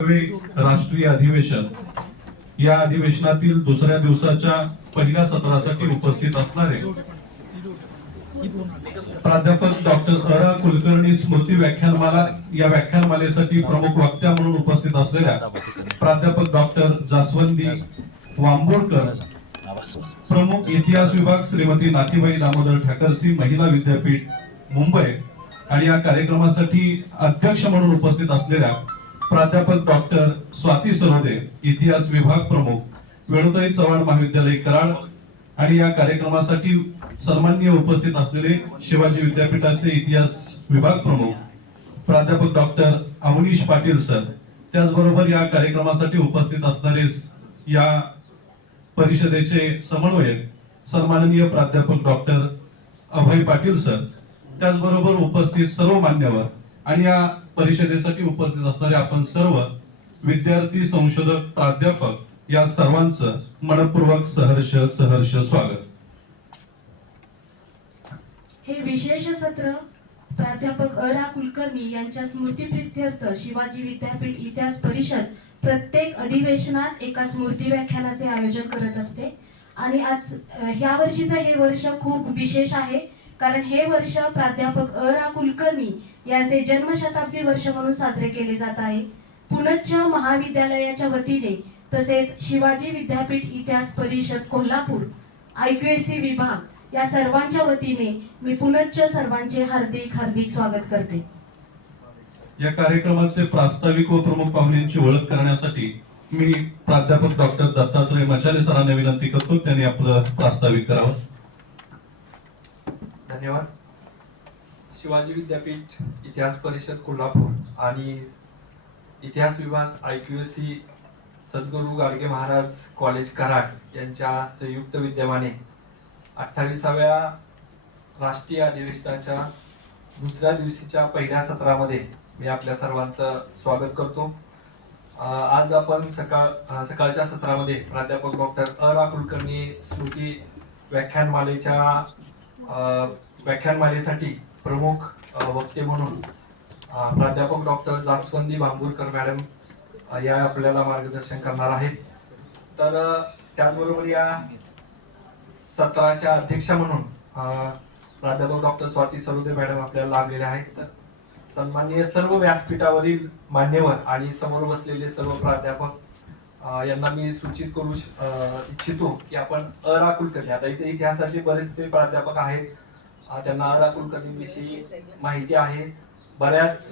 राष्ट्रीय अधिवेशन या अधिवेशनातील दुसऱ्या दिवसाच्या पहिल्या सत्रासाठी उपस्थित असणारे प्राध्यापक डॉक्टर अ.रा. कुलकर्णी स्मृती व्याख्यानमाला या व्याख्यानमालेसाठी प्रमुख वक्त्या म्हणून उपस्थित असलेल्या प्राध्यापक डॉक्टर जास्वंदी वांबोळकर, प्रमुख इतिहास विभाग श्रीमती नाथीबाई दामोदर ठाकरसी महिला विद्यापीठ मुंबई आणि या कार्यक्रमासाठी अध्यक्ष म्हणून उपस्थित असलेल्या प्राध्यापक डॉक्टर स्वाती सरोदे इतिहास विभाग प्रमुख वेणुताई चव्हाण महाविद्यालय कराड आणि या कार्यक्रमासाठी सन्माननीय उपस्थित असलेले शिवाजी विद्यापीठाचे इतिहास विभाग प्रमुख प्राध्यापक डॉक्टर अवनीश पाटील सर, त्याचबरोबर या कार्यक्रमासाठी उपस्थित असणारे या परिषदेचे समन्वयक सन्माननीय प्राध्यापक डॉक्टर अभय पाटील सर, त्याचबरोबर उपस्थित सर्व मान्यवर आणि या परिषदेसाठी उपस्थित असणारे आपण सर्व विद्यार्थी, संशोधक, प्राध्यापक या सर्वांचं मनपूर्वक सहर्ष स्वागत. हे विशेष सत्र प्राध्यापक अ.रा. कुलकर्णी यांच्या स्मृतिप्रीत्यर्थ शिवाजी विद्यापीठ इतिहास परिषद प्रत्येक अधिवेशनात एका स्मृती व्याख्यानाचे आयोजन करत असते आणि आज ह्या वर्षीचं हे वर्ष खूप विशेष आहे, कारण हे वर्ष प्राध्यापक अ.रा. कुलकर्णी यांचे जन्मशताब्दी वर्ष म्हणून साजरे केले जात आहे. पुनच्च महाविद्यालयाच्या वतीने तसेच शिवाजी विद्यापीठ इतिहास परिषद कोल्हापूर IQAC विभाग या सर्वांच्या वतीने मी पुनच्च सर्वांचे हार्दिक स्वागत करते. या कार्यक्रमाचे प्रास्ताविक व प्रमुख पाहुण्यांची ओळख करण्यासाठी मी प्राध्यापक डॉक्टर दत्तात्रय मशाले सरांना विनंती करतो, त्यांनी आपलं प्रास्ताविक करावं. धन्यवाद. शिवाजी विद्यापीठ इतिहास परिषद कोल्हापूर आणि इतिहास विभाग IQAC सद्गुरू गाडगे महाराज कॉलेज कराड यांच्या संयुक्त विद्यमाने 28व्या राष्ट्रीय अधिवेशनाच्या दुसऱ्या दिवशीच्या पहिल्या सत्रामध्ये मी आपल्या सर्वांचं स्वागत करतो. आज आपण सकाळच्या सत्रामध्ये प्राध्यापक डॉक्टर अ.रा. कुलकर्णी स्मृती व्याख्यानमालेसाठी प्रमुख वक्ते म्हणून प्राध्यापक डॉक्टर जास्वंदी बांबुरकर मॅडम या आपल्याला मार्गदर्शन करणार आहेत. तर त्याचबरोबर या सत्राच्या अध्यक्षा म्हणून प्राध्यापक डॉक्टर स्वाती सरोदे मॅडम आपल्याला लाभलेल्या आहेत. तर सन्माननीय सर्व व्यासपीठावरील मान्यवर आणि समोर बसलेले सर्व प्राध्यापक यांना मी सूचित करू इच्छितो की आपण अ.रा. कुलकर्णी, आता इथे इतिहासाचे बरेचसे प्राध्यापक आहेत, त्यांना अ.रा. कुलकर्णी विषयी माहिती आहे. बऱ्याच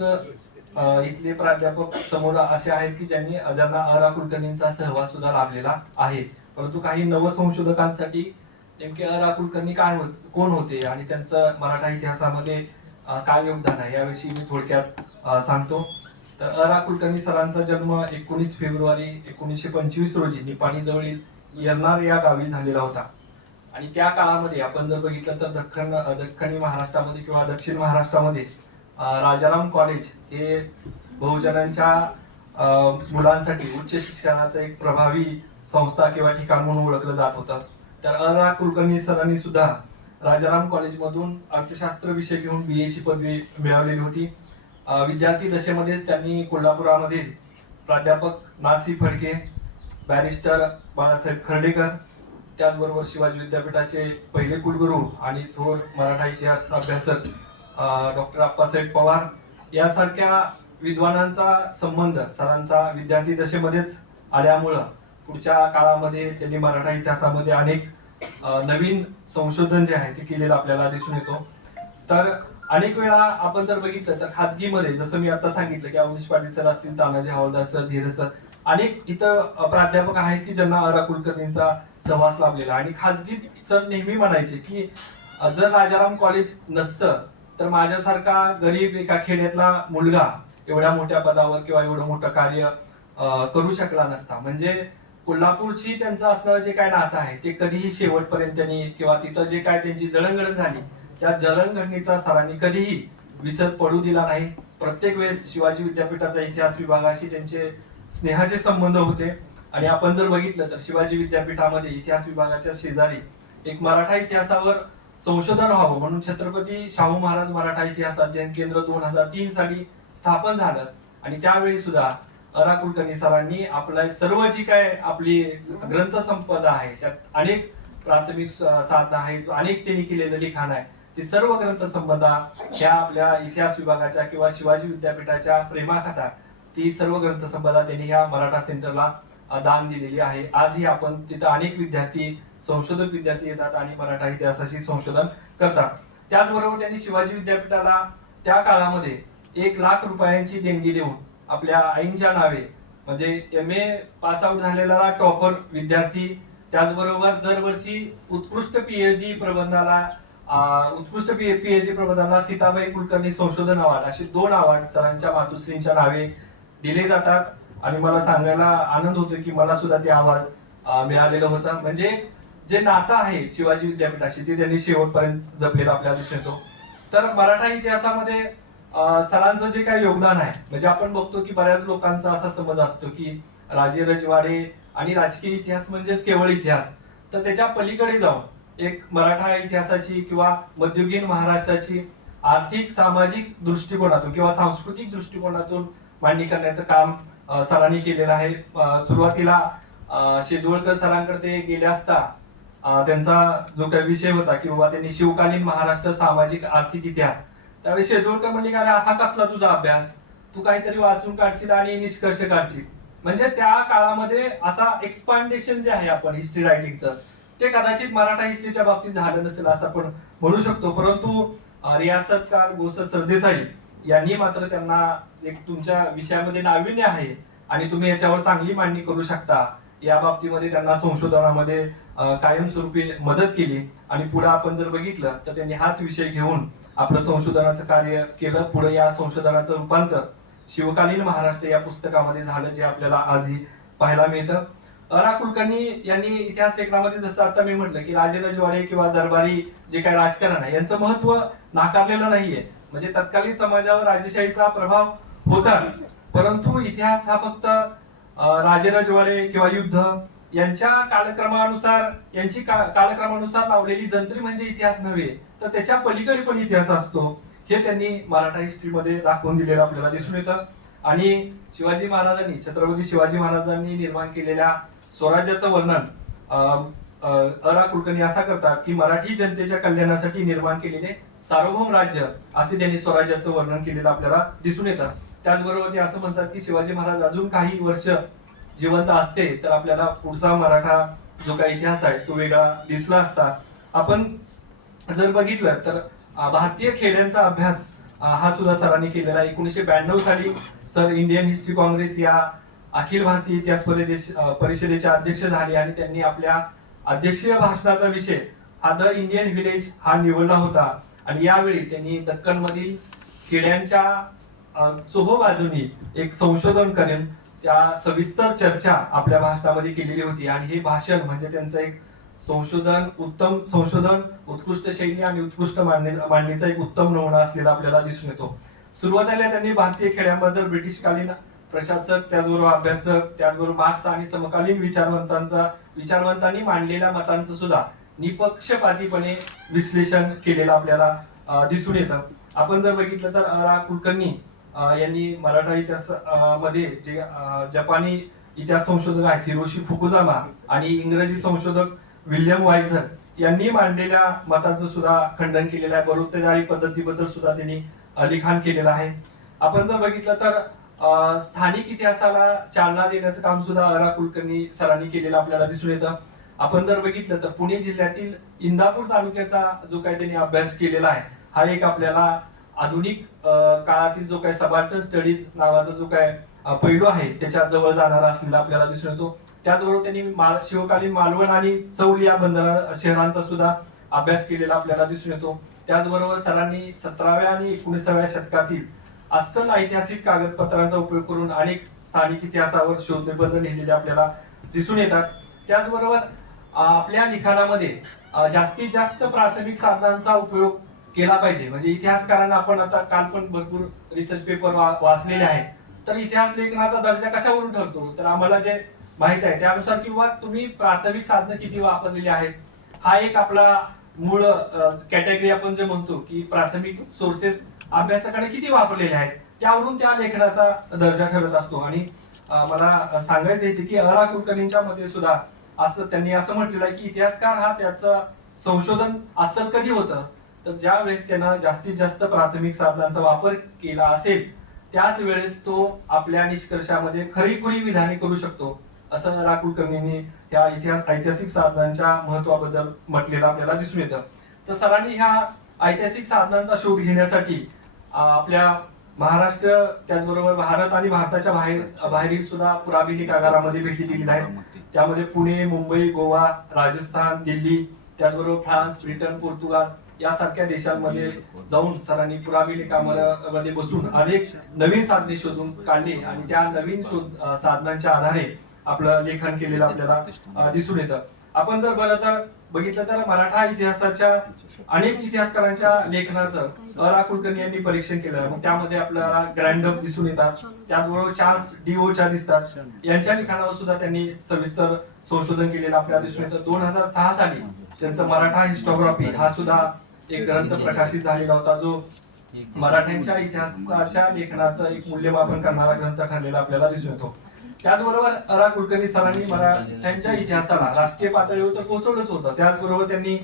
इथले प्राध्यापक समोर असे आहेत की ज्यांना अ.रा. कुलकर्णींचा सहवास सुद्धा लाभलेला आहे. परंतु काही नवसंशोधकांसाठी नेमके अ.रा. कुलकर्णी कोण होते आणि त्यांचं मराठा इतिहासामध्ये काय योगदान आहे याविषयी मी थोडक्यात सांगतो. तर अ.रा. कुलकर्णी सरांचा जन्म 19 फेब्रुवारी 1925 रोजी निपाणी जवळील येरनार या गावी झालेला होता. आणि त्या काळामध्ये आपण जर बघितलं तर दख्खनी महाराष्ट्रामध्ये किंवा दक्षिण महाराष्ट्रामध्ये राजाराम कॉलेज हे बहुजनांच्या मुलांसाठी उच्च शिक्षणाचं एक प्रभावी संस्था किंवा ठिकाण म्हणून ओळखलं जात होतं. तर अ.रा. कुलकर्णी सरांनी सुद्धा राजाराम कॉलेजमधून अर्थशास्त्र विषय घेऊन BA ची पदवी मिळवलेली होती. विद्यार्थी दशेमध्येच त्यांनी कोल्हापुरामध्ये प्राध्यापक ना.सी. फडके, बॅरिस्टर बाळासाहेब खर्डेकर, त्याचबरोबर शिवाजी विद्यापीठाचे पहिले कुलगुरू आणि थोर मराठा इतिहास अभ्यासक डॉक्टर अप्पासाहेब पवार यासारख्या विद्वानांचा संबंध सरांचा विद्यार्थी दशेमध्येच आल्यामुळं पुढच्या काळामध्ये त्यांनी मराठा इतिहासामध्ये अनेक नवीन संशोधन जे आहे ते केलेलं आपल्याला दिसून येतो. तर अनेक वेळा आपण जर बघितलं तर खाजगीमध्ये जसं मी आता सांगितलं की अवनीश पाटील सर असतील, तानाजी हवालदार सर, धीरज सर, अनेक इथं प्राध्यापक आहेत की ज्यांना अ.रा. कुलकर्णींचा सहवास लाभलेला. आणि खाजगी सर नेहमी म्हणायचे की जर राजाराम कॉलेज नसतं तर माझ्यासारखा गरीब एका खेड्यातला मुलगा एवढ्या मोठ्या पदावर किंवा एवढं मोठं कार्य करू शकला नसता. म्हणजे कोल्हापूरची त्यांचं असणारं जे काय नातं आहे ते कधीही शेवटपर्यंत त्यांनी किंवा तिथं जे काय त्यांची जळणघळण झाली त्या जळणघळणीचा सरांनी कधीही विसर पडू दिला नाही. प्रत्येक वेळेस शिवाजी विद्यापीठाचा इतिहास विभागाशी त्यांचे स्नेहाचे संबंध होते. आणि आपण जर बघितलं तर शिवाजी विद्यापीठामध्ये इतिहास विभागाच्या शेजारी एक मराठा इतिहासावर संशोधन व्हावं म्हणून छत्रपती शाहू महाराज मराठा इतिहास अध्ययन केंद्र 2003 साली स्थापन झालं. आणि त्यावेळी सुद्धा अरा कुलकर्णी सरांनी आपल्या सर्व जी काय आपली ग्रंथसंपदा आहे, त्यात अनेक प्राथमिक साधना आहेत, अनेक त्यांनी केलेलं लिखाण आहे, ती सर्व ग्रंथसंपदा ह्या आपल्या इतिहास विभागाच्या किंवा शिवाजी विद्यापीठाच्या प्रेमाखातर ती सर्व ग्रंथसंपदा त्यांनी ह्या मराठा सेंटरला दान दिलेली आहे. आजही आपण तिथं अनेक विद्यार्थी, संशोधक विद्यार्थी येतात आणि मराठा इतिहासाशी संशोधन करतात. त्याचबरोबर त्यांनी शिवाजी विद्यापीठाला त्या काळामध्ये 1,00,000 रुपयांची देणगी देऊन आपल्या आईंच्या नावे, म्हणजे MA पास आउट झालेला टॉपर विद्यार्थी, त्याचबरोबर दरवर्षी उत्कृष्ट PhD प्रबंधाला सीताबाई कुलकर्णी संशोधन अवॉर्ड, असे 2 अवॉर्ड सरांच्या मातुश्रींच्या नावे दिले जातात. आणि मला सांगायला आनंद होतो की मला सुद्धा ते अवॉर्ड मिळालेलं होतं. म्हणजे जे नातं आहे शिवाजी विद्यापीठाशी ते त्यांनी शेवटपर्यंत जपलेलं आपल्याला दिसून येतो. तर मराठा इतिहासामध्ये सरांचं जे काही योगदान आहे, म्हणजे आपण बघतो की बऱ्याच लोकांचा असा समज असतो की राजे रजवाडे आणि राजकीय इतिहास म्हणजेच केवळ इतिहास, तर त्याच्या पलीकडे जाऊन एक मराठा इतिहासाची किंवा मध्ययुगीन महाराष्ट्राची आर्थिक सामाजिक दृष्टिकोनातून किंवा सांस्कृतिक दृष्टिकोनातून मांडणी करण्याचं काम सरांनी केलेलं आहे. सुरुवातीला शेजवळकर सरांकडे ते गेले असता त्यांचा जो काही विषय होता की बाबा त्यांनी शिवकालीन महाराष्ट्र सामाजिक आर्थिक इतिहास, त्यावेळी शेजवळकर म्हणले का हा कसला तुझा अभ्यास, तू काहीतरी वाचून काढशील आणि निष्कर्ष काढशील. म्हणजे त्या काळामध्ये असा एक्सपांडेशन जे आहे आपण हिस्ट्री रायटिंगचं, ते कदाचित मराठा हिस्ट्रीच्या बाबतीत झालं नसेल असं आपण म्हणू शकतो. परंतु रियासतकार गोसर सरदेसाई यांनी मात्र त्यांना एक तुमच्या विषयामध्ये नाविन्य आहे आणि तुम्ही याच्यावर चांगली मांडणी करू शकता, या बाबतीमध्ये त्यांना संशोधनामध्ये कायमस्वरूपी मदत केली. आणि पुढे आपण जर बघितलं तर त्यांनी हाच विषय घेऊन आपलं संशोधनाचं कार्य केलं. पुढे या संशोधनाचं रूपांतर शिवकालीन महाराष्ट्र या पुस्तकामध्ये झालं, जे आपल्याला आजही पाहायला मिळतं. अरा कुलकर्णी यांनी इतिहास लेखनामध्ये जसं आता मी म्हटलं की राजे रजवाडे किंवा दरबारी जे काही राजकारण आहे यांचं महत्व नाकारलेलं नाहीये. म्हणजे तत्कालीन समाजावर राजेशाहीचा प्रभाव होताच, परंतु इतिहास हा फक्त राजे रजवाडे किंवा युद्ध यांच्या कालक्रमानुसार लावलेली जंत्री म्हणजे इतिहास नव्हे, तर त्याच्या पलीकडे पण इतिहास असतो, हे त्यांनी मराठा हिस्ट्रीमध्ये दाखवून दिलेलं आपल्याला दिसून येतं. आणि छत्रपती शिवाजी महाराजांनी निर्माण केलेल्या स्वराज्याचं वर्णन अरा कुलकर्णी असा करतात की मराठी जनतेच्या कल्याणासाठी निर्माण केलेले सार्वभौम राज्य, असे त्यांनी स्वराज्याचं वर्णन केलेलं आपल्याला दिसून येतं. त्याचबरोबर ते असं म्हणतात की शिवाजी महाराज अजून काही वर्ष जिवंत असते तर आपल्याला पुढचा मराठा जो काही इतिहास आहे तो वेगळा दिसला असता. आपण जर बघितलं तर भारतीय खेड्यांचा अभ्यास हा सुद्धा सरांनी केलेला. 1992 साली सर इंडियन हिस्ट्री काँग्रेस या अखिल भारतीय इतिहास परिषदेचे अध्यक्ष झाले आणि त्यांनी आपल्या अध्यक्षीय भाषणाचा विषय हा द इंडियन व्हिलेज हा निवडला होता. आणि यावेळी त्यांनी दक्कन मधील खेड्यांच्या चोहो बाजूनी एक संशोधन करून त्या सविस्तर चर्चा आपल्या भाषणामध्ये केलेली होती. आणि हे भाषण म्हणजे त्यांचं एक उत्तम संशोधन, उत्कृष्ट शैली आणि उत्कृष्ट मांडणीचा एक उत्तम नमुना असलेला आपल्याला दिसून येतो. सुरुवातीला त्यांनी भारतीय खेड्यांबद्दल ब्रिटिशकालीन प्रशासक, त्याचबरोबर अभ्यासक, त्याचबरोबर मार्क्स आणि समकालीन विचारवंतांनी मांडलेल्या मतांचं सुद्धा निपक्षपातीपणे विश्लेषण केलेलं आपल्याला दिसून येतं. आपण जर बघितलं तर अरा कुलकर्णी यांनी मराठा इतिहास मध्ये जे जपानी इतिहास संशोधक आहेत हिरोशी फुकुजामा आणि इंग्रजी संशोधक विल्यम वायझर यांनी मांडलेल्या मतांचं सुद्धा खंडन केलेलं आहे. बरोबरदारी पद्धतीबद्दल सुद्धा त्यांनी लिखाण केलेलं आहे. आपण जर बघितलं तर स्थानिक इतिहासाला चालना देण्याचं काम सुद्धा अरा कुलकर्णी सरांनी केलेलं आपल्याला दिसून येतं. आपण जर बघितलं तर पुणे जिल्ह्यातील इंदापूर तालुक्याचा जो काही त्यांनी अभ्यास केलेला आहे हा एक आपल्याला आधुनिक काळातील जो काही सबाल्टन स्टडीज नावाचा जो काही पैलू आहे त्याच्या जवळ जाणारा असलेला आपल्याला दिसून येतो. त्याचबरोबर त्यांनी शिवकालीन मालवण आणि चौल या बंदर शहरांचा सुद्धा अभ्यास केलेला आपल्याला दिसून येतो. त्याचबरोबर सरांनी 17व्या आणि 19व्या शतकातील अस्सल ऐतिहासिक कागदपत्रांचा उपयोग करून अनेक स्थानिक इतिहासावर शोध निबंध लिहिलेले आपल्याला दिसून येतात. त्याचबरोबर आपल्या लिखाणामध्ये जास्तीत जास्त प्राथमिक साधनांचा उपयोग केला पाहिजे. म्हणजे इतिहासकारांना आपण आता काल पण भरपूर रिसर्च पेपर वाचलेले आहेत, तर इतिहास लेखनाचा दर्जा कशावरून ठरतो, तर आम्हाला जे माहित आहे त्यानुसार किंवा तुम्ही प्राथमिक साधनं किती वापरलेली आहेत हा एक आपला मूळ कॅटेगरी आपण जे म्हणतो की प्राथमिक सोर्सेस अभ्यासाकडे किती वापरलेले आहेत त्यावरून त्या लेखनाचा दर्जा ठरत असतो. आणि मला सांगायचं आहे की अ.रा. कुलकर्णींच्या मध्ये सुद्धा त्यांनी असं म्हटलेलं आहे की इतिहासकार हा त्याचं संशोधन असं कधी होतं तर ज्या वेळेस त्यानं जास्तीत जास्त प्राथमिक साधनांचा वापर केला असेल त्याच वेळेस तो आपल्या निष्कर्षामध्ये खरीखुरी विधाने करू शकतो, असं रा. कुलकर्णींनी या ऐतिहासिक साधनांच्या महत्वाबद्दल म्हटलेलं आपल्याला दिसून येतं. तर सरांनी ह्या ऐतिहासिक साधनांचा शोध घेण्यासाठी आपल्या महाराष्ट्र त्याचबरोबर भारत आणि भारताच्या बाहेरील सुद्धा पुराभिलेखागारामध्ये भेटी दिलेल्या आहेत. त्यामध्ये पुणे, मुंबई, गोवा, राजस्थान, दिल्ली, त्याचबरोबर फ्रान्स, ब्रिटन, पोर्तुगाल यासारख्या देशांमध्ये जाऊन सरांनी पुराभिलेखामध्ये बसून अनेक नवीन साधने शोधून काढली आणि त्या नवीन साधनांच्या आधारे आपलं लेखन केलेलं आपल्याला दिसून येतं. आपण जर बघितलं तर मराठा इतिहासाच्या अनेक इतिहासकारांच्या लेखनाचं अ.रा. कुलकर्णी यांनी परीक्षण केलं. मग त्यामध्ये आपल्याला ग्रँडअप दिसून येतात, त्याचबरोबर चार्ल्स डी.ओ.च्या दिसतात. यांच्या लिखाणावर सुद्धा त्यांनी सविस्तर संशोधन केलेलं आपल्याला दिसून येतं. 2006 साली त्यांचं मराठा हिस्टोग्राफी हा सुद्धा एक ग्रंथ प्रकाशित झालेला होता, जो मराठ्यांच्या इतिहासाच्या लेखनाचं एक मूल्यमापन करणारा ग्रंथ ठरलेला आपल्याला दिसून येतो. त्याचबरोबर अ.रा. कुलकर्णी सरांनी मराठ्यांच्या इतिहासाला राष्ट्रीय पातळीवर तर पोहोचवलंच होतं, त्याचबरोबर त्यांनी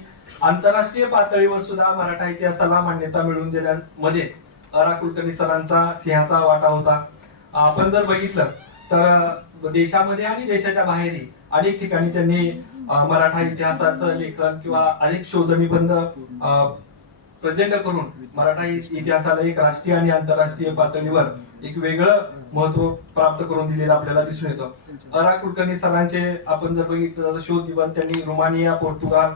आंतरराष्ट्रीय पातळीवर सुद्धा मराठा इतिहासाला मान्यता मिळवून देण्यामध्ये अ.रा. कुलकर्णी सरांचा सिंहाचा वाटा होता. आपण जर बघितलं तर देशामध्ये आणि देशाच्या बाहेरही अनेक ठिकाणी त्यांनी मराठा इतिहासाचं लेखन किंवा अनेक शोधनिबंध प्रेझेंट करून मराठा इतिहासाला एक राष्ट्रीय आणि आंतरराष्ट्रीय पातळीवर एक वेगळं महत्व प्राप्त करून दिलेलं आपल्याला दिसून येतं. अ.रा. कुलकर्णी सरांचे आपण जर बघितलं तर शोध निबंध त्यांनी Romania, Portugal,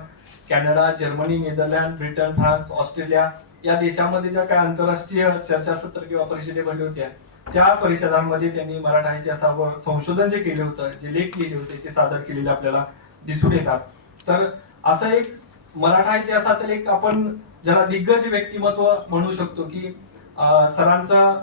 Canada, Germany, Netherland, Britain, France, Australia या देशामध्ये ज्या काही आंतरराष्ट्रीय चर्चासत्र किंवा परिषदे भरल्या होत्या त्या परिषदांमध्ये त्यांनी मराठा इतिहासावर संशोधन जे केले होतं, जे लेख लिहिले होते ते सादर केलेले आपल्याला दिसून येतात. तर असं एक मराठा इतिहासातील एक आपण ज्याला दिग्गज व्यक्तिमत्व म्हणू शकतो की सरांचा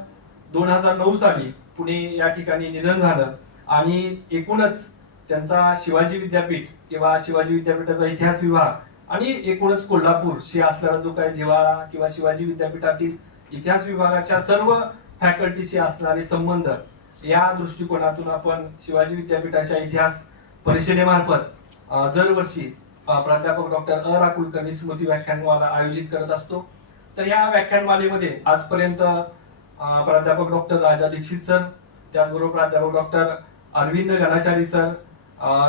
2009 साली पुणे या ठिकाणी निधन झालं आणि एकूणच त्यांचा शिवाजी विद्यापीठ किंवा शिवाजी विद्यापीठाचा इतिहास विभाग आणि एकूणच कोल्हापूरशी असलेला जो काही जिव्हाळा किंवा शिवाजी विद्यापीठातील इतिहास विभागाच्या सर्व फॅकल्टीशी असणारे संबंध या दृष्टिकोनातून आपण शिवाजी विद्यापीठाच्या इतिहास परिषदेमार्फत दरवर्षी प्राध्यापक डॉक्टर अ.रा. कुलकर्णी स्मृती व्याख्यानमाला आयोजित करत असतो. तर या व्याख्यानमालेमध्ये आजपर्यंत प्राध्यापक डॉक्टर राजा दीक्षित सर, त्याचबरोबर प्राध्यापक doctor Arvind Ganachari sir,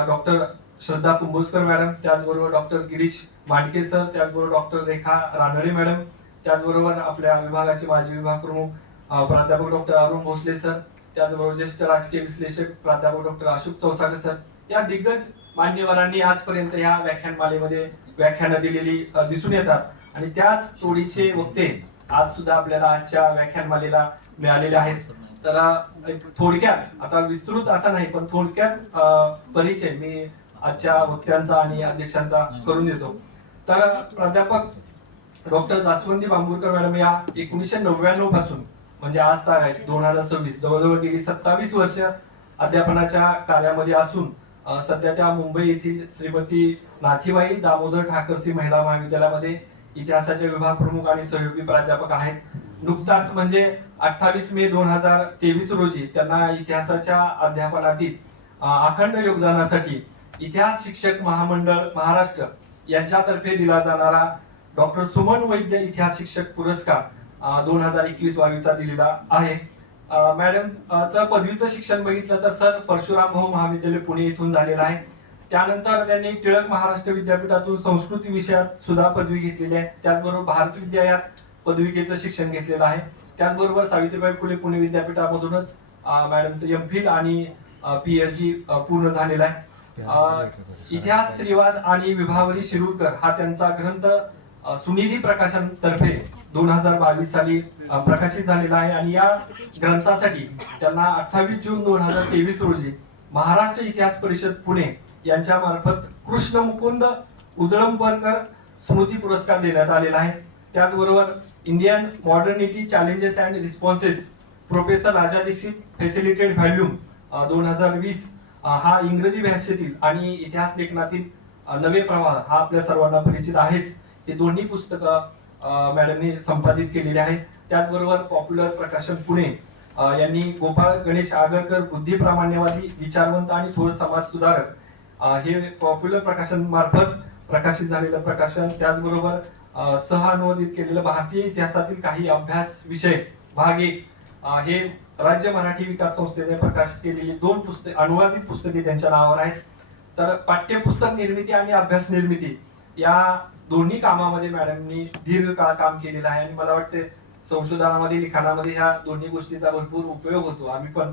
doctor श्रद्धा कुंभोजकर मॅडम, त्याचबरोबर डॉक्टर गिरीश मांडके सर, त्याचबरोबर डॉक्टर रेखा रानडे मॅडम, त्याचबरोबर आपल्या विभागाचे माजी विभाग प्रमुख प्राध्यापक डॉक्टर अरुण भोसले सर, त्याचबरोबर ज्येष्ठ राजकीय विश्लेषक प्राध्यापक डॉक्टर अशोक चौसागर सर या दिग्गज मान्यवरांनी आजपर्यंत या व्याख्यानमालेमध्ये व्याख्यानं दिलेली दिसून येतात. आणि त्याच थोडीशे वक्ते आज सुद्धा आपल्याला आजच्या व्याख्यानमालेला मिळालेले आहेत. तर थोडक्यात आता विस्तृत असा नाही पण थोडक्यात परिचय मी आजच्या वक्त्यांचा आणि अध्यक्षांचा करून देतो. तर प्राध्यापक डॉक्टर जास्वंदी बांबुरकर मॅडम या 1999 पासून म्हणजे आज तारीख आहे 2026 जवळजवळ गेली 27 वर्ष अध्यापनाच्या कार्यामध्ये असून सध्या त्या मुंबई येथील श्रीमती नाथीबाई दामोदर ठाकरसी महिला महाविद्यालयामध्ये इतिहासाचे विभाग प्रमुख आणि सहयोगी प्राध्यापक आहेत. नुकताच म्हणजे 28 मे 2023 रोजी त्यांना इतिहासाच्या अध्यापनातील अखंड योगदानासाठी इतिहास शिक्षक महामंडळ महाराष्ट्र यांच्यातर्फे दिला जाणारा डॉक्टर सुमन वैद्य इतिहास शिक्षक पुरस्कार 2021-22 दिलेला आहे. मॅडमचं पदवीचं शिक्षण बघितलं तर सर परशुराम भाऊ महाविद्यालय पुणे येथून झालेलं आहे. त्यानंतर त्यांनी टिळक महाराष्ट्र विद्यापीठातून संस्कृती विषयात सुद्धा पदवी घेतलेली आहे. त्याचबरोबर भारत विद्यालयात पदविकेचं शिक्षण घेतलेलं आहे. त्याचबरोबर सावित्रीबाई फुले पुणे विद्यापीठामधूनच मॅडमचं एम.फिल आणि पी.एच.डी पूर्ण झालेला आहे. इतिहास स्त्रीवाद आणि विभावरी शिरूरकर हा त्यांचा ग्रंथ सुनिधी प्रकाशनतर्फे 2022 साली प्रकाशित झालेला आहे. आणि या ग्रंथासाठी त्यांना 28 जून 2023 रोजी महाराष्ट्र इतिहास परिषद पुणे यांच्या मार्फत कृष्ण मुकुंद उजळंबरकर स्मृती पुरस्कार देण्यात आलेला आहे. त्याचबरोबर Indian modernity challenges and responses professor Raja Dikshit facilitated volume 2020 हा इंग्रजी भाषेतील आणि इतिहास लेखनातील नवे प्रवाह हा आपल्या सर्वांना परिचित आहेच. हे दोन्ही पुस्तकं मॅडमने संपादित केलेले आहेत. त्याचबरोबर पॉप्युलर प्रकाशन पुणे यांनी गोपाळ गणेश आगरकर बुद्धिप्रामाण्यवादी, विचारवंत आणि थोर समाज सुधारक हे पॉप्युलर प्रकाशन मार्फत प्रकाशित झालेलं प्रकाशन, त्याचबरोबर सहअनुवादित केलेलं भारतीय इतिहासातील काही अभ्यास विषय भाग 1 हे राज्य मराठी विकास संस्थेने प्रकाशित केलेली 2 पुस्तके, अनुवादित पुस्तके त्यांच्या नावावर आहेत. तर पाठ्यपुस्तक निर्मिती आणि अभ्यास निर्मिती या दोन्ही कामामध्ये मॅडमनी दीर्घकाळ काम केलेलं आहे आणि मला वाटते संशोधनामध्ये, लिखाणामध्ये ह्या दोन्ही गोष्टीचा भरपूर उपयोग होतो. आम्ही पण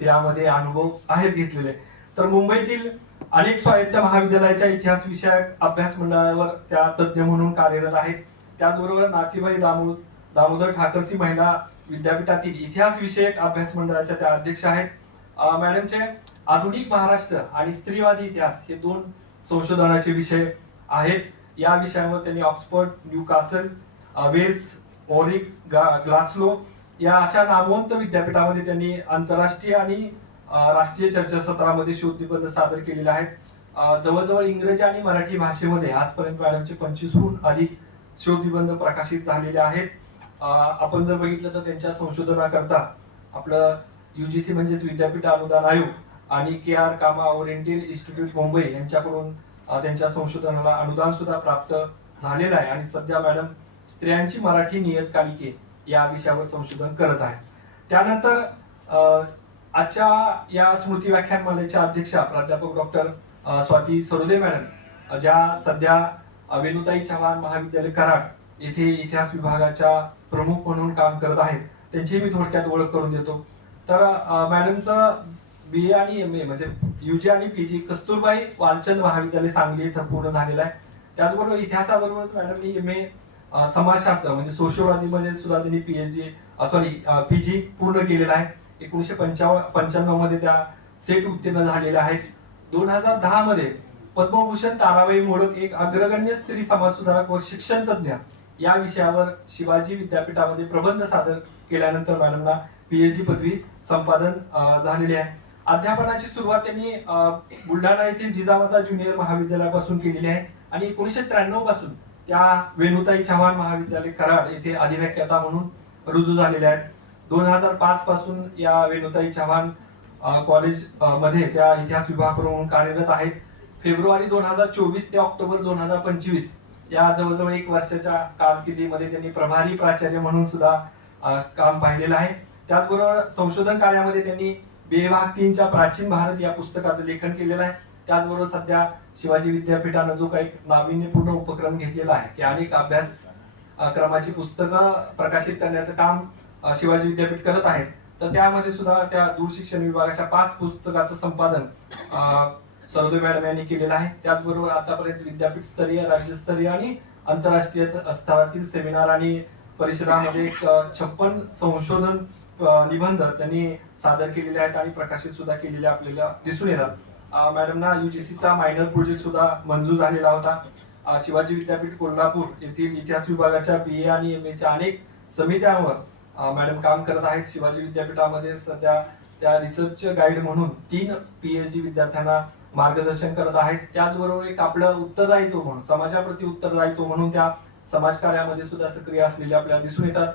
त्यामध्ये अनुभव आहेत घेतलेले. तर मुंबईतील अनेक स्वायत्त महाविद्यालयाच्या इतिहास विषयक अभ्यास मंडळावर त्या तज्ज्ञ म्हणून कार्यरत आहेत. त्याचबरोबर नाथीबाई दामोदर ठाकरसी महिला विद्यापीठातील इतिहास विषयक अभ्यास मंडळाच्या त्या अध्यक्ष आहेत. मॅडमचे आधुनिक महाराष्ट्र आणि स्त्रीवादी इतिहास हे 2 संशोधनाचे विषय आहेत. या विषयावर त्यांनी ऑक्सफर्ड, न्यूकासल, वेल्स, ऑरिक, ग्लासगो या अशा नामवंत विद्यापीठामध्ये त्यांनी आंतरराष्ट्रीय आणि राष्ट्रीय चर्चासत्रामध्ये शोधनिबंध सादर केलेले आहेत. जवळजवळ इंग्रजी आणि मराठी भाषेमध्ये आजपर्यंत मॅडमचे 25हून अधिक शोधनिबंध प्रकाशित झालेले आहेत. आपण जर बघितलं तर त्यांच्या संशोधनाकरता आपलं UGC म्हणजेच विद्यापीठ अनुदान आयोग आणि KR कामा ओरिएंटल इन्स्टिट्यूट मुंबई यांच्याकडून त्यांच्या संशोधनाला अनुदान सुद्धा प्राप्त झालेलं आहे आणि सध्या मॅडम स्त्रियांची मराठी नियतकालिके या विषयावर संशोधन करत आहेत. त्यानंतर आजच्या या स्मृती व्याख्यानमालेच्या अध्यक्षा प्राध्यापक डॉक्टर स्वाती सरोदे मॅडम, ज्या सध्या वेणुताई चव्हाण महाविद्यालय कराड येथे इतिहास विभागाच्या प्रमुख म्हणून काम करत आहेत, त्यांची मी थोडक्यात ओळख करून देतो. तर मॅडमचं BA आणि MA म्हणजे UG आणि PG कस्तुरबाई वालचंद महाविद्यालय सांगली इथं पूर्ण झालेलं आहे. त्याचबरोबर इतिहासाबरोबरच मॅडमनी MA समाजशास्त्र म्हणजे सोशिओलॉजी मध्ये सुद्धा त्यांनी PG पूर्ण केलेला आहे. 1995 मध्ये त्या सेट उत्तीर्ण झालेल्या आहेत. 2010 मध्ये पद्मभूषण ताराबाई मोडक एक अग्रगण्य स्त्री समाज सुधारक व शिक्षण तज्ञ या विषयावर शिवाजी विद्यापीठामध्ये प्रबंध सादर केल्यानंतर मॅडमना PhD पदवी संपादन झालेली आहे. अध्यापनाची सुरुवात त्यांनी बुलढाणा येथील जिजामाता ज्युनियर महाविद्यालयापासून केलेली आहे आणि 1993 पासून त्या वेणुताई चव्हाण महाविद्यालय कराड येथे अधिव्याख्याता म्हणून रुजू झालेल्या आहेत. 2005 पासून या वेणुताई चव्हाण कॉलेज मध्ये त्या इतिहास विभाग म्हणून कार्यरत आहेत. फेब्रुवारी 2024 ते ऑक्टोबर 2025 या जवळजवळ 1 वर्षाच्या कारकिर्दीमध्ये त्यांनी प्रभारी प्राचार्य म्हणून सुद्धा काम पाहिलेलं आहे. त्याचबरोबर संशोधन कार्यामध्ये त्यांनी विभाग 3च्या प्राचीन भारत या पुस्तकाचं लेखन केलेलं आहे. त्याचबरोबर सध्या शिवाजी विद्यापीठानं जो काही नाविन्यपूर्ण उपक्रम घेतलेला आहे की अनेक अभ्यास क्रमाची पुस्तकं प्रकाशित करण्याचं काम शिवाजी विद्यापीठ करत आहेत. तर त्यामध्ये सुद्धा त्या दूरशिक्षण विभागाच्या 5 पुस्तकाचं संपादन सरोदे मॅडम यांनी केलेलं आहे. त्याचबरोबर आतापर्यंत विद्यापीठ स्तरीय, राज्यस्तरीय आणि आंतरराष्ट्रीय स्तरातील सेमिनार आणि परिषदामध्ये 56 संशोधन निबंध त्यांनी सादर केलेले आहेत आणि प्रकाशित सुद्धा केलेले आपल्याला दिसून येतात. मॅडमना UGCचा मायनर प्रोजेक्ट सुद्धा मंजूर झालेला होता. शिवाजी विद्यापीठ कोल्हापूर येथील इतिहास विभागाच्या BA आणि MAच्या अनेक समित्यांवर मॅडम काम करत आहेत. शिवाजी विद्यापीठामध्ये सध्या त्या रिसर्च गाईड म्हणून 3 PhD विद्यार्थ्यांना मार्गदर्शन करत आहेत. त्याचबरोबर एक आपलं उत्तरदायित्व म्हणून, समाजाप्रती उत्तरदायित्व म्हणून त्या समाजकार्यामध्ये सुद्धा सक्रिय असलेले आपल्याला दिसून येतात.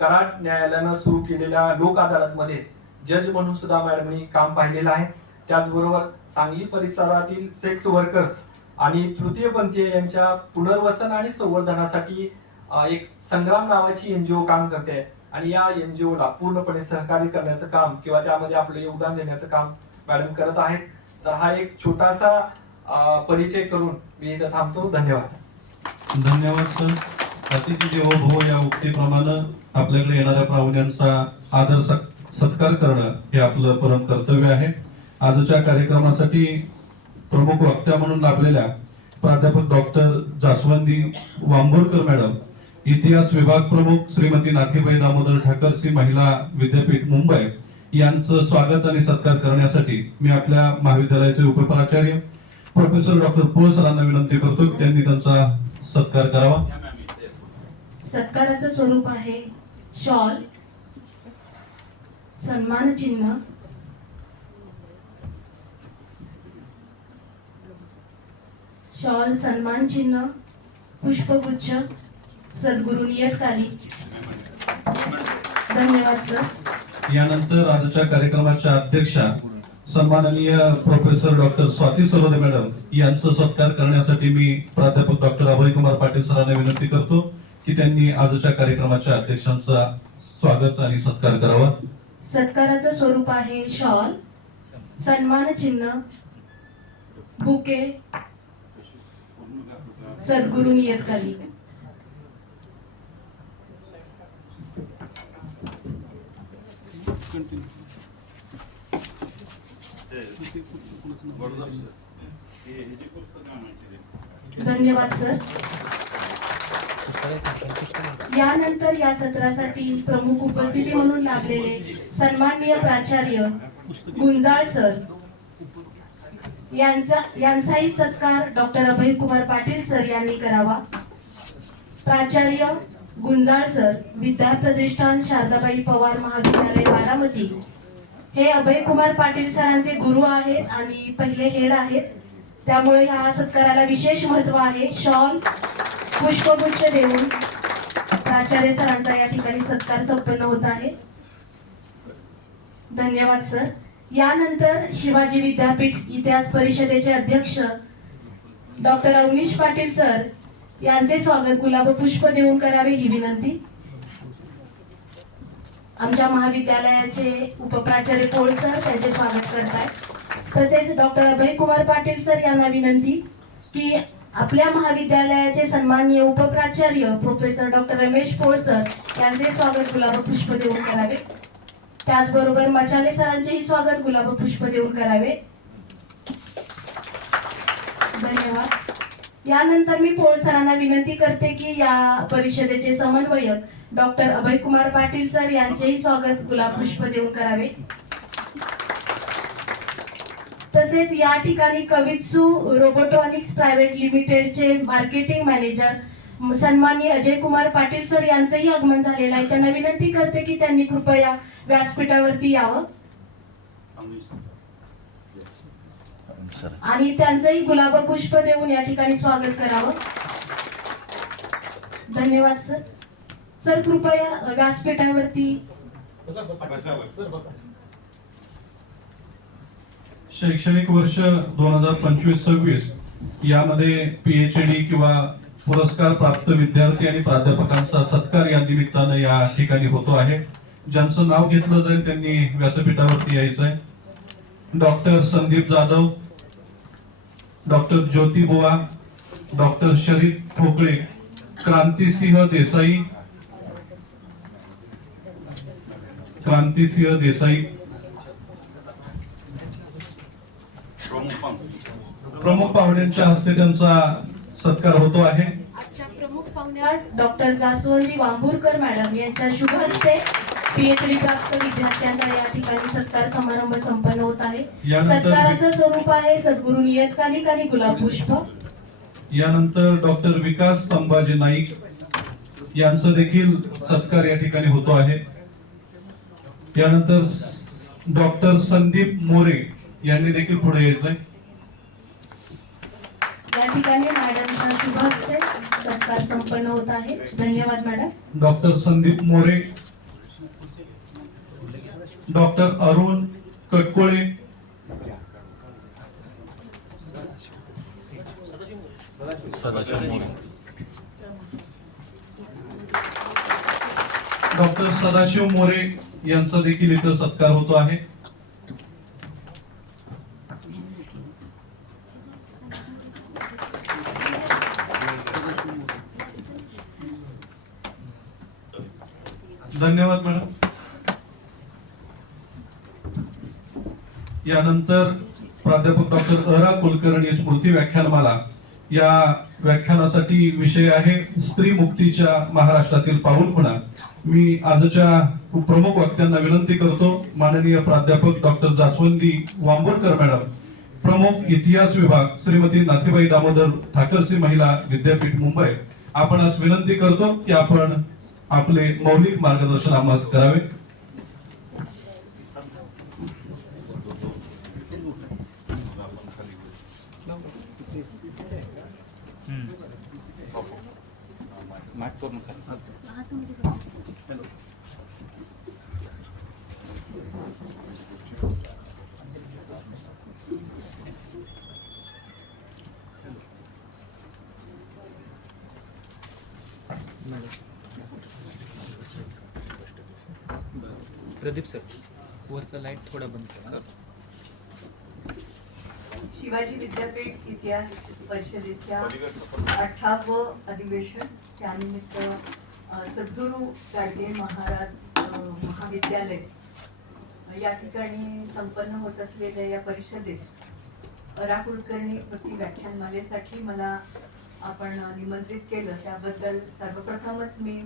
कराड न्यायालयानं सुरू केलेल्या लोक अदालतमध्ये जज म्हणून सुद्धा मॅडमनी काम पाहिलेलं आहे. त्याचबरोबर सांगली परिसरातील सेक्स वर्कर्स आणि तृतीयपंथीय यांच्या पुनर्वसन आणि संवर्धनासाठी एक संग्राम नावाची NGO काम करते आणि या NGOला पूर्णपणे सहकार्य करण्याचं काम किंवा त्यामध्ये आपलं योगदान देण्याचं काम मॅडम करत आहेत. तर हा एक छोटासा परिचय करून मी इथं थांबतो. धन्यवाद. धन्यवाद सर. अतिथी देवो भव या उक्तीप्रमाणे आपल्याकडे येणाऱ्या पाहुण्यांचा आदर सत्कार करणं हे आपलं परम कर्तव्य आहे. आजच्या कार्यक्रमासाठी प्रमुख वक्त्या म्हणून लाभलेल्या प्राध्यापक डॉक्टर जास्वंदी वांबोरकर मॅडम, इतिहास विभाग प्रमुख श्रीमती नाथीबाई दामोदर ठाकरसी महिला विद्यापीठ मुंबई यांचं स्वागत आणि सत्कार करण्यासाठी मी आपल्या महाविद्यालयाचे उपप्राचार्य प्रोफेसर डॉक्टर पोळ सरांना विनंती करतो की त्यांनी त्यांचा सत्कार करावा. सत्काराचं स्वरूप आहे शॉल, सन्मान चिन्ह, शॉल, सन्मान चिन्ह, पुष्पगुच्छ, सद्गुरु नियतकालिक. धन्यवाद सर. यानंतर आजच्या कार्यक्रमाच्या अध्यक्षा सन्माननीय professor doctor Swati Sarode madam यांचा सत्कार करण्यासाठी मी प्राध्यापक डॉक्टर अभयकुमार पाटील सरांना विनंती करतो की त्यांनी आजच्या कार्यक्रमाच्या अध्यक्षांचा स्वागत आणि सत्कार करावा. सत्काराचं स्वरूप आहे शॉल, सन्मान चिन्ह, बुके, सद्गुरू नियतकालिक. धन्यवाद सर. यानंतर या सत्रासाठी प्रमुख उपस्थिती म्हणून लाभलेले सन्माननीय प्राचार्य गुंजाळ सर यांचाही सत्कार डॉक्टर अभयकुमार पाटील सर यांनी करावा. प्राचार्य गुंजाळ सर, विद्याप्रतिष्ठान शारदाबाई पवार महाविद्यालय बारामती, हे अभयकुमार पाटील सरांचे गुरु आहेत आणि पहिले हेड आहेत, त्यामुळे ह्या सत्काराला विशेष महत्व आहे. शॉल, पुष्पगुच्छ देऊन प्राचार्य सरांचा या ठिकाणी सत्कार संपन्न होत आहे. धन्यवाद सर. यानंतर शिवाजी विद्यापीठ इतिहास परिषदेचे अध्यक्ष डॉक्टर अवनीश पाटील सर यांचे स्वागत गुलाब पुष्प देऊन करावे ही विनंती. आमच्या महाविद्यालयाचे उपप्राचार्य पोळ सर त्यांचे स्वागत करतायत. तसेच डॉक्टर अभयकुमार पाटील सर यांना विनंती की आपल्या महाविद्यालयाचे सन्माननीय उपप्राचार्य प्रोफेसर डॉक्टर रमेश पोळ सर यांचे स्वागत गुलाब पुष्प देऊन करावे. त्याचबरोबर मचाले सरांचेही स्वागत गुलाब पुष्प देऊन करावे. धन्यवाद. यानंतर मी पोळ सरांना विनंती करते की या परिषदेचे समन्वयक डॉक्टर अभयकुमार पाटील सर यांचेही स्वागत गुलाब पुष्प देऊन करावे. तसेच या ठिकाणी कवित्सू रोबोटॉनिक्स प्रायव्हेट लिमिटेडचे मार्केटिंग मॅनेजर सन्माननीय अजय कुमार पाटील सर यांचेही आगमन झालेलं आहे. त्यांना विनंती करते की त्यांनी कृपया व्यासपीठावरती यावं आणि त्यांचंही गुलाब पुष्प देऊन या ठिकाणी स्वागत करावं. धन्यवाद सर. सर कृपया व्यासपीठावरती. शैक्षणिक वर्ष 2025-26 यामध्ये पीएचडी किंवा पुरस्कार प्राप्त विद्यार्थी आणि प्राध्यापकांचा सत्कार या निमित्तानं या ठिकाणी होतो आहे. ज्यांचं नाव घेतलं जाईल त्यांनी व्यासपीठावरती यायचं आहे. डॉक्टर संदीप जाधव, डॉक्टर ज्योती बुवा, डॉक्टर शरीफ ठोकळे, क्रांतिसिंह देसाई, प्रमुख पाहुण्यांच्या हस्ते त्यांचा सत्कार होतो आहे. आजच्या प्रमुख पाहुण्या डॉक्टर जास्वंदी वांबुरकर मॅडम यांच्या शुभ हस्ते पीएचडी प्राप्त विद्यार्थ्यांचा या ठिकाणी सत्कार समारंभ संपन्न होत आहे. सत्काराचं स्वरूप आहे सद्गुरू नियतकालिक आणि गुलाब पुष्प. यानंतर डॉक्टर विकास संभाजी नाईक यांचा देखील सत्कार या ठिकाणी होतो आहे. यानंतर डॉक्टर संदीप मोरे यांनी देखील पुढे यायचंय. या ठिकाणी मॅडमच्या शुभ हस्ते सत्कार संपन्न होत आहे. धन्यवाद madam. Doctor Sandeep More, doctor Arun Katkole, doctor Sadashiv More यांचा देखील इथं सत्कार होतो आहे. धन्यवाद मॅडम. यानंतर प्राध्यापक डॉक्टर अरा कुलकर्णी स्मृती व्याख्यानमाला या व्याख्यानासाठी विषय आहे स्त्री मुक्तीच्या महाराष्ट्रातील पाऊल खुणा. मी आजच्या प्रमुख वक्त्यांना विनंती करतो, माननीय प्राध्यापक डॉक्टर जास्वंदी वांबोरकर मॅडम, प्रमुख इतिहास विभाग श्रीमती नाथीबाई दामोदर ठाकरसी महिला विद्यापीठ मुंबई, आपणास विनंती करतो की आपण आपले मौलिक मार्गदर्शन आम्हास करावे. प्रदीप सर वरचा लाईट थोडा बंद करा. शिवाजी विद्यापीठ इतिहास परिषदेच्या 18वं अधिवेशन त्यानिमित्त सद्गुरू गाडगे महाराज महाविद्यालय या ठिकाणी संपन्न होत असलेल्या या परिषदेत रा कुलकर्णी स्मृती व्याख्यानमालेसाठी मला आपण निमंत्रित केलं त्याबद्दल सर्वप्रथमच मी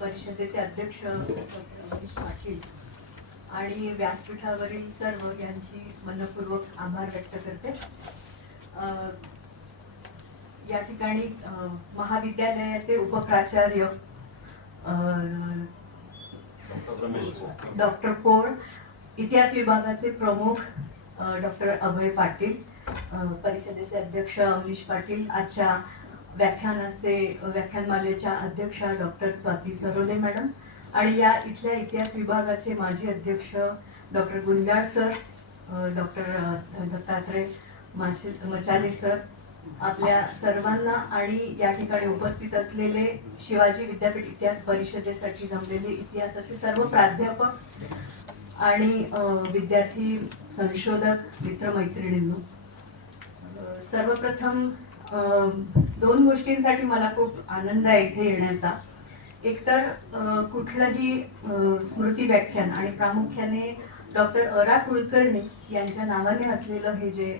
परिषदेचे अध्यक्ष डॉक्टर अमरीश पाटील आणि व्यासपीठावरील सर्व यांची मनपूर्वक आभार व्यक्त करते. या ठिकाणी महाविद्यालयाचे उपप्राचार्य डॉक्टर पोळ, इतिहास विभागाचे प्रमुख डॉक्टर अभय पाटील, परिषदेचे अध्यक्ष अमरीश पाटील, आजच्या व्याख्यानमालेच्या अध्यक्षा डॉक्टर स्वाती सरोदे मॅडम आणि या इथल्या इतिहास विभागाचे माजी अध्यक्ष doctor Gunjal sir, doctor Dattatray Machale sir, आपल्या सर्वांना आणि या ठिकाणी उपस्थित असलेले शिवाजी विद्यापीठ इतिहास परिषदेसाठी जमलेले इतिहासाचे सर्व प्राध्यापक आणि विद्यार्थी संशोधक मित्रमैत्रिणींनो, सर्वप्रथम दोन गोष्टींसाठी मला खूप आनंद आहे इथे येण्याचा. एकतर कुठलंही स्मृती व्याख्यान आणि प्रामुख्याने डॉक्टर रा कुलकर्णी यांच्या नावाने असलेलं हे जे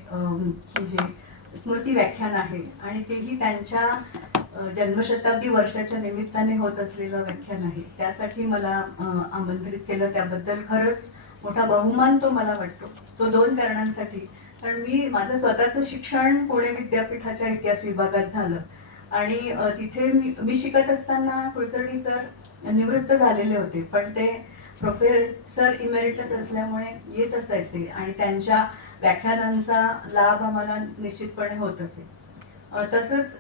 स्मृती व्याख्यान आहे आणि तेही त्यांच्या जन्मशताब्दी वर्षाच्या निमित्ताने होत असलेलं व्याख्यान आहे, त्यासाठी मला आमंत्रित केलं त्याबद्दल खरंच मोठा बहुमान तो मला वाटतो. तो दोन कारणांसाठी, कारण माझं स्वतःचं शिक्षण पुणे विद्यापीठाच्या इतिहास विभागात झालं आणि तिथे मी शिकत असताना कुलकर्णी सर निवृत्त झालेले होते, पण ते प्रोफेसर इमेरिटस असल्यामुळे येत असायचे आणि त्यांच्या व्याख्यानांचा लाभ आम्हाला निश्चितपणे होत असे. तसंच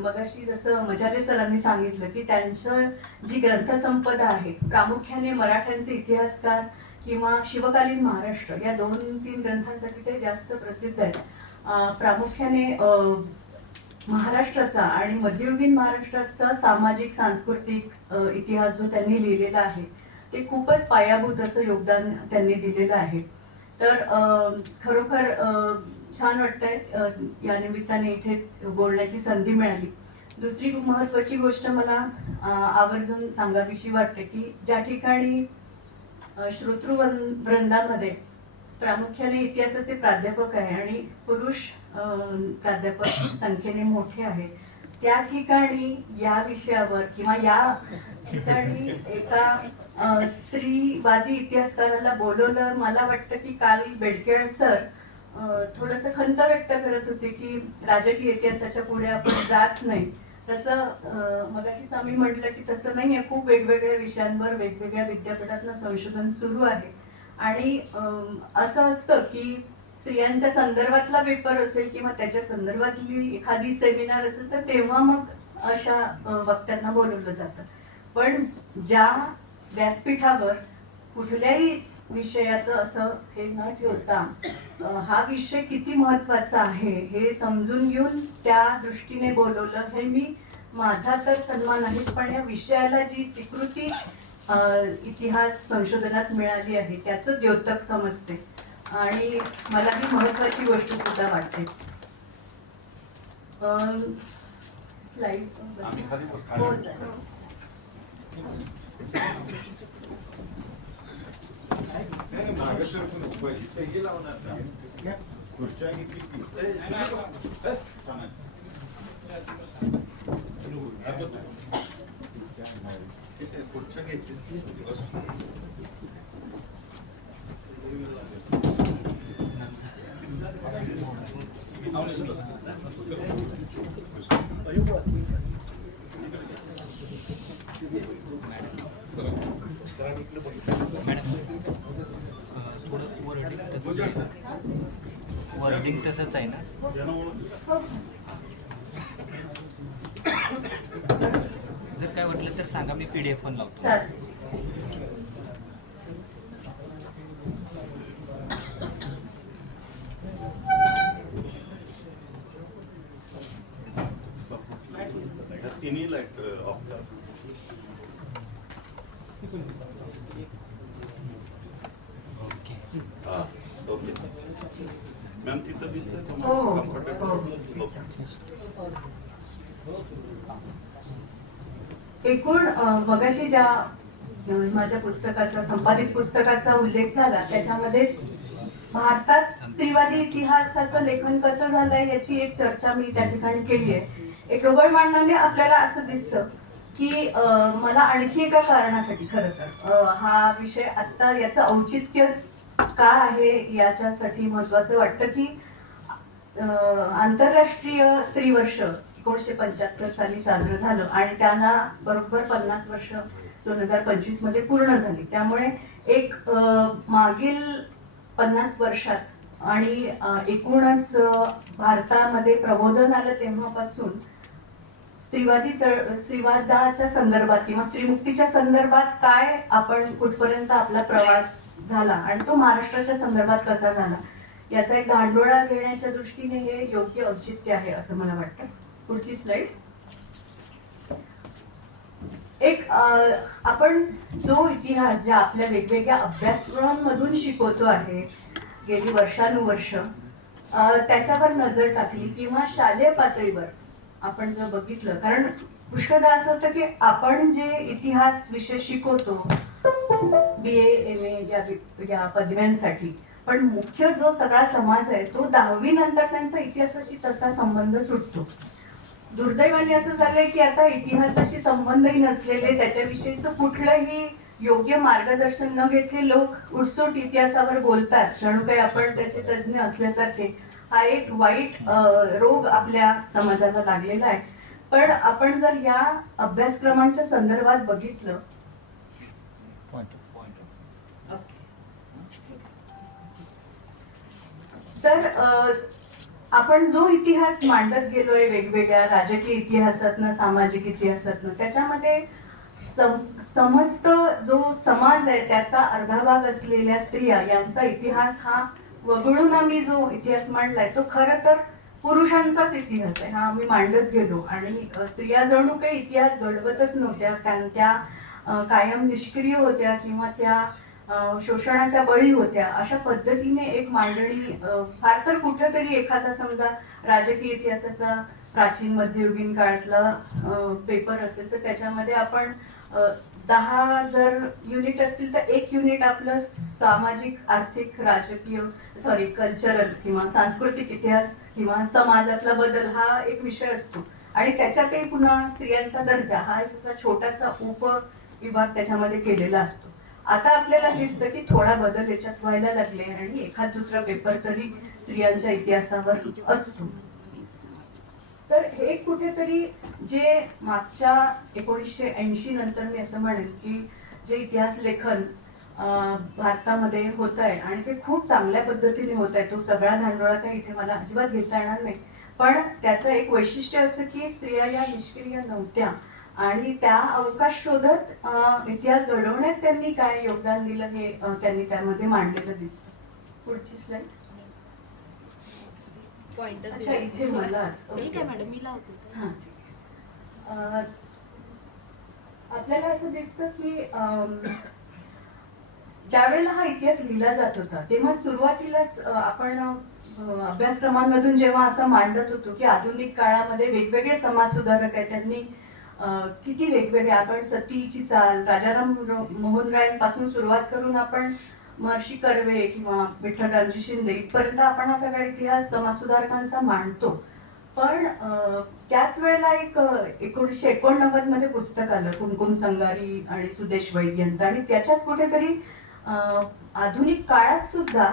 मगाशी जसं मजाले सरांनी सांगितलं की त्यांचं जी ग्रंथसंपदा आहे प्रामुख्याने मराठ्यांचे इतिहासकार किंवा शिवकालीन महाराष्ट्र या 2-3 ग्रंथांसाठी ते जास्त प्रसिद्ध आहेत. प्रामुख्याने महाराष्ट्राचा आणि मध्ययुगीन महाराष्ट्राचा सामाजिक सांस्कृतिक इतिहास जो त्यांनी लिहिलेला आहे ते खूपच पायाभूत असं योगदान त्यांनी दिलेलं आहे. तर खरोखर छान वाटतंय या निमित्ताने इथे बोलण्याची संधी मिळाली. दुसरी महत्वाची गोष्ट मला आवर्जून सांगावीशी वाटते की ज्या ठिकाणी श्रोतृवृंदामध्ये प्रामुख्याने इतिहासाचे प्राध्यापक आहे आणि पुरुष प्राध्यापक संख्येने मोठे आहेत, त्या ठिकाणी या विषयावर किंवा या ठिकाणी एका स्त्रीवादी इतिहासकाराला बोलवलं. मला वाटतं की काल बेडकेळ सर थोडस खंत व्यक्त करत होते की राजकीय इतिहासाच्या पुढे आपण जात नाही. तसं मगाशीच आम्ही म्हटलं की तसं नाहीये, खूप वेगवेगळ्या विषयांवर वेगवेगळ्या विद्यापीठातलं संशोधन सुरू आहे आणि असं असतं की स्त्रियांच्या संदर्भातला पेपर असेल किंवा त्याच्या संदर्भातली एखादी सेमिनार असेल तर तेव्हा मग अशा वक्त्यांना बोलवलं जातं. पण ज्या व्यासपीठावर कुठल्याही विषयाचं असं हे न ठेवता हा विषय किती महत्वाचा आहे हे समजून घेऊन त्या दृष्टीने बोलवलं, हे मी माझा तर सन्मान आहेच, पण या विषयाला जी स्वीकृती इतिहास संशोधनात मिळाली आहे त्याचं द्योतक समजते आणि मला ही महत्वाची गोष्ट सुद्धा वाटते. वर्डिंग तसंच आहे ना. जर काय वाटलं तर सांगा, मी PDF पण लावतो. तिन्ही लाईट ऑफ करा. हा ओके मॅम तिथं दिसतंय हो, तुम्हाला हो. कम्फर्टेबल? ओके. एकूण मगाशी ज्या माझ्या पुस्तकाचा संपादित पुस्तकाचा उल्लेख झाला त्याच्यामध्ये भारतात स्त्रीवादी इतिहासाचं लेखन कसं झालंय याची एक चर्चा मी त्या ठिकाणी केली आहे. एक ढोबळ मांडणाने आपल्याला असं दिसतं की मला आणखी एका कारणासाठी खरं तर हा विषय आता याचं औचित्य का आहे याच्यासाठी महत्वाचं वाटतं की आंतरराष्ट्रीय स्त्री वर्ष 1975 साली साजरं झालं आणि त्यांना बरोबर 50 वर्ष 2025 मध्ये पूर्ण झाली. त्यामुळे एक मागील 50 वर्षात आणि एकूणच भारतामध्ये प्रबोधन आलं तेव्हापासून स्त्रीवादाच्या संदर्भात किंवा स्त्रीमुक्तीच्या संदर्भात काय आपण कुठपर्यंत आपला प्रवास झाला आणि तो महाराष्ट्राच्या संदर्भात कसा झाला याचा एक धांडोळा घेण्याच्या दृष्टीने हे योग्य औचित्य आहे असं मला वाटतं. पुढची स्लाइड. एक आपण जो इतिहास ज्या आपल्या वेगवेगळ्या अभ्यासक्रमांमधून शिकवतो आहे गेली वर्षानुवर्ष त्याच्यावर नजर टाकली किंवा शालेय पातळीवर आपण जर बघितलं, कारण पुष्कळदा असं होतं की आपण जे इतिहास विषय शिकवतो BA MA या पदव्यांसाठी, पण मुख्य जो सगळा समाज आहे तो 10वी नंतर त्यांचा इतिहासाशी तसा संबंध सुटतो. दुर्दैवाने असं झालंय की आता इतिहासाशी संबंधही नसलेले त्याच्याविषयीचं कुठलंही योग्य मार्गदर्शन न घेतले लोक उठसूट इतिहासावर बोलतात जणू काही आपण त्याचे तज्ज्ञ असल्यासारखे. हा एक वाईट रोग आपल्या समाजाला लागलेला आहे. पण आपण जर या अभ्यासक्रमांच्या संदर्भात बघितलं तर आपण जो इतिहास मांडत गेलोय वेगवेगळ्या राजकीय इतिहासातनं सामाजिक इतिहासातनं त्याच्यामध्ये समस्त जो समाज आहे त्याचा अर्धा भाग असलेल्या स्त्रिया यांचा इतिहास हा वगळून आम्ही जो इतिहास मांडलाय तो खरं तर पुरुषांचाच इतिहास आहे हा आम्ही मांडत गेलो आणि स्त्रिया जणू काही इतिहास घडवतच नव्हत्या, कारण त्या कायम निष्क्रिय होत्या किंवा त्या शोषणाच्या बळी होत्या अशा पद्धतीने एक मांडणी. फार तर कुठेतरी एखादा समजा राजकीय इतिहासाचा प्राचीन मध्ययुगीन काळातला पेपर असेल तर त्याच्यामध्ये आपण 10 जर युनिट असतील तर 1 युनिट आपलं सामाजिक आर्थिक राजकीय कल्चरल किंवा सांस्कृतिक इतिहास किंवा समाजातला बदल हा एक विषय असतो आणि त्याच्यातही पुन्हा स्त्रियांचा दर्जा हा एक छोटासा उपविभाग त्याच्यामध्ये केलेला असतो. आता आपल्याला दिसतं की थोडा बदल याच्यात व्हायला लागले आणि एखाद दुसरा पेपर तरी स्त्रियांच्या इतिहासावर असतो. तर हे कुठेतरी जे मागच्या 1980 नंतर मी असं म्हणेन की जे इतिहास लेखन भारतामध्ये होत आहे आणि ते खूप चांगल्या पद्धतीने होत आहे, तो सगळा धांडोळा काही इथे मला अजिबात घेता येणार नाही, पण त्याचं एक वैशिष्ट्य असं की स्त्रिया या निष्क्रिय नव्हत्या आणि त्या अवकाश शोधत इतिहास घडवण्यात त्यांनी काय योगदान दिलं हे त्यांनी त्यामध्ये मांडलेलं दिसतं. पुढची स्लाइड. अच्छा इथे मलाच आपल्याला असं दिसतं की ज्या वेळेला हा इतिहास लिहिला जात होता तेव्हा सुरुवातीलाच आपण अभ्यासक्रमांमधून जेव्हा असं मांडत होतो की आधुनिक काळामध्ये वेगवेगळे समाज सुधारक आहेत, त्यांनी किती वेगवेगळे आपण सतीची चाल राजाराम मोहन राय पासून सुरुवात करून आपण महर्षी कर्वे किंवा विठ्ठलरामजी शिंदे इथपर्यंत आपण हा सगळा इतिहास समाजसुधारकांचा मांडतो. पण त्याच वेळेला एक 1989 मध्ये पुस्तक आलं कुमकुम संगारी आणि सुदेश वैद्य यांचं आणि त्याच्यात कुठेतरी आधुनिक काळात सुद्धा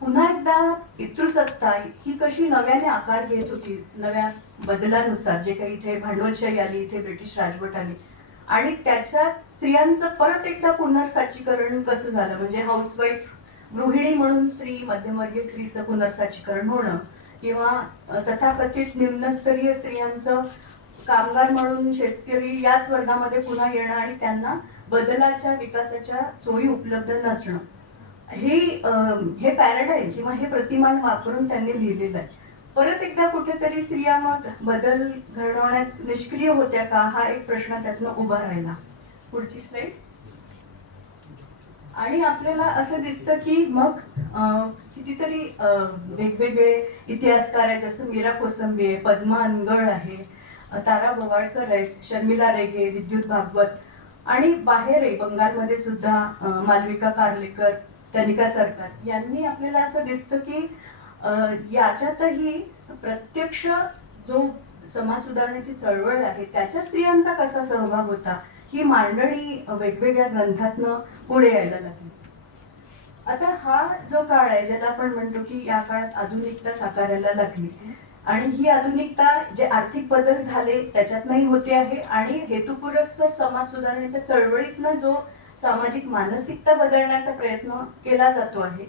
पुन्हा एकदा पितृसत्ता ही कशी नव्याने आकार घेत होती नव्या बदलानुसार, जे काही इथे भांडवलशाही आली, इथे ब्रिटिश राजवट आली आणि त्याच्यात स्त्रियांचं परत एकदा पुनर्साचीकरण कसं झालं, म्हणजे हाऊसवाईफ गृहिणी म्हणून स्त्री मध्यमवर्गीय स्त्रीचं पुनर्साचीकरण होणं किंवा तथाकथित निम्नस्तरीय स्त्रियांचं कामगार म्हणून शेतकरी याच वर्गामध्ये पुन्हा येणं आणि त्यांना बदलाच्या विकासाच्या सोयी उपलब्ध नसणं, हे पॅराडाईम किंवा हे प्रतिमान वापरून त्यांनी लिहिलेलं आहे. परत एकदा कुठेतरी स्त्रिया मग बदल घडवण्यात निष्क्रिय होत्या का, हा एक प्रश्न त्यातनं उभा राहिला. पुढची स्लाइड. आणि आपल्याला असं दिसतं की मग कितीतरी वेगवेगळे इतिहासकार आहेत, जसं मीरा कोसंबी आहे, पद्मा अनगळ आहे, तारा भवाळकर आहेत, शर्मिला रेगे, विद्युत भागवत, आणि बाहेरही बंगालमध्ये सुद्धा मालविका कार्लेकर, तनिका सरकार यांनी आपल्याला असं दिसतं की याच्यातही प्रत्यक्ष जो समाज सुधारण्याची चळवळ आहे त्याच्या स्त्रियांचा कसा सहभाग होता ही मांडणी वेगवेगळ्या ग्रंथातनं पुढे यायला लागली. आता हा जो काळ आहे ज्याला आपण म्हणतो की या काळात आधुनिकता साकारायला लागली, आणि ही आधुनिकता जे आर्थिक बदल झाले त्याच्यातनंही होते आहे, आणि हेतुपुरस्सर समाज सुधारण्याच्या चळवळीतनं जो सामाजिक मानसिकता बदलण्याचा प्रयत्न केला जातो आहे,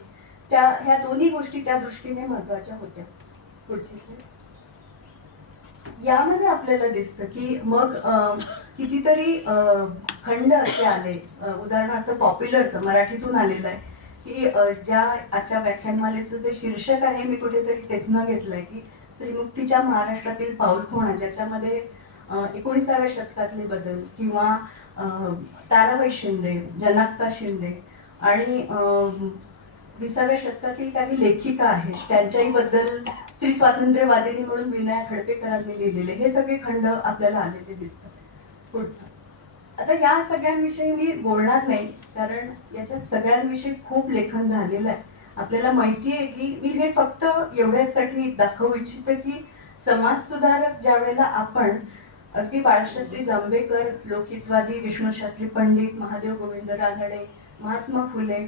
ह्या दोन्ही गोष्टी त्या दृष्टीने महत्वाच्या होत्या. पुढची स्लाइड. यामध्ये आपल्याला दिसतं की मग कितीतरी खंड असे आले, उदाहरणार्थ पॉप्युलरचं मराठीतून आलेलं आहे की ज्या आजच्या व्याख्यानमालेचं जे शीर्षक आहे मी कुठेतरी तेथनं घेतलंय की स्त्रीमुक्तीच्या महाराष्ट्रातील पाऊलखुणा, ज्याच्यामध्ये 19व्या शतकातले बदल किंवा ताराबाई शिंदे, जनाक्का शिंदे आणि 20व्या शतकातील काही लेखिका आहेत त्यांच्याही बद्दल स्त्री स्वातंत्र्यवादिनी म्हणून विनया खडपेकरांनी लिहिलेले हे सगळे खंड आपल्याला आलेले दिसतात. पुढचं. आता या सगळ्यांविषयी मी बोलणार नाही कारण याच्यात सगळ्यांविषयी खूप लेखन झालेलं आहे. आपल्याला माहिती आहे की मी हे फक्त एवढ्यासाठी दाखवू इच्छिते की समाज सुधारक ज्या वेळेला आपण अगदी बाळशास्त्री जांभेकर, लोकहितवादी विष्णुशास्त्री पंडित, महादेव गोविंद रानडे, महात्मा फुले,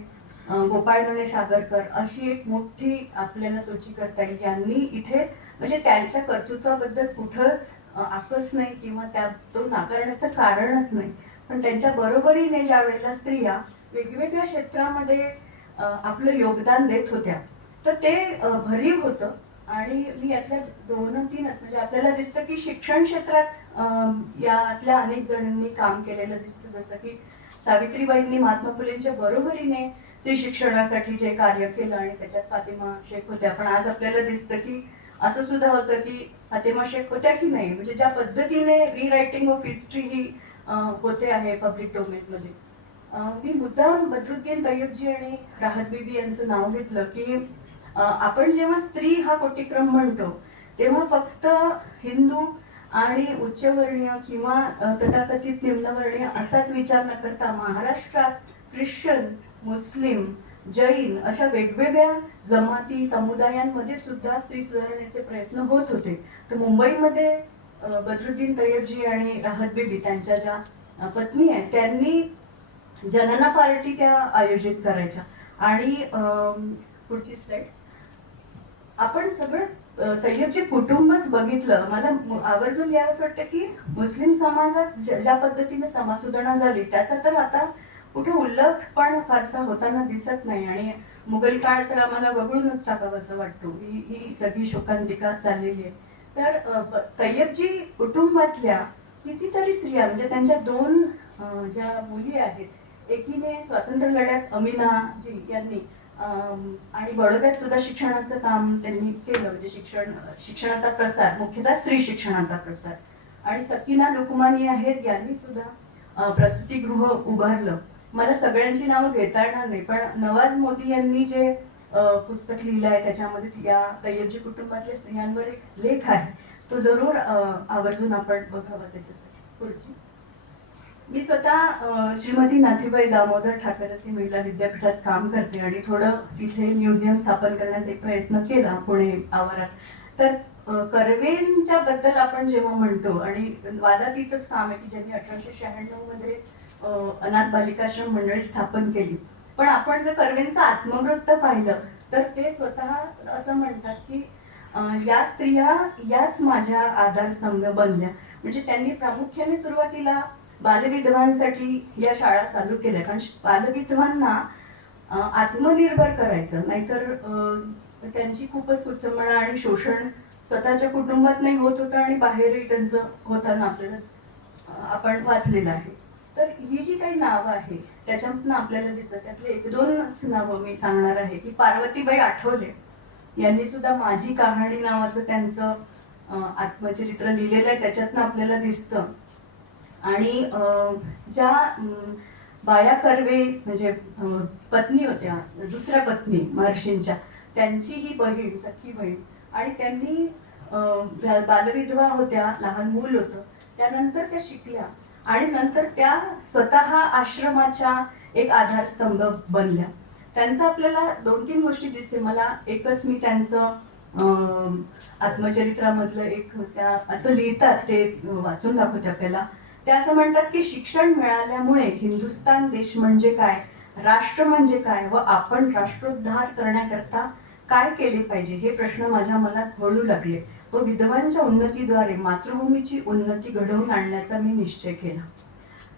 गोपाळ गणेश आगरकर अशी एक मोठी आपल्याला सूची करता येईल. यांनी इथे म्हणजे त्यांच्या कर्तृत्वाबद्दल कुठंच आकच नाही किंवा तो नाकारण्याचं कारणच नाही, पण त्यांच्या बरोबरीने ज्या वेळेला स्त्रिया वेगवेगळ्या क्षेत्रामध्ये आपलं योगदान देत होत्या तर ते भरीव होतं. आणि मी यातल्या 2-3 म्हणजे आपल्याला दिसतं की शिक्षण क्षेत्रात यातल्या अनेक जणांनी काम केलेलं दिसतं, जसं की सावित्रीबाईंनी महात्मा फुलेंच्या बरोबरीने स्त्री शिक्षणासाठी जे कार्य केलं आणि त्याच्यात फातिमा शेख होत्या. पण आज आपल्याला दिसतं की असं सुद्धा होतं की फातिमा शेख होत्या की नाही, म्हणजे ज्या पद्धतीने रिरायटिंग ऑफ हिस्ट्री ही होते आहे पब्लिक डोमेनमध्ये. मी मुद्दाम बद्रुद्दीन तय्यबजी आणि राहत बीबी यांचं नाव घेतलं की आपण जेव्हा स्त्री हा कोटिक्रम म्हणतो तेव्हा फक्त हिंदू आणि उच्चवर्णीय किंवा तथाकथित निम्नवर्णीय असाच विचार न करता महाराष्ट्रात ख्रिश्चन, मुस्लिम, जैन अशा वेगवेगळ्या जमाती समुदायांमध्ये सुद्धा स्त्री सुधारण्याचे प्रयत्न होत होते. तर मुंबईमध्ये बद्रुद्दीन तय्यबजी आणि राहत बीबी त्यांच्या ज्या पत्नी आहेत त्यांनी जनना पार्टी त्या आयोजित करायच्या. आणि पुढची स्लाइड. आपण सगळं तय्यबचे कुटुंबच बघितलं. मला आवर्जून यावंच वाटतं की मुस्लिम समाजात ज्या पद्धतीने समाज सुधारणा झाली त्याचा तर आता कुठे उल्लेख पण फारसा होताना दिसत नाही, आणि मुघल काळ तर आम्हाला वगळूनच टाकावं असं वाटतो. ही सगळी शोकांतिका चाललेली आहे. तर तय्यबजी कुटुंबातल्या कितीतरी स्त्रिया म्हणजे त्यांच्या 2 ज्या मुली आहेत, एकीने स्वातंत्र्य लढ्यात अमीनाजी यांनी आणि बडोद्यात सुद्धा शिक्षणाचं काम त्यांनी केलं, म्हणजे शिक्षणाचा प्रसार, मुख्यतः स्त्री शिक्षणाचा प्रसार. आणि सकीना लुकमानी आहेत, यांनी सुद्धा प्रसूतिगृह उभारलं. मला सगळ्यांची नावं घेता येणार नाही, पण नवाज मोदी यांनी जे पुस्तक लिहिलं आहे त्याच्यामध्ये या तय्यबजी कुटुंबातल्या स्त्रियांवर एक लेख आहे, तो जरूर आवर्जून आपण बघावा त्याच्यासाठी. पुढची. मी स्वतः श्रीमती नाथीबाई दामोदर ठाकरसी महिला विद्यापीठात काम करते आणि थोडं तिथे म्युझियम स्थापन करण्याचा एक प्रयत्न केला पुणे आवारात. तर कर्वेंच्या बद्दल आपण जेव्हा म्हणतो आणि वादातीतच काम आहे की ज्यांनी 1896 मध्ये अनाथ बालिकाश्रम मंडळी स्थापन केली, पण आपण जर कर्वेंचं आत्मवृत्त पाहिलं तर ते स्वतः असं म्हणतात की या स्त्रिया याच माझ्या आधारस्तंभ बनल्या. म्हणजे त्यांनी प्रामुख्याने सुरुवातीला बालविधवांसाठी या शाळा चालू केल्या, कारण बालविधवांना आत्मनिर्भर करायचं, नाहीतर त्यांची खूपच कुचंबणा आणि शोषण स्वतःच्या कुटुंबात नाही होत होतं आणि बाहेरही त्यांचं होताना आपल्याला आपण वाचलेलं आहे. तर ही जी काही नावं आहे त्याच्यातून आपल्याला दिसतं, त्यातले 1-2 नावं मी सांगणार आहे की पार्वतीबाई आठवले यांनी सुद्धा माझी कहाणी नावाचं त्यांचं आत्मचरित्र लिहिलेलं आहे, त्याच्यातनं आपल्याला दिसतं. आणि ज्या बाया कर्वे म्हणजे पत्नी होत्या, दुसऱ्या पत्नी महर्षींच्या, त्यांची ही बहीण, सख्खी बहीण, आणि त्यांनी बालविधवा होत्या, लहान मूल होतं, त्यानंतर त्या शिकल्या आणि नंतर त्या स्वतः आश्रमाच्या एक आधारस्तंभ बनल्या. त्यांचं आपल्याला 2-3 गोष्टी दिसते. मला एकच, मी त्यांचं आत्मचरित्रामधलं एक, त्या असं लिहितात, ते वाचून दाखवते आपल्याला. ते असं म्हणतात की शिक्षण मिळाल्यामुळे हिंदुस्थान देश म्हणजे काय, राष्ट्र म्हणजे काय व आपण राष्ट्रोद्धार करण्याकरता काय केले पाहिजे हे प्रश्न माझ्या मनात घोळू लागले व विधवांच्या उन्नतीद्वारे मातृभूमीची उन्नती घडवून आणण्याचा मी निश्चय केला.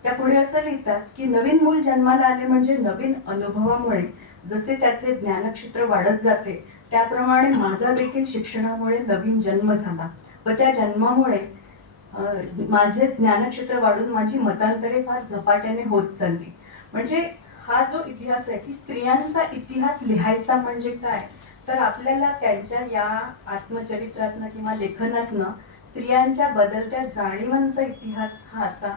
त्या पुढे असं लिहितात की नवीन मूल जन्माला आले म्हणजे नवीन अनुभवामुळे जसे त्याचे ज्ञानक्षेत्र वाढत जाते, त्याप्रमाणे माझा देखील शिक्षणामुळे नवीन जन्म झाला व त्या जन्मामुळे माझे ज्ञानक्षेत्र वाढून माझी मतांतरे फार झपाट्याने होत चालली. म्हणजे हा जो इतिहास आहे की स्त्रियांचा इतिहास लिहायचा म्हणजे काय, तर आपल्याला त्यांच्या या आत्मचरित्रातनं किंवा लेखनातनं स्त्रियांच्या बदलत्या जाणीवांचा इतिहास हा असा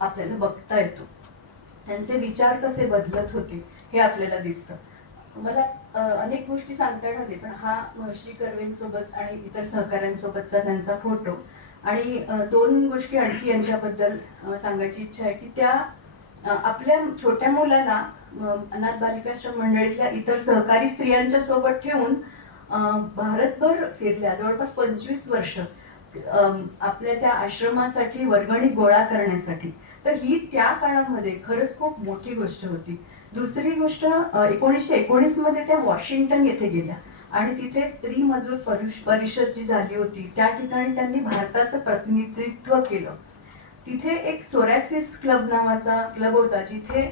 आपल्याला बघता येतो. त्यांचे विचार कसे बदलत होते हे आपल्याला दिसतं. मला अनेक गोष्टी सांगता येणार नाही, पण हा महर्षी कर्वेंसोबत आणि इतर सहकाऱ्यांसोबतचा त्यांचा फोटो. आणि 2 गोष्टी आणखी यांच्याबद्दल सांगायची इच्छा आहे की त्या आपल्या छोट्या मुलाला अनाथ बालिकाश्रम मंडळीतल्या इतर सहकारी स्त्रियांच्या सोबत ठेवून भारतभर फिरल्या, जवळपास 25 वर्ष आपल्या त्या आश्रमासाठी वर्गणी गोळा करण्यासाठी. तर ही त्या काळामध्ये खरंच खूप मोठी गोष्ट होती. दुसरी गोष्ट, 1919 मध्ये त्या वॉशिंग्टन येथे गेल्या आणि तिथे स्त्री मजूर परिषद जी झाली होती त्या ठिकाणी त्यांनी भारताचं प्रतिनिधित्व केलं. तिथे एक सोरॅसिस क्लब नावाचा क्लब होता जिथे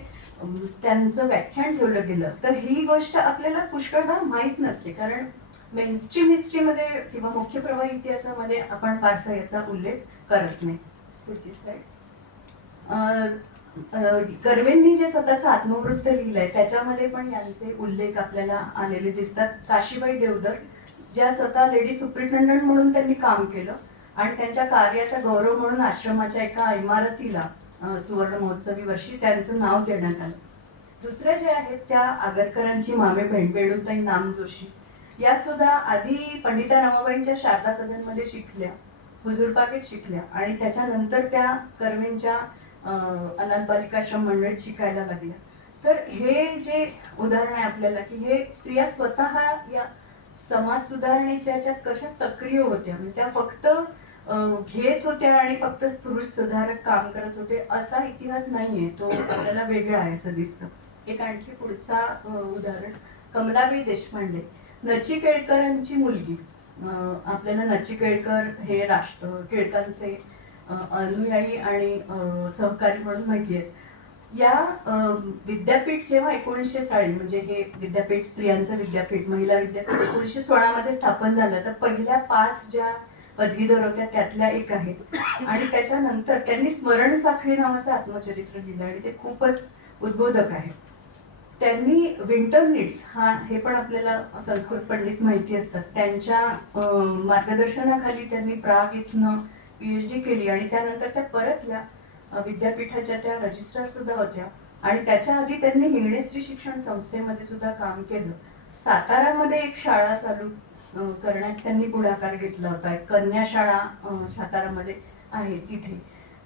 त्यांचं व्याख्यान ठेवलं गेलं. तर ही गोष्ट आपल्याला पुष्कळदा माहीत नसते, कारण मेनस्ट्रीम हिस्ट्रीमध्ये किंवा मुख्य प्रवाह इतिहासामध्ये आपण फारसा याचा उल्लेख करत नाही. पुढची स्लाइड. कर्वेंनी जे स्वतःचं आत्मवृत्त लिहिलंय त्याच्यामध्ये पण यांचे उल्लेख आपल्याला आलेले दिसतात. काशीबाई देवधर, ज्या स्वतः लेडी सुप्रिंटेंडंट म्हणून त्यांनी काम केलं आणि त्यांच्या कार्याचा गौरव म्हणून आश्रमाच्या एका इमारतीला सुवर्ण महोत्सवी वर्षी त्यांचं नाव देण्यात आलं. दुसऱ्या ज्या आहेत त्या आगरकरांची मामे बहीण वेणुताई नामजोशी, या सुद्धा आधी पंडिता रमाबाईंच्या शारदा सदनमध्ये शिकल्या, हुजूरबागेत शिकल्या आणि त्याच्यानंतर त्या कर्वेंच्या अनाथ बालिकाश्रम मंडळीत शिकायला लागल्या. तर हे जे उदाहरण आहे आपल्याला की हे स्त्रिया स्वतः या समाज सुधारणेच्या याच्यात कशा सक्रिय होत्या, म्हणजे त्या फक्त घेत होत्या आणि फक्त पुरुष सुधारक काम करत होते असा इतिहास नाहीये, तो आपल्याला वेगळा आहे असं दिसतं. एक आणखी पुढचा उदाहरण, कमलाबाई देशपांडे, नचिकेळकरांची मुलगी. आपल्याला नचिकेळकर हे टिळकांचे अनुयायी आणि सहकारी म्हणून माहिती आहेत. या विद्यापीठ जेव्हा 1900 साली, म्हणजे हे विद्यापीठ स्त्रियांचं विद्यापीठ, महिला विद्यापीठ 1916 मध्ये स्थापन झालं, तर पहिल्या 5 ज्या पदवीधर होत्या त्यातल्या एक आहेत. आणि त्याच्यानंतर त्यांनी स्मरण साखळी नावाचं आत्मचरित्र लिहिलं आणि ते खूपच उद्बोधक आहे. त्यांनी विंटर नीड्स हे पण आपल्याला संस्कृत पंडित माहिती असतात, त्यांच्या मार्गदर्शनाखाली त्यांनी प्राग इथनं PhD केली आणि त्यानंतर त्या परतल्या, विद्यापीठाच्या त्या रजिस्ट्रार सुद्धा होत्या आणि त्याच्या आधी त्यांनी हिंगणे स्त्री शिक्षण संस्थेमध्ये सुद्धा काम केलं. सातारामध्ये एक शाळा चालू करण्यात त्यांनी पुढाकार घेतला होता, एक कन्या शाळा सातारामध्ये आहे तिथे.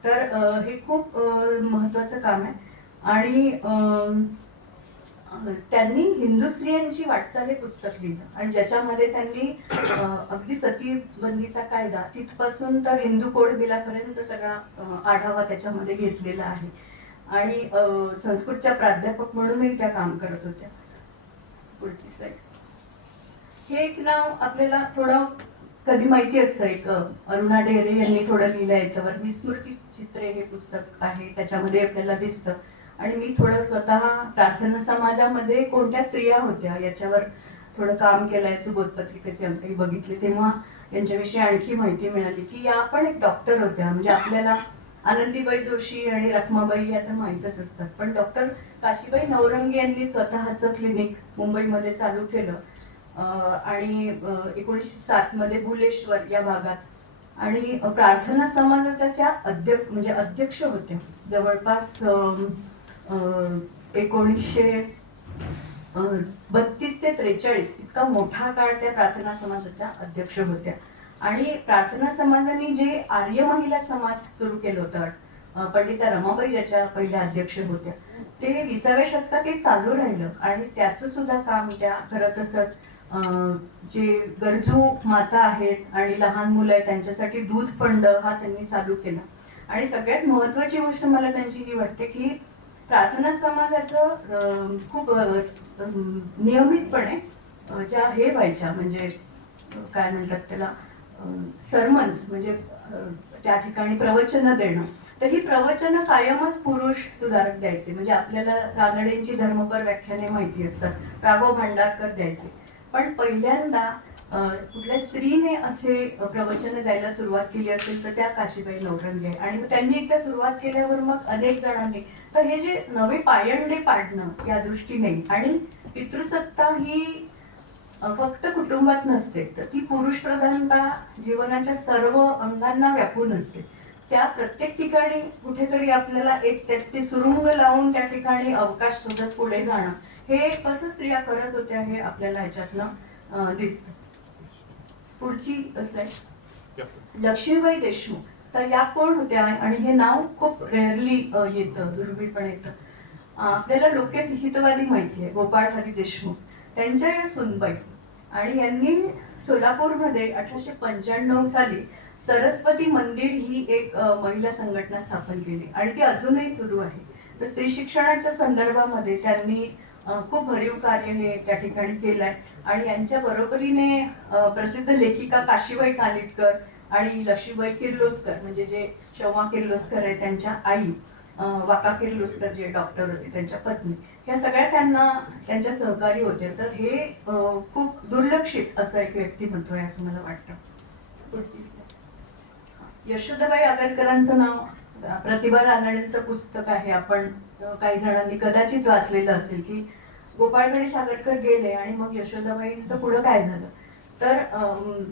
तर हे खूप महत्वाचं काम आहे. आणि त्यांनी हिंदू स्त्रियांची वाटचाल हे पुस्तक लिहिलं आणि ज्याच्यामध्ये त्यांनी अगदी सतीबंदीचा कायदा तिथपासून तर हिंदू कोड बिलापर्यंत सगळा आढावा त्याच्यामध्ये घेतलेला आहे. आणि संस्कृतच्या प्राध्यापक म्हणूनही त्या काम करत होत्या. पुढची स्लाइड. हे एक नाव आपल्याला थोडं कधी माहिती असतं, एक अरुणा ढेरे यांनी थोडं लिहिलं याच्यावर. विस्मृती चित्रे हे पुस्तक आहे, त्याच्यामध्ये आपल्याला दिसतं. आणि मी थोडं स्वतः प्रार्थना समाजामध्ये कोणत्या स्त्रिया होत्या याच्यावर थोडं काम केलंय, सुबोध पत्रिकेचे अंकही बघितले, तेव्हा यांच्याविषयी आणखी माहिती मिळाली की या पण एक डॉक्टर होत्या. म्हणजे आपल्याला आनंदीबाई जोशी आणि रखमाबाई या तर माहीतच असतात, पण डॉक्टर काशीबाई नवरंगे यांनी स्वतःचं क्लिनिक मुंबईमध्ये चालू केलं. आणि 1907 मध्ये भुलेश्वर या भागात आणि प्रार्थना समाजाच्या म्हणजे अध्यक्ष होत्या जवळपास 1932 ते 43 इतका मोठा काळ त्या प्रार्थना समाजाच्या अध्यक्ष होत्या. आणि प्रार्थना समाजाने जे आर्य महिला समाज सुरू केलं होतं, पंडिता रमाबाई ज्याच्या पहिल्या अध्यक्ष होत्या, ते 20व्या शतकात ते चालू राहिलं आणि त्याचं सुद्धा काम त्या करत असत. जे गरजू माता आहेत आणि लहान मुलं आहेत त्यांच्यासाठी दूध फंड हा त्यांनी चालू केला. आणि सगळ्यात महत्वाची गोष्ट मला त्यांची ही वाटते की प्रार्थना समाजाचं खूप नियमितपणे ज्या हे व्हायच्या म्हणजे काय म्हणतात त्याला सरमन्स म्हणजे त्या ठिकाणी प्रवचन देणं, तर ही प्रवचन कायमच पुरुष सुधारक द्यायचे. म्हणजे आपल्याला रानडेंची धर्मपर व्याख्याने माहिती असतात, राघव भांडारकर द्यायचे. पण पहिल्यांदा कुठल्या स्त्रीने असे प्रवचन द्यायला सुरुवात केली असेल तर त्या काशीबाई नवरंगे. आणि त्यांनी एकदा सुरुवात केल्यावर मग अनेक जणांनी, तर हे जे नवे पायंडे पाडणं या दृष्टीने, आणि पितृसत्ता ही फक्त कुटुंबात नसते, तर ती पुरुष प्रधानता जीवनाच्या सर्व अंगांना व्यापून असते. त्या प्रत्येक ठिकाणी कुठेतरी आपल्याला एक ते सुरुंग लावून त्या ठिकाणी अवकाश शोधत पुढे जाणं, हे कसं स्त्रिया करत होत्या हे आपल्याला ह्याच्यातनं दिसतं. पुढची स्लाइड. लक्ष्मीबाई देशमुख, तर या कोण होत्या आणि हे नाव खूप रेअरली येतं, दुर्मिळपणे येतं. आपल्याला लोकहितवादी माहिती आहे, गोपाळहरी देशमुख, त्यांच्या या सुनबाई. आणि यांनी सोलापूरमध्ये 1895 साली सरस्वती मंदिर ही एक महिला संघटना स्थापन केली आणि ती अजूनही सुरू आहे. तर स्त्री शिक्षणाच्या संदर्भामध्ये त्यांनी खूप भरीव कार्य हे त्या ठिकाणी केलंय. आणि यांच्या बरोबरीने प्रसिद्ध लेखिका काशीबाई कानिटकर आणि लक्ष्मीबाई किर्लोस्कर, म्हणजे जे शौमा किर्लोस्कर आहे त्यांच्या आई, वाका किर्लोस्कर जे डॉक्टर होते त्यांच्या पत्नी, ह्या सगळ्या त्यांच्या सहकारी होत्या. तर हे खूप दुर्लक्षित असं एक व्यक्तिमत्व आहे असं मला वाटतं. पुढची slide. यशोदाबाई आगरकरांचं नाव प्रतिभा रानडेंचं पुस्तक आहे, आपण काही जणांनी कदाचित वाचलेलं असेल की गोपाळ गणेश आगरकर गेले आणि मग यशोदाबाईंचं पुढं काय झालं. तर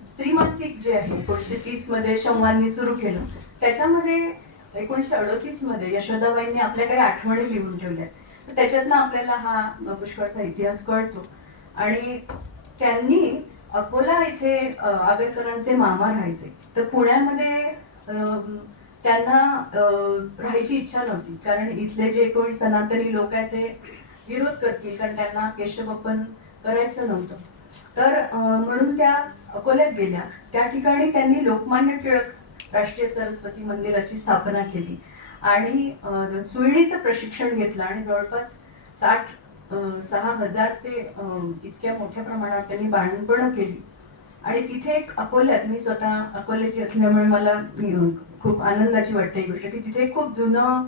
स्त्री मासिक जे आहे 1930 मध्ये शौवांनी सुरू केलं, त्याच्यामध्ये 1938 मध्ये यशोदाबाईंनी आपल्या काही आठवणी लिहून ठेवल्या. तर त्याच्यातनं आपल्याला हा पुष्कळचा इतिहास कळतो. आणि त्यांनी अकोला इथे आगरकरांचे मामा राहायचे, तर पुण्यामध्ये त्यांना राहायची इच्छा नव्हती, कारण इथले जे कोणी सनातनी लोक आहेत ते विरोध करतील, कारण त्यांना केशवपन करायचं नव्हतं. तर म्हणून त्या अकोल्यात गेल्या. त्या ठिकाणी त्यांनी लोकमान्य टिळक राष्ट्रीय सरस्वती मंदिराची स्थापना केली आणि सुईणीचं प्रशिक्षण घेतलं आणि जवळपास 6,000 ते इतक्या मोठ्या प्रमाणात त्यांनी बाळंतपणं केली. आणि तिथे एक अकोल्यात, मी स्वतः अकोल्याची असल्यामुळे मला खूप आनंदाची वाटते ही गोष्ट की तिथे खूप जुनं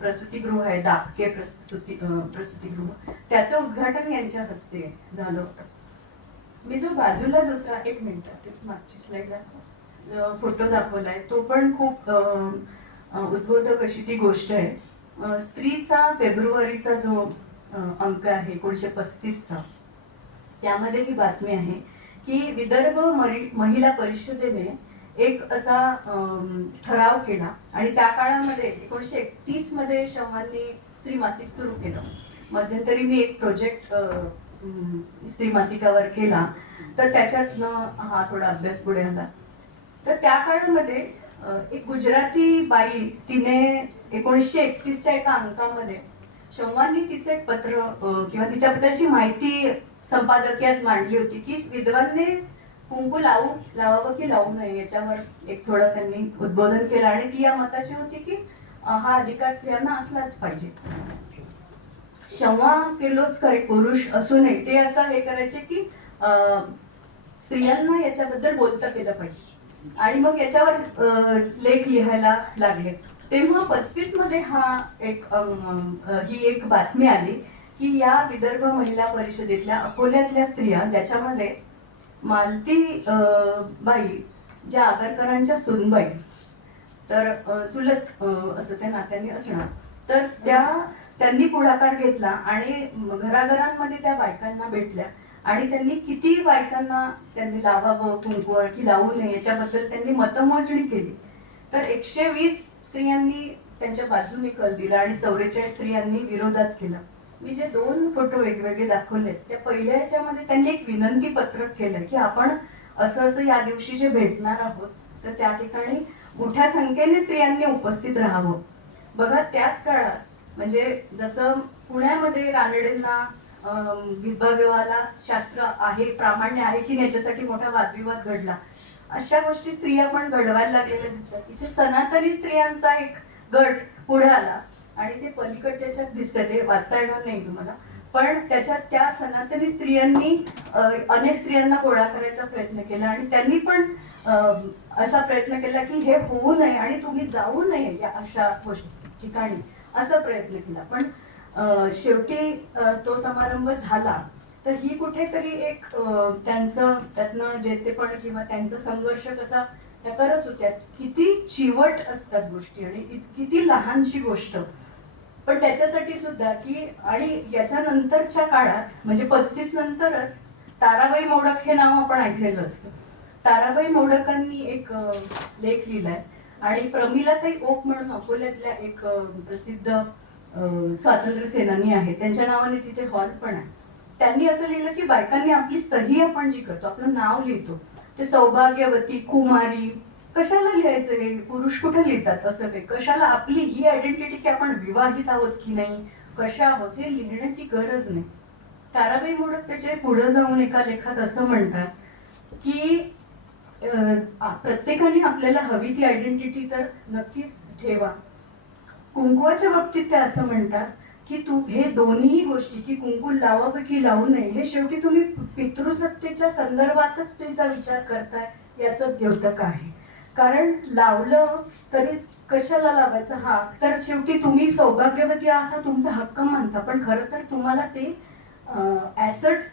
प्रसूतिगृह आहे, दापके प्रसूतिगृह, त्याचं उद्घाटन यांच्या हस्ते झालं होतं. मी जो बाजूला दुसरा, एक मिनिट मागची स्लाइडला फोटो दाखवलाय, तो पण खूप उद्बोधक अशी ती गोष्ट आहे. स्त्रीचा फेब्रुवारीचा जो अंक आहे 1935चा, त्यामध्ये ही बातमी आहे की विदर्भ महिला परिषदेने एक असा ठराव केला आणि त्या काळामध्ये 1931 मध्ये शौवांनी स्त्री मासिक सुरू केलं. मध्यंतरी मी एक प्रोजेक्ट स्त्री मासिकावर केला, तर त्याच्यातनं हा थोडा अभ्यास पुढे आला. तर त्या काळामध्ये एक गुजराती बाई, तिने 1931च्या एका अंकामध्ये शौवांनी तिचं एक पत्र किंवा तिच्याबद्दलची माहिती संपादकीयात मांडली होती की विधवांनी कुंकू लावावं की लावू नये, याच्यावर एक थोडं त्यांनी उद्बोधन केलं. आणि ती या मताची होती की हा अधिकार स्त्रियांना असलाच पाहिजे. शौवा किर्लोस्कर पुरुष असूनही ते असं हे करायचे की स्त्रियांना याच्याबद्दल बोलतं केलं पाहिजे. आणि मग याच्यावर लेख लिहायला लागले. तेव्हा 35 मध्ये ही एक बातमी आली की या विदर्भ महिला परिषदेतल्या अकोल्यातल्या स्त्रिया, ज्याच्यामध्ये मालती बाई ज्या आगरकरांच्या सुनबाई, तर चुलत असं त्या नात्याने असणार, तर त्यांनी पुढाकार घेतला आणि घराघरांमध्ये त्या बायकांना भेटल्या आणि त्यांनी किती बायकांना त्यांनी लावावं कुंकू की लावू नये याच्याबद्दल त्यांनी मतमोजणी केली. तर 120 स्त्रियांनी त्यांच्या बाजूने कल दिला आणि 44 स्त्रियांनी विरोधात केला. मी जे 2 फोटो वेगवेगळे दाखवले त्या पहिल्या याच्यामध्ये त्यांनी एक विनंती पत्रक केलं की आपण असं या दिवशी जे भेटणार आहोत तर त्या ठिकाणी मोठ्या संख्येने स्त्रियांनी उपस्थित राहावं. बघा त्याच काळात म्हणजे जसं पुण्यामध्ये रानडेंना विधवाविवाहाला शास्त्र आहे प्रामाण्य आहे की नाही याच्यासाठी मोठा वादविवाद घडला. अशा गोष्टी स्त्रिया पण घडवायला लागलेल्या दिसतात. इथे सनातनी स्त्रियांचा एक गट पुढे आला आणि ते पलीकडच्या याच्यात दिसतं, ते वाचता येणार नाही तुम्हाला, पण त्याच्यात त्या सनातनी स्त्रियांनी अनेक स्त्रियांना गोळा करायचा प्रयत्न केला आणि त्यांनी पण असा प्रयत्न केला की हे होऊ नये आणि तुम्ही जाऊ नये या अशा ठिकाणी असा प्रयत्न केला. पण शेवटी तो समारंभ झाला. तर ही कुठेतरी एक त्यांचं त्यातनं जेतेपण किंवा त्यांचा संघर्ष कसा त्या करत होत्या. किती चिवट असतात गोष्टी आणि किती लहानशी गोष्ट, पण त्याच्यासाठी सुद्धा की आणि याच्यानंतरच्या काळात म्हणजे 35 नंतरच ताराबाई मोडक हे नाव आपण ऐकलेलं असतं. ताराबाई मोडकांनी एक लेख लिहिलाय आणि प्रमिलाताई ओक म्हणून अकोल्यातल्या एक प्रसिद्ध स्वातंत्र्य सेनानी आहे, त्यांच्या नावाने तिथे हॉल पण आहे. त्यांनी असं लिहिलं की बायकांनी आपली सही आपण जी करतो आपलं नाव लिहितो ते सौभाग्यवती कुमारी कशाला लिहायचं, हे पुरुष कुठे लिहितात असं काही, कशाला आपली ही आयडेंटिटी की आपण विवाहित आहोत की नाही कशा आहोत हे लिहिण्याची गरज नाही. ताराबाई मोडक त्याच्या पुढे जाऊन एका लेखात असं म्हणतात की प्रत्येकाने आपल्याला हवी ती आयडेंटिटी तर नक्कीच ठेवा. कुंकवाच्या बाबतीत ते असं म्हणतात की तू हे दोन्ही गोष्टी की कुंकू लावावं की लावू नये हे शेवटी तुम्ही पितृसत्तेच्या संदर्भातच त्याचा विचार करताय याचं द्योतक आहे. कारण लावलं तरी कशाला लावायचं, हा तर शेवटी तुम्ही सौभाग्यवती आहात हा तुमचा हक्क मानता, पण खरं तर तुम्हाला ते ऍसेट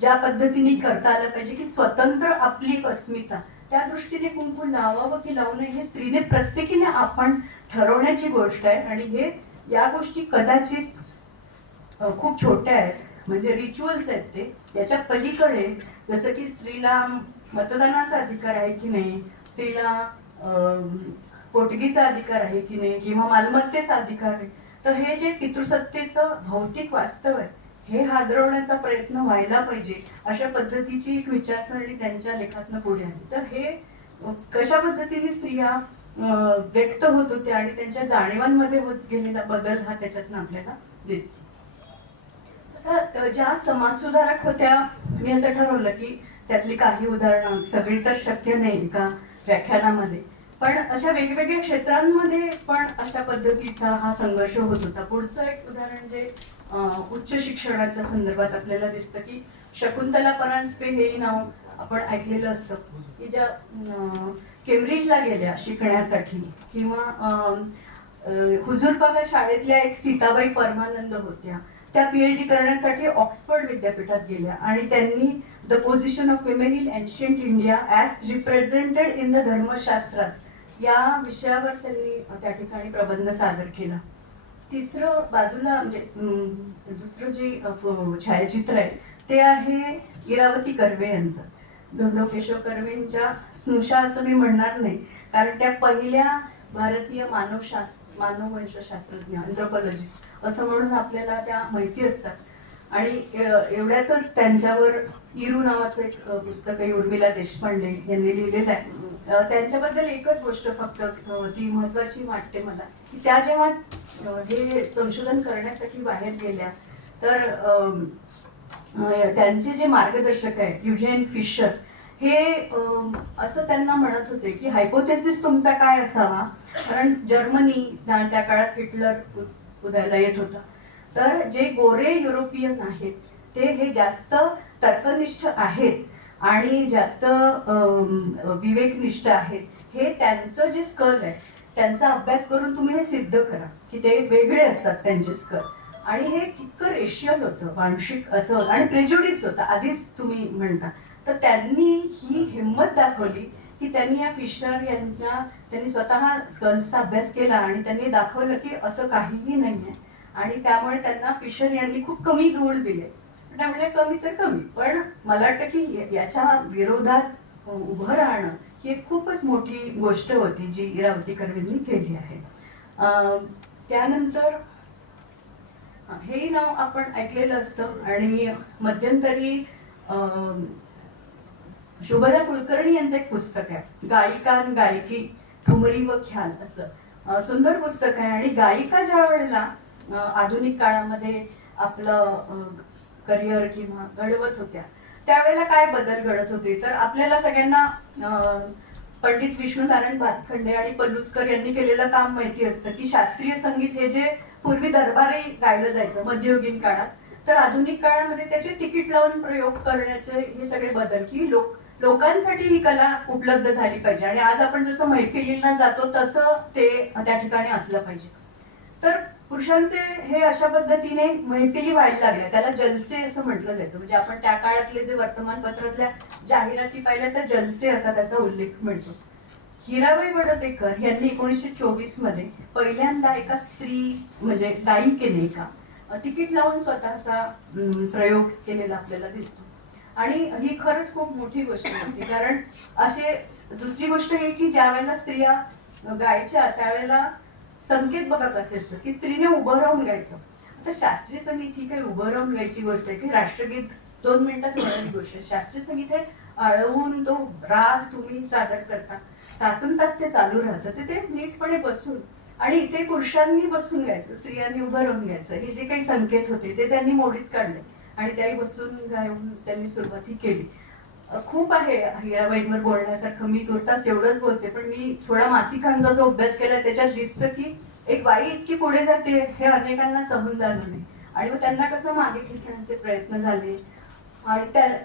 ज्या पद्धतीने करता आलं पाहिजे की स्वतंत्र आपली अस्मिता त्या दृष्टीने कुंकू लावावं की लावू नये हे स्त्रीने प्रत्येकीने आपण ठरवण्याची गोष्ट आहे. आणि हे या गोष्टी कदाचित खूप छोट्या आहेत म्हणजे रिच्युअल्स आहेत ते, याच्या पलीकडे जसं की स्त्रीला मतदानाचा अधिकार आहे की नाही, स्त्रीला पोटगीचा अधिकार आहे की नाही किंवा मालमत्तेचा अधिकार आहे, तर हे जे पितृसत्तेचं भौतिक वास्तव आहे हे हादरवण्याचा प्रयत्न व्हायला पाहिजे अशा पद्धतीची एक विचारसरणी त्यांच्या लेखातनं पुढे आली. तर हे कशा पद्धतीने स्त्रिया व्यक्त होत होत्या आणि त्यांच्या जाणीवांमध्ये होत गेलेला बदल हा त्याच्यातनं आपल्याला दिसतो. आता ज्या समाजसुधारक होत्या मी असं ठरवलं की त्यातली काही उदाहरणं, सगळी तर शक्य नाही एका व्याख्यानामध्ये, पण अशा वेगवेगळ्या क्षेत्रांमध्ये पण अशा पद्धतीचा हा संघर्ष होत होता. पुढचं एक उदाहरण जे उच्च शिक्षणाच्या संदर्भात आपल्याला दिसतं की शकुंतला परांजपे हे नाव आपण ऐकलेलं असतं की ज्या केम्ब्रिजला गेल्या शिकण्यासाठी किंवा हुजूरपागा शाळेतल्या एक सीताबाई परमानंद होत्या, त्या PhD करण्यासाठी ऑक्सफर्ड विद्यापीठात गेल्या आणि त्यांनी the position of women in ancient India as represented in the धर्मशास्त्रात या विषयावर त्यांनी त्या ठिकाणी प्रबंध सादर केला. तिसरं बाजूला म्हणजे दुसरं जे छायाचित्र आहे ते आहे इरावती कर्वे यांचं. धोंडो केशव कर्वेंच्या स्नुषा असं मी म्हणणार नाही कारण त्या पहिल्या भारतीय मानववंशशास्त्रज्ञ अँथ्रोपॉलॉजिस्ट असं म्हणून आपल्याला त्या माहिती असतात आणि एवढ्यातच त्यांच्यावर इरू नावाचं एक पुस्तक आहे उर्मिला देशपांडे यांनी लिहिलेलं आहे. त्यांच्याबद्दल एकच गोष्ट फक्त ती महत्वाची वाटते मला की त्या जेव्हा हे संशोधन करण्यासाठी बाहेर गेल्या तर त्यांचे जे मार्गदर्शक आहे युजेन फिशर हे असं त्यांना म्हणत होते की हायपोथेसिस तुमचा काय असावा, कारण जर्मनी त्या काळात हिटलर उदयाला येत होता, तर जे गोरे युरोपियन आहेत ते हे जास्त तर्कनिष्ठ आहेत आणि जास्त विवेकनिष्ठ आहेत, हे त्यांचं जे स्कल आहे त्यांचा अभ्यास करून तुम्ही हे सिद्ध करा की ते वेगळे असतात त्यांचे स्कल. आणि हे इतकं रेशियल होतं, वांशिक असं आणि प्रेज्युडिस होतं आधीच तुम्ही म्हणता. तर त्यांनी ही हिंमत दाखवली की त्यांनी या फिशर त्यांनी स्वतः स्कल्सचा अभ्यास केला आणि त्यांनी दाखवलं की असं काहीही नाही आहे आणि त्यामुळे त्यांना फिशर यांनी खूप कमी गुण दिले. त्या म्हणल्या कमी तर कमी, पण मला वाटतं की याच्या विरोधात उभं राहणं ही एक खूपच मोठी गोष्ट होती जी इरावती कर्वेंनी केली आहे. त्यानंतर हे नाव आपण ऐकलेलं असतं आणि मध्यंतरी शुभदा कुलकर्णी यांचं एक पुस्तक आहे, गायिका आणि गायकी ठुमरी व ख्याल, असं सुंदर पुस्तक आहे. आणि गायिका ज्या वेळेला आधुनिक काळामध्ये आपलं करिअर किंवा घडवत होत्या त्यावेळेला काय बदल घडत होते, तर आपल्याला सगळ्यांना पंडित विष्णुनारायण भातखंडे आणि पलुसकर यांनी केलेलं काम माहिती असतं की शास्त्रीय संगीत हे जे पूर्वी दरबारी गायलं जायचं मध्ययुगीन काळात, तर आधुनिक काळामध्ये त्याचे तिकीट लावून प्रयोग करण्याचे हे सगळे बदल की लोकांसाठी ही कला उपलब्ध झाली पाहिजे. आणि आज आपण जसं मैफिलींना जातो तसं ते त्या ठिकाणी असलं पाहिजे. तर पुरुषांचे हे अशा पद्धतीने मैफिली व्हायला लागल्या, त्याला जलसे असं म्हटलं जायचं. म्हणजे आपण त्या काळातले जे वर्तमानपत्रातल्या जाहिराती पाहिल्या तर जलसे असा त्याचा उल्लेख मिळतो. हिराबाई बडोदेकर यांनी 1924 मध्ये पहिल्यांदा एका स्त्री म्हणजे गायिकेने एका तिकीट लावून स्वतःचा प्रयोग केलेला आपल्याला दिसतो. आणि ही खरंच खूप मोठी गोष्ट होती, कारण असे दुसरी गोष्ट ही की ज्या वेळेला स्त्रिया गायच्या त्यावेळेला संकेत बघा कसे असतं की स्त्रीने उभं राहून गायचं. आता शास्त्रीय संगीत ही काही उभं राहून गायची गोष्ट आहे की राष्ट्रगीत 2 मिनिटात होणारी गोष्ट आहे. शास्त्रीय संगीत हे आळवून तो राग तुम्ही सादर करता, तासन तास ते चालू राहतं, ते नीटपणे बसून. आणि इथे पुरुषांनी बसून गायचं, स्त्रियांनी उभं राहून गायचं, हे जे काही संकेत होते ते त्यांनी मोडीत काढले आणि त्याही बसून गायून त्यांनी सुरुवात केली. खूप आहे हिराबाईंवर बोलण्यासारखं, मी तुर्तास एवढंच बोलते, पण मी थोडा मासिकांचा जो अभ्यास केला त्याच्यात दिसतं की एक बाई इतकी पुढे जाते हे अनेकांना समजून झालं नाही आणि मग त्यांना कसं मागे खेचण्याचे प्रयत्न झाले.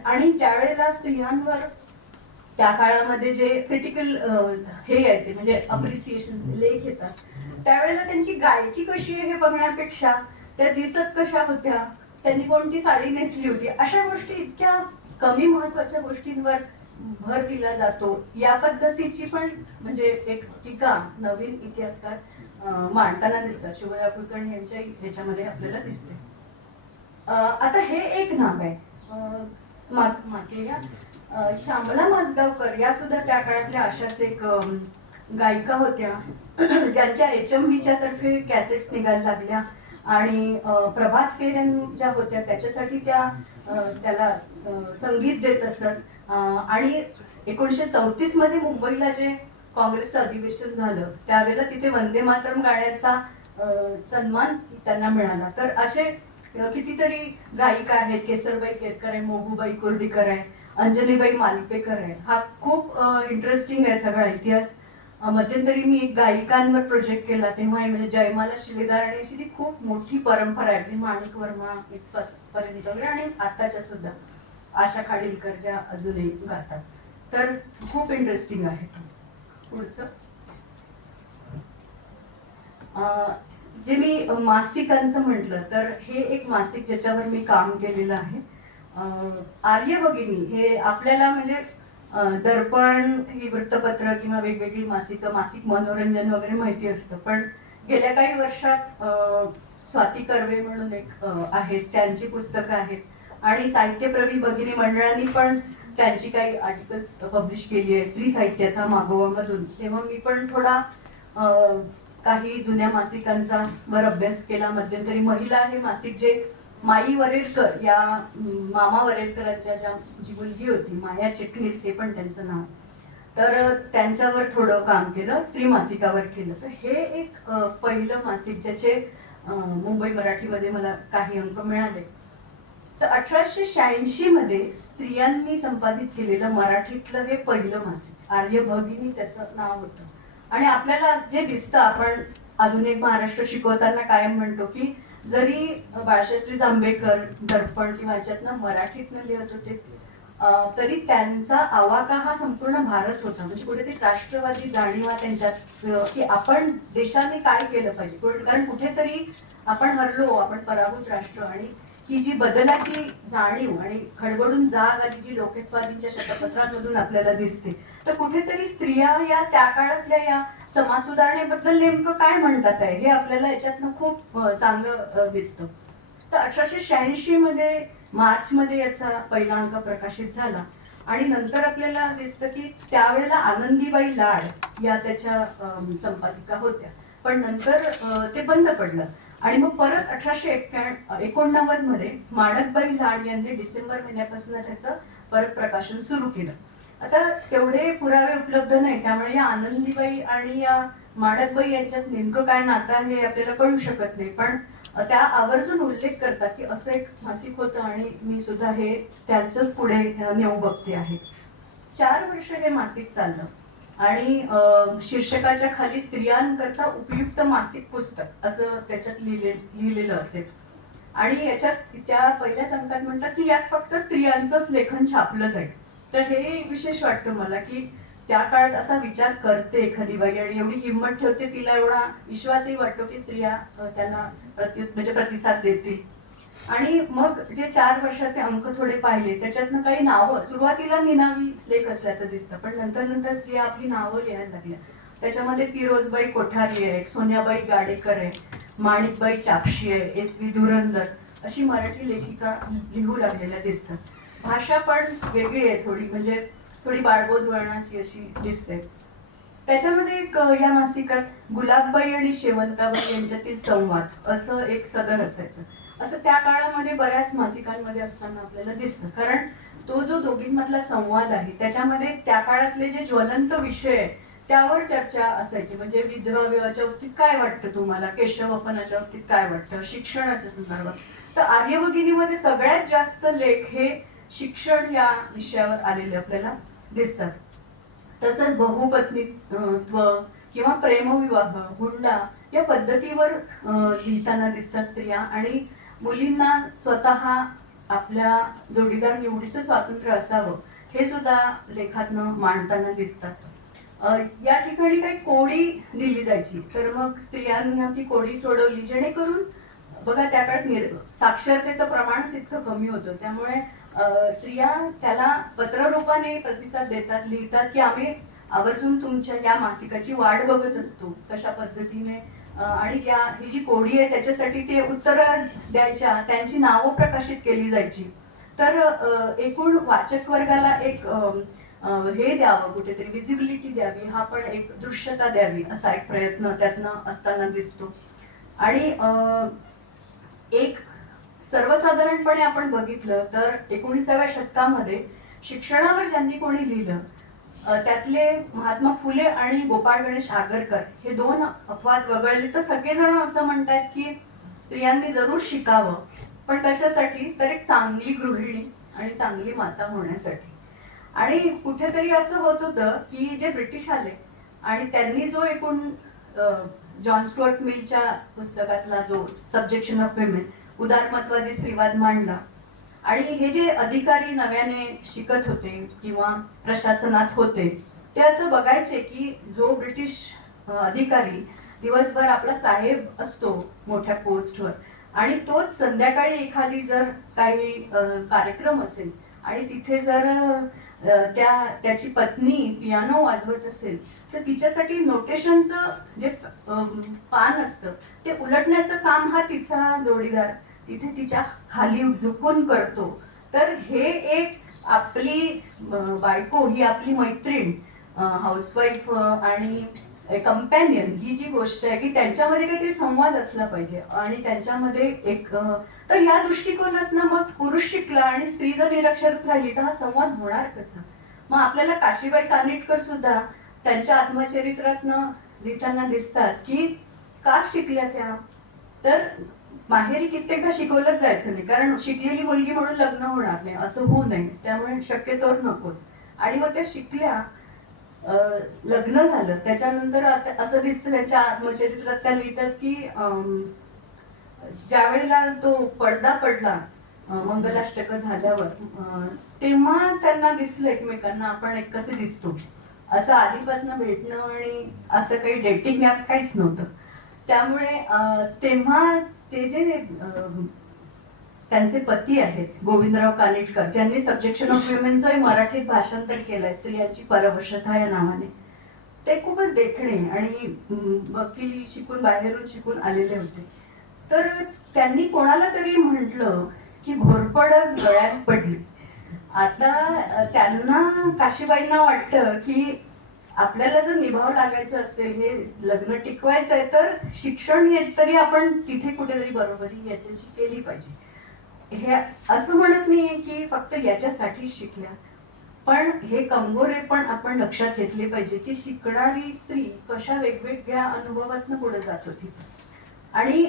आणि ज्या वेळेला स्त्रियांवर त्या काळामध्ये जे क्रिटिकल हे यायचे म्हणजे अप्रिसिएशनचे लेख येतात, त्यावेळेला त्यांची गायकी कशी आहे हे बघण्यापेक्षा त्या दिसत कशा होत्या, त्यांनी कोणती साडी नेसली होती, अशा गोष्टी इतक्या कमी महत्वाच्या गोष्टींवर भर दिला जातो. या पद्धतीची पण म्हणजे एक टीका नवीन इतिहासकार मांडताना दिसतात. शुभदा कुलकर्णी यांच्या ह्याच्यामध्ये आपल्याला दिसते. आता हे एक नाव आहे श्यामला माजगावकर, या सुद्धा त्या काळातल्या अशाच एक गायिका होत्या ज्यांच्या HMVच्या तर्फे कॅसेट्स निघायला लागल्या आणि प्रभात फेऱ्या ज्या होत्या त्याच्यासाठी त्याला संगीत देत असत. आणि 1934 मध्ये मुंबईला जे काँग्रेसचं अधिवेशन झालं त्यावेळेला तिथे वंदे मातरम गाण्याचा सन्मान त्यांना मिळाला. तर असे कितीतरी गायिका आहेत, केसरबाई केरकर आहे, मोगूबाई कुर्डीकर आहे, अंजलीबाई मालपेकर आहे. हा खूप इंटरेस्टिंग आहे सगळा इतिहास. मध्यंतरी मी एक गायिकांवर प्रोजेक्ट केला तेव्हा म्हणजे जयमाला शिलेदार आणि अशी ती खूप मोठी परंपरा आहे, अगदी माणिक वर्मा इथपर्यंत वगैरे आणि आताच्या सुद्धा आशा खाडीलकर ज्या अजूनही गातात. तर खूप इंटरेस्टिंग आहे. पुढचं जे मी मासिकांचं म्हटलं तर हे एक मासिक ज्याच्यावर मी काम केलेलं आहे. आर्य भगिनी हे आपल्याला म्हणजे दर्पण ही वृत्तपत्र किंवा वेगवेगळी मासिक मनोरंजन वगैरे माहिती असतं, पण गेल्या काही वर्षात स्वाती कर्वे म्हणून एक आहेत, त्यांची पुस्तकं आहेत आणि साहित्यप्रेमी भगिनी मंडळांनी पण त्यांची काही आर्टिकल्स पब्लिश केली आहे स्त्री साहित्याचा मागोवा मधून. तेव्हा मी पण थोडा काही जुन्या मासिकांचा वर अभ्यास केला. मध्यंतरी महिला हे मासिक जे माई वरेरकर या मामा वरेरकरांच्या जी मुलगी होती माया चिटणीस हे पण त्यांचं नाव, तर त्यांच्यावर थोडं काम केलं, स्त्री मासिकावर केलं. तर हे एक पहिलं मासिक ज्याचे मुंबई मराठीमध्ये मला काही अंक मिळाले. तर 1886 मध्ये स्त्रियांनी संपादित केलेलं मराठीतलं हे पहिलं मासिक आर्य भगिनी त्याचं नाव होतं. आणि आपल्याला जे दिसतं, आपण आधुनिक महाराष्ट्र शिकवताना कायम म्हणतो की जरी बाळशास्त्री जांभेकर दर्पण किंवा याच्यातनं मराठीतनं लिहत होते तरी त्यांचा आवाका हा संपूर्ण भारत होता. म्हणजे कुठेतरी राष्ट्रवादी जाणीवा त्यांच्यात की आपण देशाने काय केलं पाहिजे, कारण कुठेतरी आपण हरलो, आपण पराभूत राष्ट्र. आणि ही जी बदलाची जाणीव आणि खडबडून जाग आली जी लोकहितवादींच्या शतपत्रांमधून आपल्याला दिसते, तर कुठेतरी स्त्रिया या त्या काळातल्या या समाज सुधारणेबद्दल नेमकं काय म्हणतात आहे हे आपल्याला याच्यातनं खूप चांगलं दिसतं. तर 1886 मध्ये मार्चमध्ये याचा पहिला अंक प्रकाशित झाला आणि नंतर आपल्याला दिसतं की त्यावेळेला आनंदीबाई लाड या त्याच्या संपादिका होत्या, पण नंतर ते बंद पडलं आणि मग परत 1889 मध्ये माणकबाई लाड यांनी डिसेंबर महिन्यापासून त्याचं परत प्रकाशन सुरू केलं. आता तेवढे पुरावे उपलब्ध नाही, त्यामुळे या आनंदीबाई आणि या माणकबाई यांच्यात नेमकं काय नातं आहे हे आपल्याला कळू शकत नाही, पण त्या आवर्जून उल्लेख करतात की असं एक मासिक होतं आणि मी सुद्धा हे त्यांचंच पुढे नेऊ बघते आहे. 4 वर्ष हे मासिक चाललं आणि शीर्षकाच्या खाली स्त्रियांकरता उपयुक्त मासिक पुस्तक असं त्याच्यात लिहिलेलं असेल आणि याच्यात त्या पहिल्याच अंकात म्हणतात की यात फक्त स्त्रियांचंच लेखन छापलं जाईल. तर हे विशेष वाटतं मला की त्या काळात असा विचार करते एखादी बाई आणि एवढी हिंमत ठेवते, तिला एवढा विश्वासही वाटतो की स्त्रिया त्यांना म्हणजे प्रतिसाद देतील. आणि मग जे 4 वर्षाचे अंक थोडे पाहिले, त्याच्यातनं काही नावं सुरुवातीला निनावी लेख असल्याचं दिसतं, पण नंतर नंतर स्त्रिया आपली नावं लिहायला लागल्या. त्याच्यामध्ये फिरोजबाई कोठारी आहे, सोन्याबाई गाडेकर आहे, माणिकबाई चापशी आहे, SV धुरंदर अशी मराठी लेखिका लिहू लागलेल्या दिसतात. भाषा पण वेगळी आहे थोडी, म्हणजे थोडी बाळबोध वळणाची अशी दिसते. त्याच्यामध्ये एक या मासिकात गुलाबबाई आणि शेवंताबाई यांच्यातील संवाद असं एक सदर असायचं. असं त्या काळामध्ये बऱ्याच मासिकांमध्ये असताना आपल्याला दिसतं, कारण तो जो दोघींमधला संवाद आहे त्याच्यामध्ये त्या काळातले जे ज्वलंत विषय आहे त्यावर चर्चा असायची. म्हणजे विधवा विवाहाच्या बाबतीत काय वाटतं तुम्हाला, केशवपनाच्या बाबतीत काय वाटतं, शिक्षणाच्या संदर्भात. तर आर्यभगिनीमध्ये सगळ्यात जास्त लेख हे शिक्षण या विषयावर आलेले आपल्याला दिसतात. तसंच बहुपत्नीत्व किंवा प्रेमविवाह, हुंडा या पद्धतीवर लिहिताना दिसतात स्त्रिया आणि मुलींना स्वतः आपल्या जोडीदार निवडीचं स्वातंत्र्य असावं हे सुद्धा लेखातनं मांडताना दिसतात. या ठिकाणी काही कोडी दिली जायची, तर मग स्त्रियांना ती कोडी सोडवली जेणेकरून बघा त्या काळात साक्षरतेचं प्रमाणच इतकं कमी होतं, त्यामुळे स्त्रिया त्याला पत्ररूपाने प्रतिसाद देतात, लिहितात की आम्ही आवर्जून तुमच्या या मासिकाची वाट बघत असतो कशा पद्धतीने, आणि ही जी कोडी आहे त्याच्यासाठी ते उत्तर द्यायच्या, त्यांची नावं प्रकाशित केली जायची. तर एकूण वाचक वर्गाला एक हे द्यावं, कुठेतरी विजिबिलिटी द्यावी, हा पण एक दृश्यता द्यावी असा एक प्रयत्न त्यातनं असताना दिसतो. आणि एक सर्वसाधारणपणे आपण बघितलं तर 19व्या शतकामध्ये शिक्षणावर ज्यांनी कोणी लिहिलं त्यातले महात्मा फुले आणि गोपाळ गणेश आगरकर हे 2 अपवाद वगळले तर सगळेजण असं म्हणतात की स्त्रियांनी जरूर शिकावं, पण कशासाठी, तर एक चांगली गृहिणी आणि चांगली माता होण्यासाठी. आणि कुठेतरी असं होत होतं की जे ब्रिटिश आले आणि त्यांनी जो एकूण जॉन स्टुअर्ट मिलच्या पुस्तकातला जो सब्जेक्शन ऑफ विमेन उदारमतवादी स्त्रीवाद मांडला आणि हे जे अधिकारी नव्याने शिकत होते किंवा प्रशासनात होते ते असं बघायचे की जो ब्रिटिश अधिकारी दिवसभर आपला साहेब असतो मोठ्या पोस्टवर आणि तोच संध्याकाळी एखादी जर काही कार्यक्रम असेल आणि तिथे जर त्याची पत्नी पियानो वाजवत असेल तर तिच्यासाठी नोटेशनचं जे पान असतं ते उलटण्याचं काम हा तिचा जोडीदार तिथे तिच्या खाली झुकून करतो. तर हे एक आपली बायको ही आपली मैत्रीण, हाऊसवाईफ आणि कंपॅनियन ही जी गोष्ट आहे की त्यांच्यामध्ये काहीतरी संवाद असला पाहिजे आणि त्यांच्यामध्ये एक तर या दृष्टिकोनातनं मग पुरुष शिकला आणि स्त्री जर निरक्षर राहिली तर हा संवाद होणार कसा. मग आपल्याला काशीबाई कानिटकर सुद्धा त्यांच्या आत्मचरित्रातनं लिहिताना दिसतात की का शिकल्या त्या, तर माहेरी कित्येकदा शिकवलंच जायचं नाही, कारण शिकलेली मुलगी म्हणून लग्न होणार नाही असं होऊ नये, त्यामुळे शक्यतोवर नकोच. आणि मग त्या शिकल्या, लग्न झालं, त्याच्यानंतर आता असं दिसतं त्यांच्या आत्मचरित्रात त्या लिहितात की ज्या वेळेला तो पडदा पडला मंगलाष्टक झाल्यावर तेव्हा त्यांना दिसलं एकमेकांना आपण एक कसे दिसतो, असं आधीपासून भेटणं आणि असं काही डेटिंग ॲप काहीच नव्हतं. त्यामुळे तेव्हा ते जे त्यांचे पती आहेत गोविंदराव कानिटकर ज्यांनी सब्जेक्शन ऑफ विमेनचं मराठीत भाषांतर केलंय स्त्रियांची परवशता या नावाने, ते खूपच देखणे आणि वकिली शिकून बाहेरून शिकून आलेले होते. तर त्यांनी कोणाला तरी म्हटलं की घोरपडच गळ्यात पडली. आता त्यांना काशीबाईंना वाटतं की आपल्याला जर निभाव लागायचं असेल, हे लग्न टिकवायचं आहे, तर शिक्षण हे तरी आपण तिथे कुठेतरी बरोबरी याच्याशी केली पाहिजे. हे असं म्हणत नाहीये की फक्त याच्यासाठी शिकल्या, पण हे कंगोरे पण आपण लक्षात घेतले पाहिजे की शिकणारी स्त्री कशा वेगवेगळ्या अनुभवातनं पुढे जात होती. आणि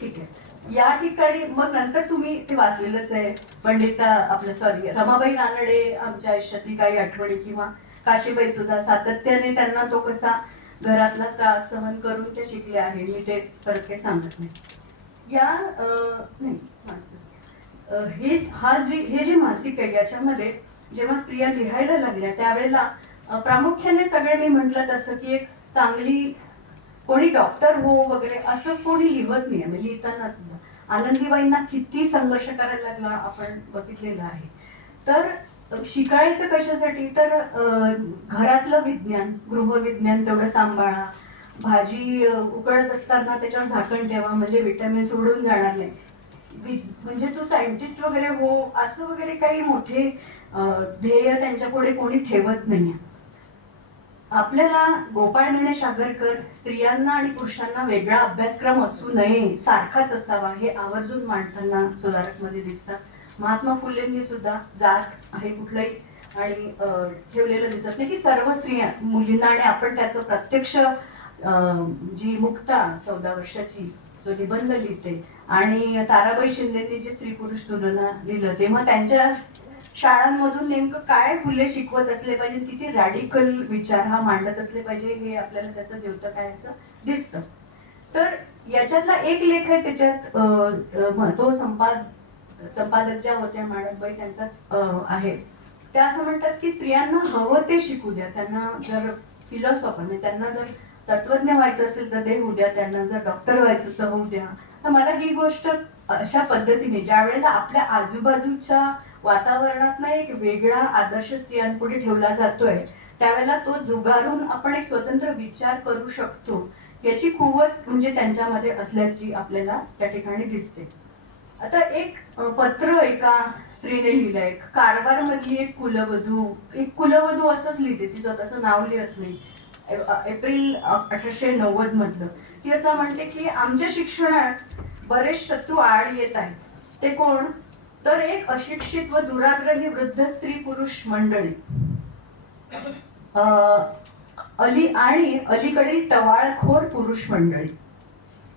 ठीक आहे, या ठिकाणी मग नंतर तुम्ही ते वाचलेलंच आहे, पंडिता आपलं सॉरी रमाबाई रानडे आमच्या आयुष्यातली काही आठवणी, किंवा काशीबाई सुद्धा सातत्याने त्यांना तो कसा घरातला त्रास सहन करून ते शिकले आहे. मी ते परत काही सांगत नाही. या नाही हे जे मासिक आहे याच्यामध्ये जेव्हा स्त्रिया लिहायला लागल्या त्यावेळेला प्रामुख्याने सगळे मी म्हटलं तसं की एक चांगली कोणी डॉक्टर हो वगैरे असं कोणी लिहत नाही. आम्ही लिहिताना सुद्धा आनंदीबाईंना किती संघर्ष करायला लागला आपण बघितलेलं आहे. तर शिकायचं कशासाठी, तर घरातलं विज्ञान, गृहविज्ञान तेवढं सांभाळा, भाजी उकळत असताना त्याच्यावर झाकण ठेवा म्हणजे विटॅमिन सोडून जाणार नाही, म्हणजे तू सायंटिस्ट वगैरे हो असं वगैरे काही मोठे ध्येय त्यांच्या पुढे कोणी ठेवत नाहीये. आपल्याला गोपाळ गणेश आगरकर स्त्रियांना आणि पुरुषांना वेगळा अभ्यासक्रम असू नये, सारखाच असावा हे आवर्जून मांडताना सुधारक मध्ये दिसतात. महात्मा फुलेंनी सुद्धा जात आहे कुठलंही आणि ठेवलेलं दिसत नाही की सर्व स्त्रिया मुलींना, आणि आपण त्याचं प्रत्यक्ष जी मुक्ता 14 वर्षाची जो निबंध लिहिते आणि ताराबाई शिंदेंनी जी स्त्री पुरुष तुलना लिहिलं तेव्हा त्यांच्या शाळांमधून नेमकं काय फुले शिकवत असले पाहिजे, किती रॅडिकल विचार हा मांडत असले पाहिजे हे आपल्याला त्याचं द्योतक आहे असं दिसतं. तर याच्यातला एक लेख आहे त्याच्यात तो संपादक ज्या होत्या माणकबाई त्यांचाच आहे. त्या असं म्हणतात की स्त्रियांना हवं ते शिकू द्या, त्यांना जर फिलॉसॉफर म्हणजे त्यांना जर तत्वज्ञ व्हायचं असेल तर ते होऊ द्या, त्यांना जर डॉक्टर व्हायचं तर होऊ द्या. तर मला ही गोष्ट अशा पद्धतीने ज्या वेळेला आपल्या आजूबाजूच्या वातावरणात एक वेगळा आदर्श स्त्रियांपुढे ठेवला जातोय त्यावेळेला तो जुगारून आपण एक स्वतंत्र विचार करू शकतो याची कुवत म्हणजे त्यांच्यामध्ये असल्याची आपल्याला त्या ठिकाणी दिसते. आता एक पत्र एका स्त्रीने लिहिलंय, कारवार मधली एक कुलवधू असंच लिहिते, ती स्वतःचं नाव लिहत नाही, एप्रिल 1890 मधलं. ती असं म्हणते की आमच्या शिक्षणात बरेच शत्रू आड येत आहेत. ते कोण, तर एक अशिक्षित व दुराग्रही वृद्ध स्त्री पुरुष मंडळी आणि अलीकडील टवाळखोर पुरुष मंडळी,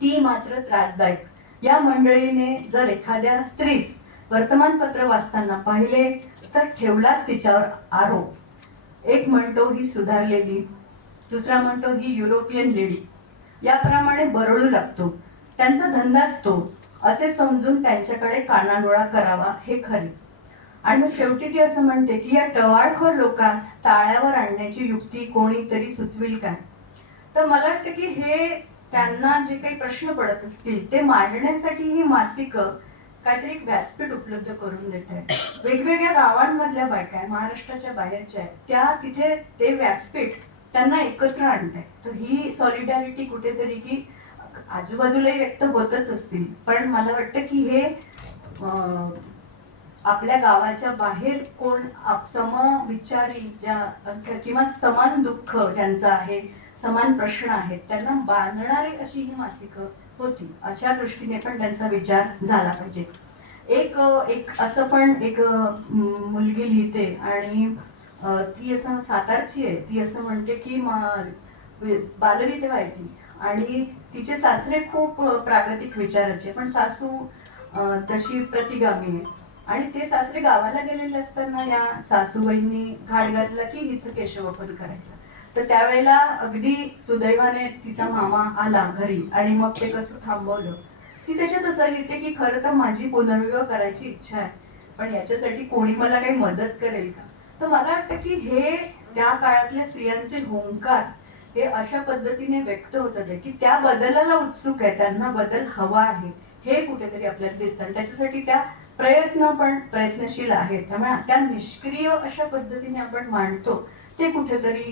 ती मात्र त्रासदायक. या मंडळीने जर एखाद्या स्त्रीस वर्तमानपत्र वाचताना पाहिले तर ठेवलाच तिच्यावर आरोप. एक म्हणतो ही सुधारलेली, दुसरा म्हणतो ही युरोपियन लेडी, याप्रमाणे बरळू लागतो. त्यांचा धंदाच तो असे समजून त्यांच्याकडे कानाडोळा करावा हे खरे. आणि मग शेवटी ती असं म्हणते की या टवाळखोर लोकांस ताळ्यावर आणण्याची युक्ती कोणीतरी सुचविल काय. तर मला वाटतं की हे त्यांना जे काही प्रश्न पडत असतील ते मांडण्यासाठी ही मासिक काहीतरी एक व्यासपीठ उपलब्ध करून देत आहे. वेगवेगळ्या गावांमधल्या बायका महाराष्ट्राच्या बाहेरच्या आहेत त्या तिथे ते व्यासपीठ त्यांना एकत्र आणत आहे. तर ही सॉलिडॅरिटी कुठेतरी की आजूबाजूलाही व्यक्त होतच असतील, पण मला वाटतं की हे आपल्या गावाच्या बाहेर कोण समविचारी ज्या किंवा समान दुःख ज्यांचं आहे, समान प्रश्न आहेत त्यांना बांधणारी अशी ही मासिकं होती. अशा दृष्टीने पण त्यांचा विचार झाला पाहिजे. एक असं पण एक मुलगी लिहिते आणि ती असं सातारची आहे. ती असं म्हणते की बालविधवा आहे ती आणि तिचे सासरे खूप प्रागतिक विचाराचे, पण सासू तशी प्रतिगामी आहे. आणि ते सासरे गावाला गेलेले असताना या सासूबाईंनी घाट घातला की हिचं केशवपन करायचं. तर त्यावेळेला अगदी सुदैवाने तिचा मामा आला घरी आणि मग ते कसं थांबवलं. ती त्याच्यात असं लिहिते की खरं तर माझी पुनर्विवाह करायची इच्छा आहे, पण याच्यासाठी कोणी मला काही मदत करेल का. तर मला वाटतं की हे त्या काळातल्या स्त्रियांचे हुंकार हे अशा पद्धतीने व्यक्त होत होते की त्या बदलाला उत्सुक आहे, त्यांना बदल हवा आहे हे कुठेतरी आपल्याला दिसतं. त्याच्यासाठी त्या प्रयत्नशील आहेत. त्यामुळे त्या निष्क्रिय अशा पद्धतीने आपण मांडतो ते कुठेतरी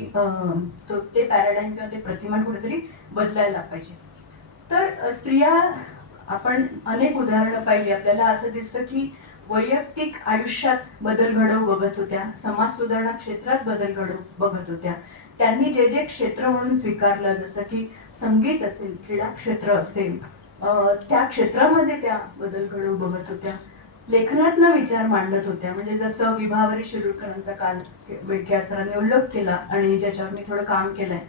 ते पॅराडाईम किंवा ते प्रतिमान कुठेतरी बदलायला पाहिजे. तर स्त्रिया आपण अनेक उदाहरणं पाहिली. आपल्याला असं दिसतं की वैयक्तिक आयुष्यात बदल घडवू बघत होत्या, समाज सुधारणा क्षेत्रात बदल घडवू बघत होत्या. त्यांनी जे जे क्षेत्र म्हणून स्वीकारलं, जसं की संगीत असेल, क्रीडा क्षेत्र असेल, त्या क्षेत्रामध्ये त्या बदल घडवू बघत होत्या. लेखनातनं विचार मांडत होत्या. म्हणजे जसं विभावरी शिरूरकरांचा काल बेडके सरांनी उल्लेख केला आणि ज्याच्यावर मी थोडं काम केलंय,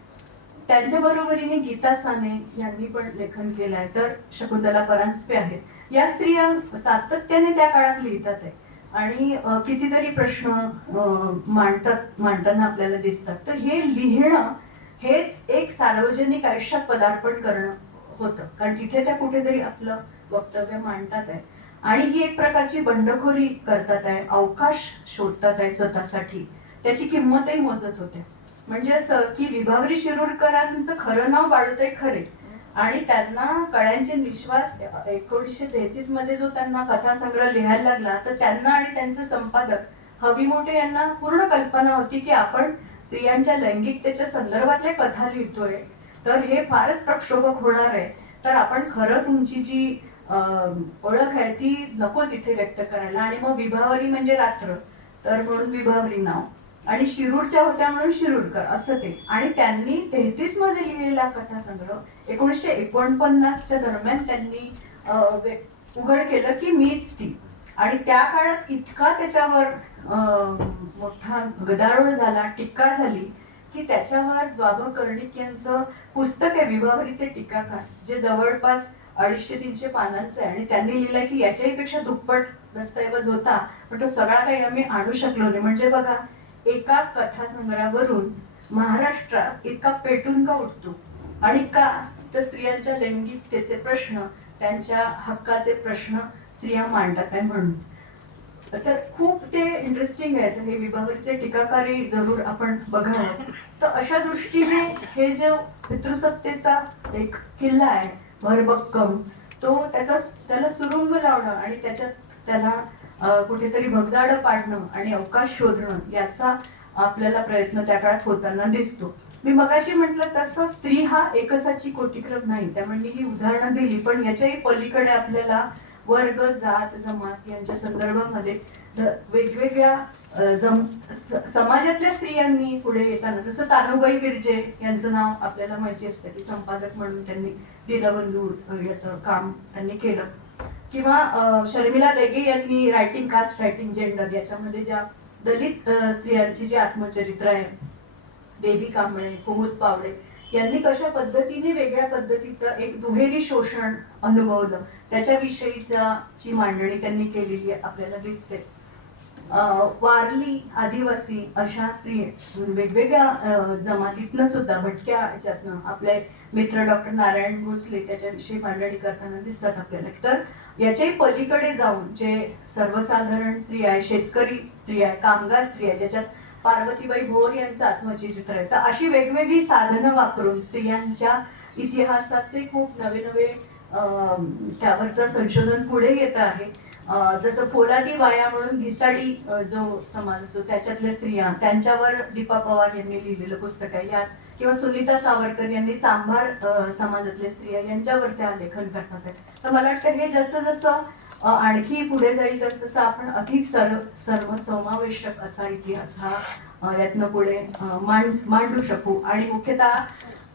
त्यांच्या बरोबरीने गीता साने यांनी पण लेखन केलंय. तर शकुंतला परांजपे आहेत. या स्त्रिया सातत्याने त्या काळात लिहितात आहे आणि कितीतरी प्रश्न मांडताना आपल्याला दिसतात. तर हे लिहिणं हेच एक सार्वजनिक आयुष्यात पदार्पण करणं होतं, कारण तिथे त्या कुठेतरी आपलं वक्तव्य मांडतात आहे आणि ही एक प्रकारची बंडखोरी करतात आहे, अवकाश शोधतात आहे स्वतःसाठी. त्याची किंमतही मोजत होत्या. म्हणजे असं की विभावरी शिरूरकरांचं खरं नाव बाळूताई खरे आणि त्यांना कळ्यांचे निश्वास 1933 मध्ये जो त्यांना कथासंग्रह लिहायला लागला, तर त्यांना आणि त्यांचे संपादक हवी मोठे यांना पूर्ण कल्पना होती की आपण स्त्रियांच्या लैंगिकतेच्या संदर्भातल्या कथा लिहितोय, तर हे फारच प्रक्षोभक होणार आहे. तर आपण खरं तुमची जी ओळख आहे ती नकोच इथे व्यक्त करायला. आणि मग विभावरी म्हणजे रात्र, तर म्हणून विभावरी नाव, आणि शिरूरच्या होत्या म्हणून शिरूरकर असं ते. आणि त्यांनी 33 मध्ये लिहिलेला कथासंग्रह 1949च्या दरम्यान त्यांनी उघड केलं की मीच ती. आणि त्या काळात इतका त्याच्यावर मोठा गदारोळ झाला, टीका झाली की त्याच्यावर बाबा कर्णिक यांचं पुस्तक आहे विभावरीचे टीकाकार, जे जवळपास 250-300 पानांचं आहे. आणि त्यांनी लिहिलंय की याच्याही पेक्षा दुप्पट दस्तऐवज होता, पण तो सगळा काही आम्ही आणू शकलो नाही. म्हणजे बघा, एका कथासंग्रहावरून महाराष्ट्रात इतका पेटून का उठतो आणि का, तर स्त्रियांच्या लैंगिकतेचे प्रश्न, त्यांच्या हक्काचे प्रश्न स्त्रिया मांडतात आहे म्हणून. तर खूप ते इंटरेस्टिंग आहे. तर हे विभावरीचे टीकाकारी जरूर आपण बघावं. तर अशा दृष्टीने हे जो पितृसत्तेचा एक किल्ला आहे भरभक्कम, तो त्याला सुरुंग लावणं आणि त्याला कुठेतरी भगदाड पाडणं आणि अवकाश शोधणं, याचा आपल्याला प्रयत्न त्या काळात होताना दिसतो. मी मगाशी म्हटलं तसं स्त्री हा एकसाची कोटीक्रम नाही, त्यामुळे मी ही उदाहरणं दिली, पण याच्याही पलीकडे आपल्याला वर्ग, जात, जमात यांच्या संदर्भामध्ये वेगवेगळ्या समाजातल्या स्त्रियांनी पुढे येताना, जसं तानुबाई बिर्जे यांचं नाव आपल्याला माहिती असतं की संपादक म्हणून त्यांनी दीनबंधू याचं काम त्यांनी केलं, किंवा शर्मिला देगे यांनी रायटिंग कास्ट, रायटिंग जेंडर याच्यामध्ये ज्या दलित स्त्रियांची जी आत्मचरित्र आहे, बेबी कांबळे, कुमुद पावडे यांनी कशा पद्धतीने वेगळ्या पद्धतीचं एक दुहेरी शोषण अनुभवलं, त्याच्याविषयीची मांडणी त्यांनी केलेली आपल्याला दिसते. वारली, आदिवासी अशा स्त्री वेगवेगळ्या जमातीतनं सुद्धा, भटक्या ह्याच्यातनं आपले मित्र डॉक्टर नारायण भोसले त्याच्याविषयी मांडणी करताना दिसतात आपल्याला. तर याच्याही पलीकडे जाऊन जे सर्वसाधारण स्त्री आहे, शेतकरी स्त्री आहे, कामगार स्त्री आहे, ज्याच्यात पार्वतीबाई भोर यांचं आत्मचरित्र आहे, तर अशी वेगवेगळी साधनं वापरून स्त्रियांच्या इतिहासाचे खूप नवे त्यावरचं संशोधन पुढे येत आहे. जसं पोलादी बाया म्हणून घिसाडी जो समाज असतो त्याच्यातल्या स्त्रिया, त्यांच्यावर दीपा पवार यांनी लिहिलेलं पुस्तक आहे यात, किंवा सुनीता सावरकर यांनी चांभार समाजातल्या स्त्रिया यांच्यावर त्या लेखन करतात. तर मला वाटतं हे जसं जसं आणखी पुढे जाईल तसं आपण अधिक सर्वसमावेशक असा इतिहास हा यातनं पुढे मांडू शकू. आणि मुख्यतः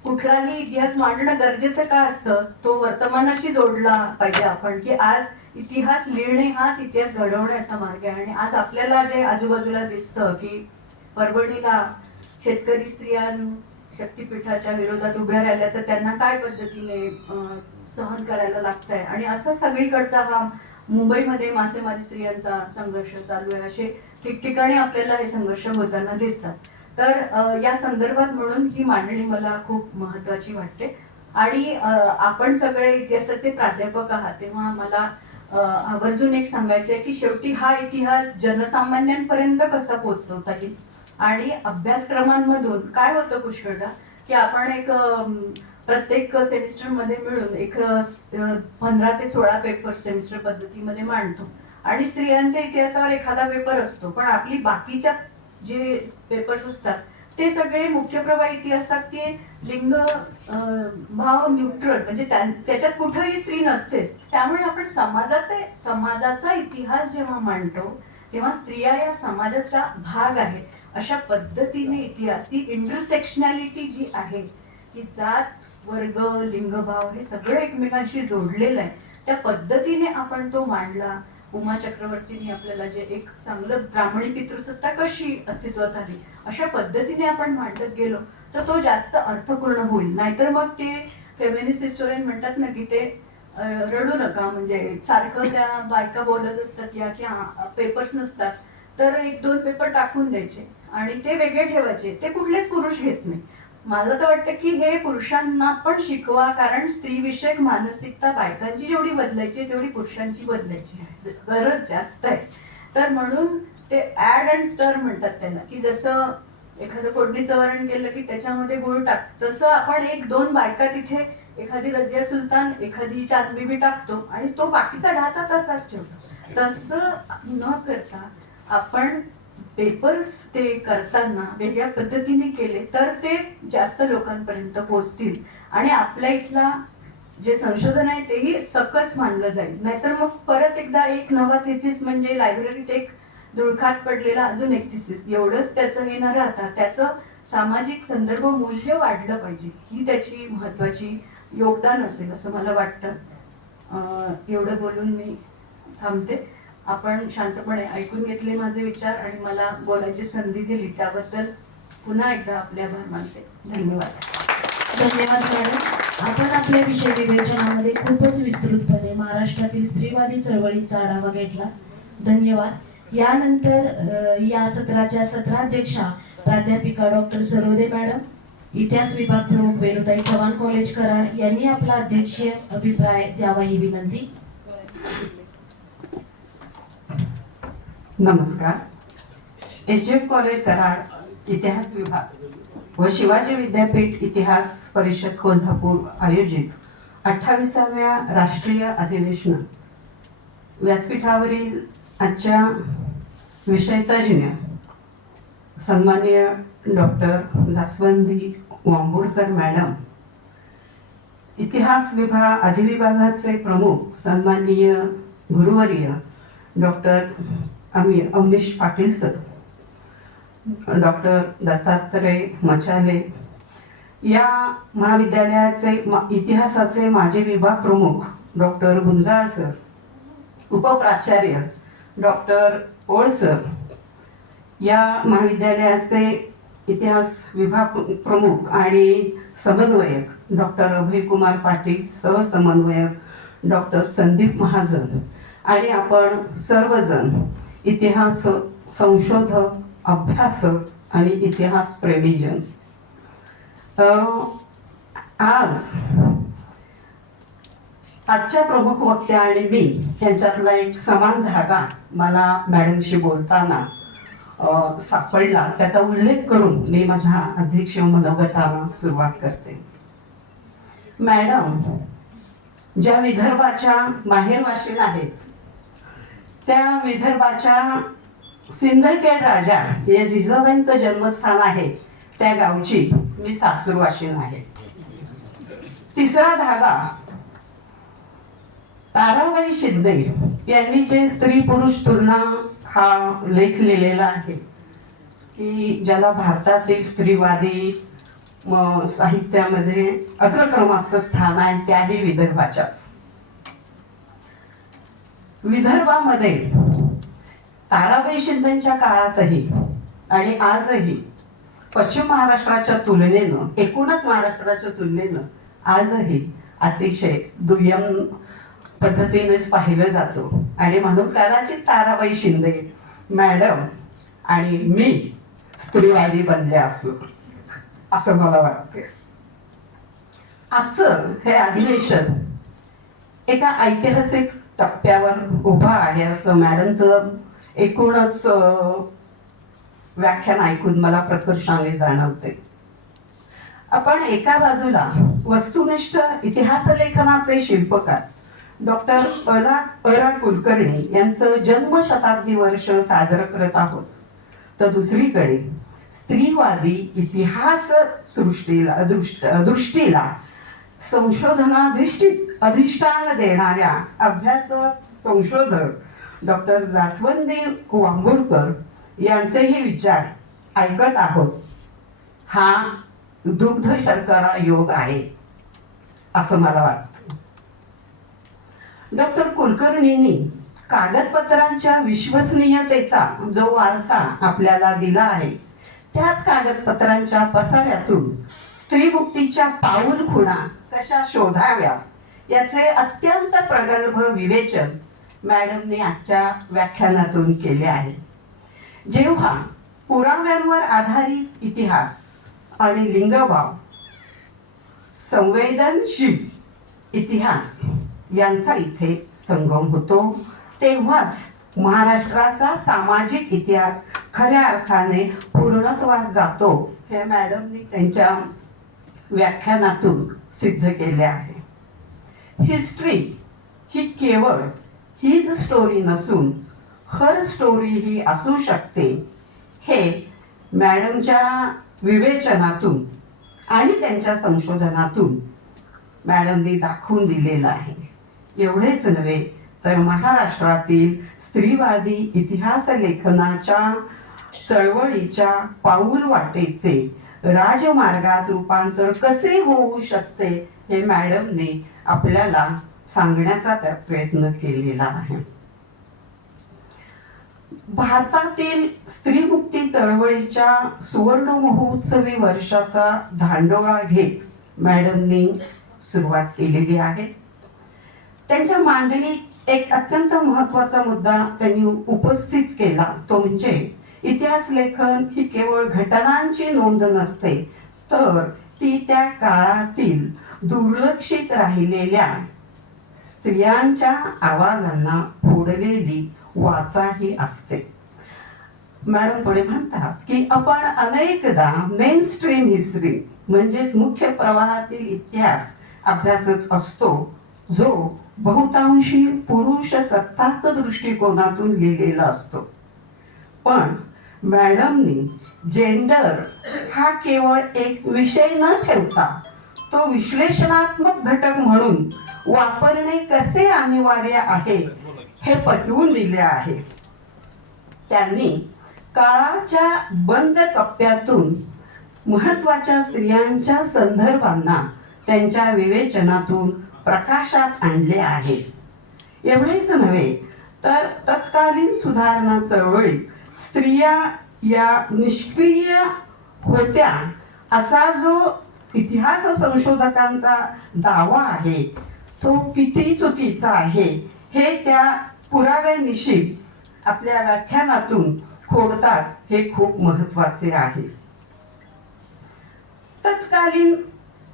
कुठलाही इतिहास मांडणं गरजेचं का असतं, तो वर्तमानाशी जोडला पाहिजे आपण, की आज इतिहास लिहिणे हाच इतिहास घडवण्याचा मार्ग आहे. आणि आज आपल्याला जे आजूबाजूला दिसतं की परभणीला शेतकरी स्त्रिया शक्तीपीठाच्या विरोधात उभ्या राहिल्या, तर त्यांना काय पद्धतीने सहन करायला लागतंय, आणि असा सगळीकडचा हा मुंबईमध्ये मासेमारी स्त्रियांचा संघर्ष चालू आहे, असे ठिकठिकाणी आपल्याला हे संघर्ष होताना दिसतात. तर या संदर्भात म्हणून ही मांडणी मला खूप महत्वाची वाटते. आणि आपण सगळे इतिहासाचे प्राध्यापक आहात, तेव्हा मला आवर्जून एक सांगायचं आहे की शेवटी हा इतिहास जनसामान्यांपर्यंत कसा पोहोचवता येईल. आणि अभ्यासक्रमांमधून काय होतं पुष्कळदा, की आपण एक प्रत्येक सेमिस्टर मध्ये मिळून एक 15 ते 16 पेपर सेमिस्टर पद्धतीमध्ये मांडतो, आणि स्त्रियांच्या इतिहासावर एखादा पेपर असतो, पण आपली बाकीच्या जे पेपर्स असतात ते सगळे मुख्य प्रवाह इतिहासात की लिंग भाव न्यूट्रल, म्हणजे त्याच्यात कुठेही स्त्री नसतेच. त्यामुळे आपण समाजाचा इतिहास जेव्हा मांडतो तेव्हा स्त्रिया या समाजाचा भाग आहे अशा पद्धतीने इतिहास, ती इंटरसेक्शनॅलिटी जी आहे की जात वर्ग लिंगभाव हे सगळं एकमेकांशी जोडलेलं आहे, त्या पद्धतीने आपण तो मांडला. उमा चक्रवर्तींनी आपल्याला जे एक चांगलं ब्राह्मणी पितृसत्ता कशी अस्तित्वात आली अशा पद्धतीने आपण मांडत गेलो तर तो जास्त अर्थपूर्ण होईल. नाहीतर मग ते फेमिनिस्ट हिस्टोरियन म्हणतात ना की ते रडू नका, म्हणजे सारखं त्या बायका बोलत असतात या की पेपर्स नसतात तर 1-2 पेपर टाकून द्यायचे आणि ते वेगळे ठेवायचे, ते कुठलेच पुरुष घेत नाही. मला तर वाटतं की हे पुरुषांना पण शिकवा, कारण स्त्रीविषयक मानसिकता बायकांची जेवढी बदलायची तेवढी पुरुषांची बदलायची आहे, गरज जास्त आहे. तर म्हणून ते ऍड अँड स्टर म्हणतात त्याला, की जसं एखादं फोडणीचं वरण केलं की त्याच्यामध्ये गुळ टाक, तसं आपण 1-2 बायका तिथे, एखादी रजिया सुलतान एखादी चांदबिबी टाकतो आणि तो बाकीचा ढाचा तसाच ठेवतो. तसं न करता आपण पेपर्स ते करताना वेगळ्या पद्धतीने केले तर ते जास्त लोकांपर्यंत पोहोचतील आणि आपल्या इथला जे संशोधन आहे तेही सकस मानलं जाईल. नाहीतर मग परत एकदा एक नवा थिसिस, म्हणजे लायब्ररीत एक धुळखात पडलेला अजून एक थिसिस, एवढंच त्याचं हे न राहता त्याचं सामाजिक संदर्भ मूल्य वाढलं पाहिजे, ही त्याची महत्वाची योगदान असेल असं मला वाटतं. एवढं बोलून मी थांबते. आपण शांतपणे ऐकून घेतले माझे विचार आणि मला बोलायची संधी दिली त्याबद्दल पुन्हा एकदा आपले आभार मानते. धन्यवाद. धन्यवाद मॅडम. आपण आपल्या विषय विवेचनामध्ये खूपच विस्तृतपणे महाराष्ट्रातील स्त्रीवादी चळवळीचा आढावा घेतला. धन्यवाद. यानंतर या सत्राच्या सत्राध्यक्षा प्राध्यापिका डॉक्टर सरोदे मॅडम, इतिहास विभाग प्रमुख वेणुताई चव्हाण कॉलेज कराड यांनी आपला अध्यक्षीय अभिप्राय द्यावा ही विनंती. नमस्कार. HF कॉलेज कराड इतिहास विभाग व शिवाजी विद्यापीठ इतिहास परिषद कोल्हापूर आयोजित 28व्या राष्ट्रीय अधिवेशन व्यासपीठावरील आजच्या विषय तज्ज्ञ सन्माननीय डॉक्टर जास्वंदी वांबोरकर मॅडम, इतिहास विभाग अधिविभागाचे प्रमुख सन्माननीय गुरुवर्य doctor Amrish Patil sir, doctor Dattatray Machale, या महाविद्यालयाचे इतिहासाचे माजी विभाग प्रमुख डॉक्टर गुंजाळ सर, उपप्राचार्य डॉक्टर ओळ सर, या महाविद्यालयाचे इतिहास विभाग प्रमुख आणि समन्वयक डॉक्टर अभयकुमार पाटील, सहसमन्वयक डॉक्टर संदीप महाजन आणि आपण सर्वजण इतिहास संशोधक, अभ्यासक आणि इतिहास प्रेमीजन. आजच्या प्रमुख वक्त्या आणि मी यांच्यातला एक समान धागा मला मॅडमशी बोलताना सापडला, त्याचा उल्लेख करून मी माझ्या अध्यक्षीय मनोगताला सुरुवात करते. मॅडम ज्या विदर्भाच्या माहेरवाशीण आहेत, त्या विदर्भाच्या सिंदखेड राजा या जिजाबाईंचं जन्मस्थान आहे त्या गावची मी सासूरवाशीण आहे. तिसरा धागा ताराबाई शिंदे यांनी जे स्त्री पुरुष तुलना हा लेख लिहिलेला आहे की ज्याला भारतातील स्त्रीवादी साहित्यामध्ये अग्रक्रमाचं स्थान आहे, त्याही विदर्भाच्याच. विदर्भामध्ये ताराबाई शिंदेच्या काळातही आणि आजही पश्चिम महाराष्ट्राच्या तुलनेनं, एकूणच महाराष्ट्राच्या तुलनेनं आजही अतिशय दुय्यम पद्धतीनेच पाहिलं जातो. आणि म्हणून कदाचित ताराबाई शिंदे मॅडम आणि मी स्त्रीवादी बनले असू असं मला वाटते. आजचं हे अधिवेशन एका ऐतिहासिक टप्प्यावर उभा आहे असं मॅडमचं एकूणच व्याख्यान ऐकून मला प्रकर्षाने जाणवते. आपण एका बाजूला वस्तुनिष्ठ इतिहास लेखनाचे शिल्पकार डॉक्टर अ.रा. कुलकर्णी यांचं जन्मशताब्दी वर्ष साजरं करत आहोत, तर दुसरीकडे स्त्रीवादी इतिहास दृष्टीला संशोधनाधिष्ठित अधिष्ठान देणाऱ्या अभ्यासक संशोधक डॉक्टर जास्वंदी वांबुरकर यांचेही विचार ऐकत आहोत. हा दुग्ध शर्करा योग आहे असं मला वाटतं. डॉक्टर कुलकर्णींनी कागदपत्रांच्या विश्वसनीयतेचा जो वारसा आपल्याला दिला आहे, त्याच कागदपत्रांच्या पसाऱ्यातून स्त्रीमुक्तीच्या पाऊल खुणा कशा शोधाव्या याचे अत्यंत प्रगल्भ विवेचन मॅडमने आजच्या व्याख्यानातून केले आहे. जेव्हा पुराव्यांवर आधारित इतिहास आणि लिंगभाव, संवेदनशील इतिहास यांचा इथे संगम होतो, तेव्हाच महाराष्ट्राचा सामाजिक इतिहास खऱ्या अर्थाने पूर्णत्वास जातो, हे मॅडमनी त्यांच्या व्याख्यानातून सिद्ध केले आहे. हिस्ट्री ही केवळ हीच स्टोरी नसून हर स्टोरी ही असू शकते, हे मॅडमच्या विवेचनातून आणि त्यांच्या संशोधनातून मॅडमनी दाखवून दिलेलं आहे. एवढेच नव्हे तर महाराष्ट्रातील स्त्रीवादी इतिहास लेखनाच्या चळवळीच्या पाऊल वाटेचे राजमार्गात रूपांतर कसे होऊ शकते हे मॅडमने आपल्याला सांगण्याचा त्या प्रयत्न केलेला आहे. भारतातील स्त्रीमुक्ती चळवळीच्या सुवर्ण महोत्सवी वर्षाचा धांडोळा घेत मॅडमनी सुरुवात केलेली आहे. त्यांच्या मांडणीत एक अत्यंत महत्वाचा मुद्दा त्यांनी उपस्थित केला, तो म्हणजे इतिहास लेखन ही केवळ घटनांची नोंद नसते, तर ती त्या काळातील दुर्लक्षित राहिलेल्या स्त्रियांच्या आवाजांना फोडलेली वाचाही असते. मॅडम पुढे म्हणतात की आपण अनेकदा मेन स्ट्रीम हिस्ट्री म्हणजेच मुख्य प्रवाहातील इतिहास अभ्यासत असतो, जो बहुतांशी पुरुष सत्ताक दृष्टिकोनातून लिहिलेला असतो. पण मॅडमनी जेंडर हा केवळ एक विषय न ठेवता तो विश्लेषणात्मक घटक म्हणून वापरणे कसे अनिवार्य आहे हे पटवून दिले आहे. त्यांनी काळाच्या बंद कप्प्यातून महत्वाच्या स्त्रियांच्या संदर्भांना त्यांच्या विवेचनातून प्रकाशात आणले आहे. एवढेच नव्हे तर तत्कालीन सुधारणा चळवळीत स्त्रिया या निष्क्रिय होत्या असा जो इतिहास संशोधकांचा दावा आहे, तो किती चुकीचा आहे हे त्या पुराव्यानिशी आपल्या व्याख्यानातून खोडतात, हे खूप महत्वाचे आहे. तत्कालीन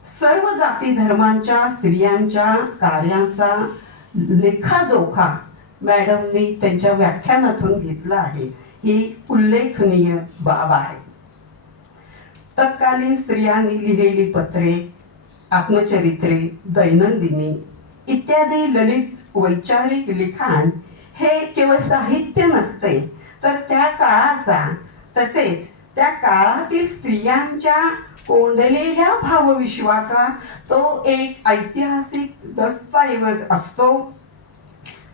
सर्व जाती धर्मांच्या स्त्रियांच्या कार्याचा लेखाजोखा मॅडमनी त्यांच्या व्याख्यानातून घेतला आहे, ही उल्लेखनीय बाब आहे. तत्कालीन स्त्रियांनी लिहिलेली पत्रे, आत्मचरित्रे, दैनंदिनी इत्यादी ललित वैचारिक लिखाण हे केवळ साहित्य नसते, तर त्या काळाचा तसेच त्या काळातील स्त्रियांच्या कोंडलेल्या भावविश्वाचा तो एक ऐतिहासिक दस्तऐवज असतो.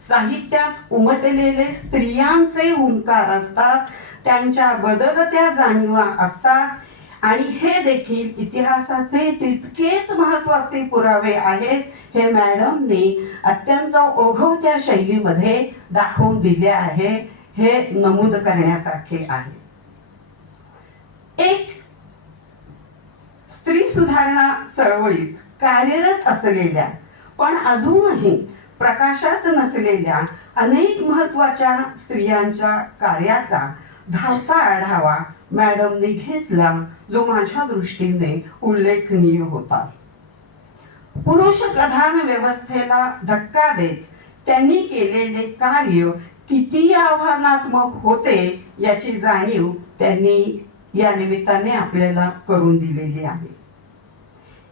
साहित्यात उमटलेले स्त्रियांचे हुंकार असतात, त्यांच्या बदलत्या जाणीवा असतात, आणि हे देखील इतिहासाचे तितकेच महत्वाचे पुरावे आहेत, हे मॅडमनी अत्यंत ओघवत्या शैलीमध्ये दाखवून दिले आहे. हे नमूद करण्यासारखे आहे. एक स्त्री सुधारणा चळवळीत कार्यरत असलेल्या पण अजूनही प्रकाशात नसलेल्या अनेक महत्वाच्या स्त्रियांच्या कार्याचा धावता आढावा मॅडमने घेतला, जो माझ्या दृष्टीने उल्लेखनीय होता. पुरुष प्रधान व्यवस्थेला धक्का देत त्यांनी केलेले कार्य किती आव्हानात्मक होते याची जाणीव त्यांनी या निमित्ताने आपल्याला करून दिलेली आहे.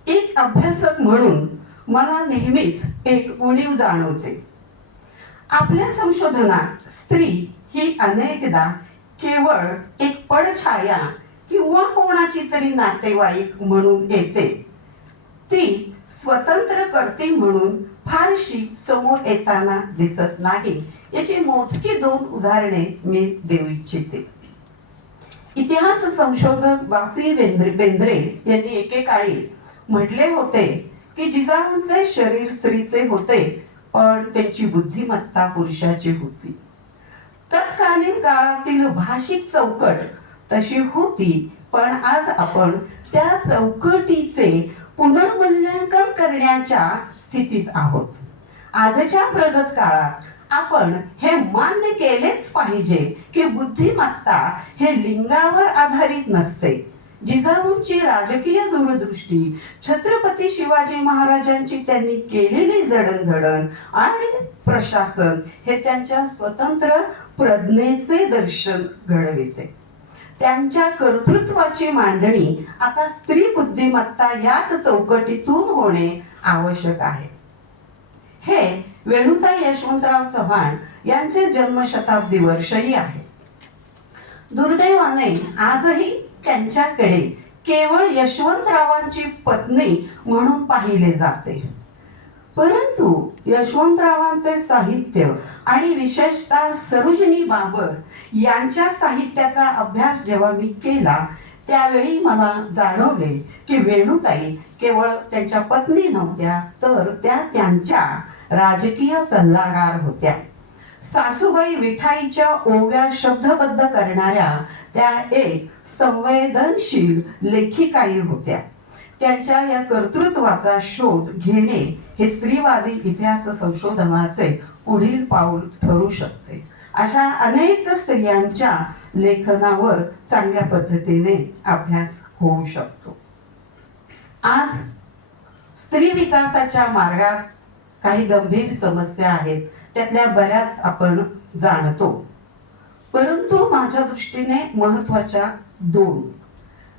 एक अभ्यासक म्हणून मला नेहमीच एक उणीव जाणवते. आपल्या संशोधनात स्त्री ही अनेकदा केवळ एक पडछाया किंवा कोणाची तरी नातेवाईक म्हणून येते, ती स्वतंत्र कर्ती म्हणून फारशी समोर येताना दिसत नाही. याची मोजकी 2 उदाहरणे मी देऊ इच्छिते. इतिहास संशोधक वासी बेंद्रे यांनी एकेकाळी म्हटले होते की जिजाऊंचे शरीर स्त्रीचे होते, पण त्यांची बुद्धिमत्ता पुरुषाची होती. तत्कालीन काळातील भाषिक चौकट तशी होती, पण आज आपण त्या चौकटीचे पुनर्मूल्यांकन करण्याच्या स्थितीत आहोत. आजच्या प्रगत काळात आपण हे मान्य केलेच पाहिजे की बुद्धिमत्ता हे लिंगावर आधारित नसते. जिजाऊंची राजकीय दूरदृष्टी, छत्रपती शिवाजी महाराजांची त्यांनी केलेली जडणघडण आणि प्रशासन हे त्यांच्या स्वतंत्र प्रज्ञेचे दर्शन घडविते. त्यांच्या कर्तृत्वाची मांडणी आता स्त्री बुद्धिमत्ता याच चौकटीतून होणे आवश्यक आहे. हे वेणुताई यशवंतराव चव्हाण यांचे जन्मशताब्दी वर्षही आहे. दुर्दैवाने आजही त्यांच्याकडे केवळ यशवंतरावांची पत्नी म्हणून पाहिले जाते. परंतु यशवंतरावांचे साहित्य आणि विशेषतः सरोजिनी बाबर यांच्या साहित्याचा अभ्यास जेव्हा मी केला, त्यावेळी मला जाणवले की वेणुताई केवळ त्यांच्या पत्नी नव्हत्या, तर त्या त्यांच्या राजकीय सल्लागार होत्या. सासूबाई विठाईच्या ओव्या शब्दबद्ध करणाऱ्या त्या एक संवेदनशील लेखिकाही होत्या. त्यांच्या या कर्तृत्वाचा शोध घेणे हे स्त्रीवादी इतिहास संशोधनाचे पुढील पाऊल ठरू शकते. अशा अनेक स्त्रियांच्या लेखनावर चांगल्या पद्धतीने अभ्यास होऊ शकतो. आज स्त्री विकासाच्या मार्गात काही गंभीर समस्या आहेत, त्यातल्या बऱ्याच आपण जाणतो. परंतु माझ्या दृष्टीने महत्वाच्या 2,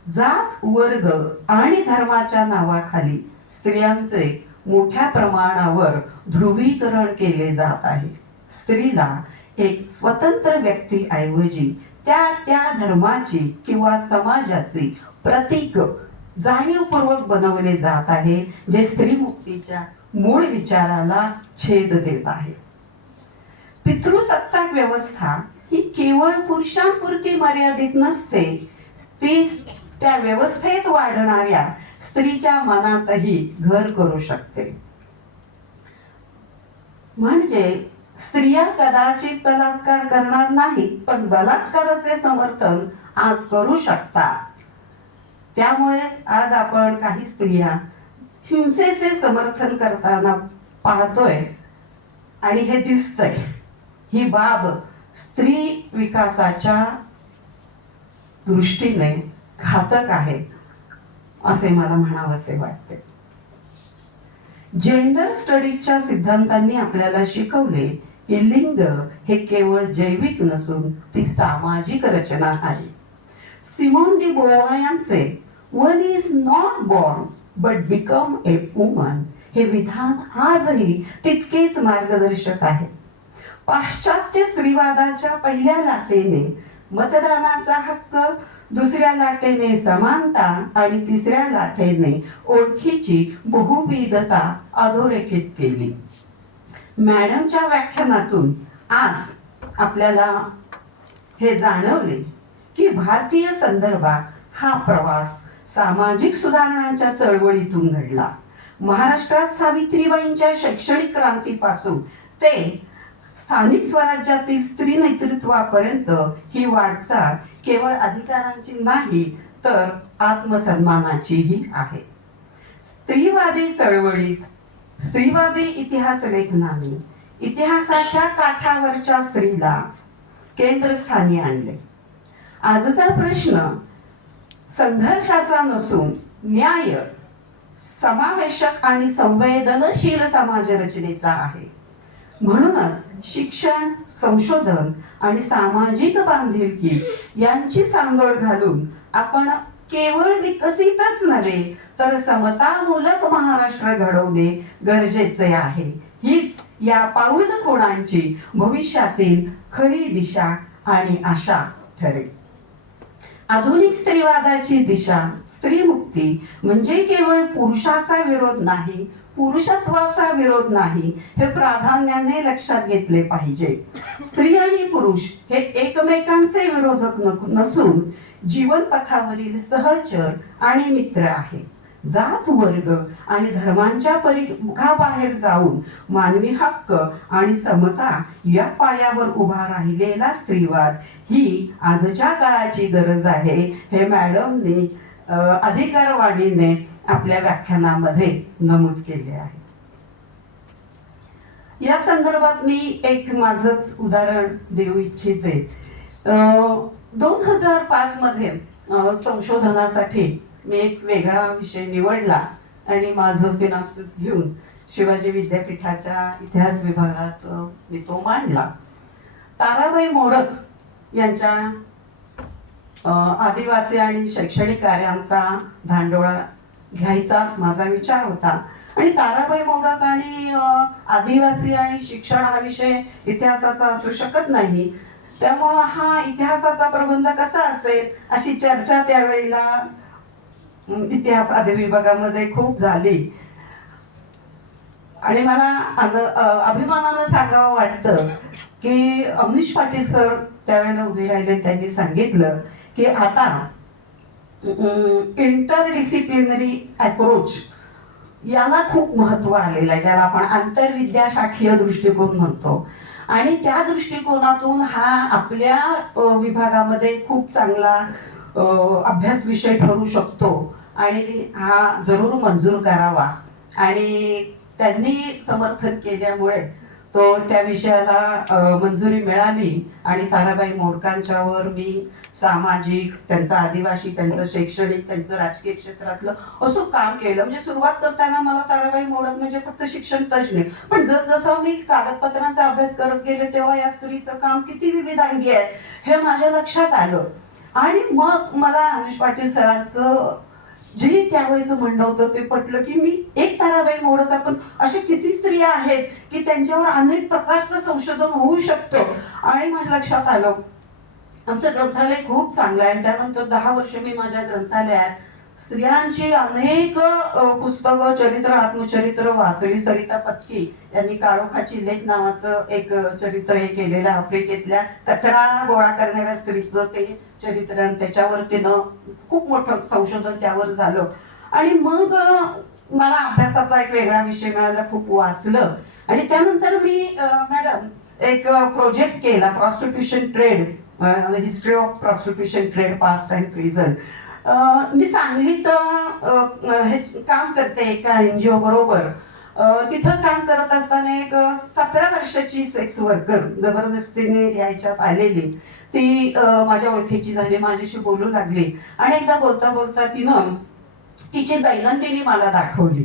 जात, वर्ग आणि धर्माच्या नावाखाली स्त्रियांचे मोठ्या प्रमाणावर ध्रुवीकरण केले जात आहे. स्त्रीला एक स्वतंत्र व्यक्ती ऐवजी त्या धर्माची किंवा समाजाची प्रतीक जाणीवपूर्वक बनवले जात आहे, जे स्त्रीमुक्तीच्या मूळ विचाराला छेद देत आहे. पितृसत्ताक व्यवस्था ही केवळ पुरुषांपुरती मर्यादित नसते, ती त्या व्यवस्थेत वाढणाऱ्या स्त्रीच्या मनातही घर करू शकते. म्हणजे स्त्रिया कदाचित बलात्कार करणार नाही, पण बलात्काराचे समर्थन आज करू शकतात. त्यामुळेच आज आपण काही स्त्रिया हिंसेचे समर्थन करताना पाहतोय आणि हे दिसतंय. ही बाब स्त्री विकासाच्या दृष्टीने घातक आहे असे मला म्हणावंसे वाटते. जेंडर स्टडीजच्या सिद्धांतांनी आपल्याला शिकवले की लिंग हे केवळ जैविक नसून ती सामाजिक रचना आहे. सिमोन डी बोवा यांचे one is not born but become a woman हे विधान आजही तितकेच मार्गदर्शक आहे. पाश्चात्य स्त्रीवादाच्या पहिल्या लाटेने मतदानाचा हक्क, दुसऱ्या लाटेने समानता आणि तिसऱ्या लाटेने ओळखीची बहुविधता अधोरेखित केली. मॅडमच्या व्याख्यानातून आज आपल्याला हे जाणवले की भारतीय संदर्भात हा प्रवास सामाजिक सुधारणांच्या चळवळीतून घडला. महाराष्ट्रात सावित्रीबाईंच्या शैक्षणिक क्रांतीपासून ते स्थानिक स्वराज्यातील स्त्री नेतृत्वापर्यंत ही वाटचाल केवळ अधिकारांची नाही तर आत्मसन्मानाचीही आहे. स्त्रीवादी चळवळीत स्त्रीवादी इतिहास लेखनाने इतिहासाच्या काठावरच्या स्त्रीला केंद्रस्थानी आणले. आजचा प्रश्न संघर्षाचा नसून न्याय, समावेशक आणि संवेदनशील समाज रचनेचा आहे. म्हणूनच शिक्षण, संशोधन आणि सामाजिक बांधिलकी यांची सांगड घालून आपण केवळ विकसितच नव्हे तर समतामूलक महाराष्ट्र घडवणे गरजेचे आहे. हीच या पाऊलखुणांची भविष्यातील खरी दिशा आणि आशा ठरेल. आधुनिक स्त्रीवादाची दिशा स्त्रीमुक्ती म्हणजे केवळ पुरुषाचा विरोध नाही, पुरुषत्वाचा विरोध नाही, हे प्राधान्याने लक्षात घेतले पाहिजे. स्त्री आणि पुरुष हे एकमेकांचे विरोधक नसून जीवनपथावरील सहचर आणि मित्र आहेत. जात, वर्ग आणि धर्मांच्या परिघाबाहेर जाऊन मानवी हक्क आणि समता या पायावर उभा राहिलेला स्त्रीवाद ही आजच्या काळाची गरज आहे, हे मॅडमने अधिकारवाणीने आपल्या व्याख्यानामध्ये नमूद केले आहे. या संदर्भात मी एक माझंच उदाहरण देऊ इच्छिते. 2005 मध्ये संशोधनासाठी मी एक वेगळा विषय निवडला आणि माझं सिनॉप्सिस घेऊन शिवाजी विद्यापीठाच्या इतिहास विभागात मी तो मांडला. ताराबाई मोडक यांच्या आदिवासी आणि शैक्षणिक कार्यांचा धांडोळा घ्यायचा माझा विचार होता. आणि ताराबाई मोडक आणि आदिवासी आणि शिक्षण हा विषय इतिहासाचा असू शकत नाही, त्यामुळं हा इतिहासाचा प्रबंध कसा असेल अशी चर्चा त्यावेळेला इतिहास आदी विभागामध्ये खूप झाली. आणि मला अभिमानानं सांगावं वाटतं की अमरीश पाटील सर त्यावेळेला उभे राहिले. त्यांनी सांगितलं की आता इंटरडिसिप्लिनरी अप्रोच याला खूप महत्व आलेलं आहे, ज्याला आपण आंतरविद्याशाखीय दृष्टिकोन म्हणतो. आणि त्या दृष्टिकोनातून हा आपल्या विभागामध्ये खूप चांगला अभ्यास विषय ठरू शकतो आणि हा जरूर मंजूर करावा. आणि त्यांनी समर्थन केल्यामुळे तो त्या विषयाला मंजुरी मिळाली. आणि ताराबाई मोडकांच्यावर मी सामाजिक, त्यांचं आदिवासी, त्यांचं शैक्षणिक, त्यांचं राजकीय क्षेत्रातलं असं काम केलं. म्हणजे सुरुवात करताना मला ताराबाई मोडक म्हणजे फक्त शिक्षण तज्ज्ञ, पण जसं मी कागदपत्रांचा अभ्यास करत गेले तेव्हा या स्त्रीचं काम किती विविधांगी आहे हे माझ्या लक्षात आलं. आणि मग मला अमरीश पाटील सरांचं जे त्यावेळेचं म्हणणं होतं ते पटलं की मी एक ताराबाई मोडक, पण अशा किती स्त्रिया आहेत की त्यांच्यावर अनेक प्रकारचं संशोधन होऊ शकतं. आणि माझ्या लक्षात आलं आमचं ग्रंथालय खूप चांगलं आहे. त्यानंतर 10 वर्ष मी माझ्या ग्रंथालयात स्त्रियांची अनेक पुस्तकं, चरित्र, आत्मचरित्र वाचली. सरिता पत्की यांनी काळोखाची लेख नावाचं एक चरित्र हे केलेलं, आफ्रिकेतल्या कचरा गोळा करणाऱ्या स्त्रीचं ते चरित्र, आणि त्याच्यावर तिनं खूप मोठं संशोधन त्यावर झालं. आणि मग मला अभ्यासाचा एक वेगळा विषय मिळाला, खूप वाचलं. आणि त्यानंतर मी मॅडम एक प्रोजेक्ट केला, prostitution trade, history of prostitution trade past and present. मी सांगलीत हे काम करते एका NGO बरोबर. तिथं काम करत असताना एक 17 वर्षाची सेक्स वर्कर जबरदस्तीने यायच्यात आलेली, ती माझ्या ओळखीची झाली, माझ्याशी बोलू लागली. आणि एकदा बोलता बोलता तिनं तिची दैनंदिनी मला दाखवली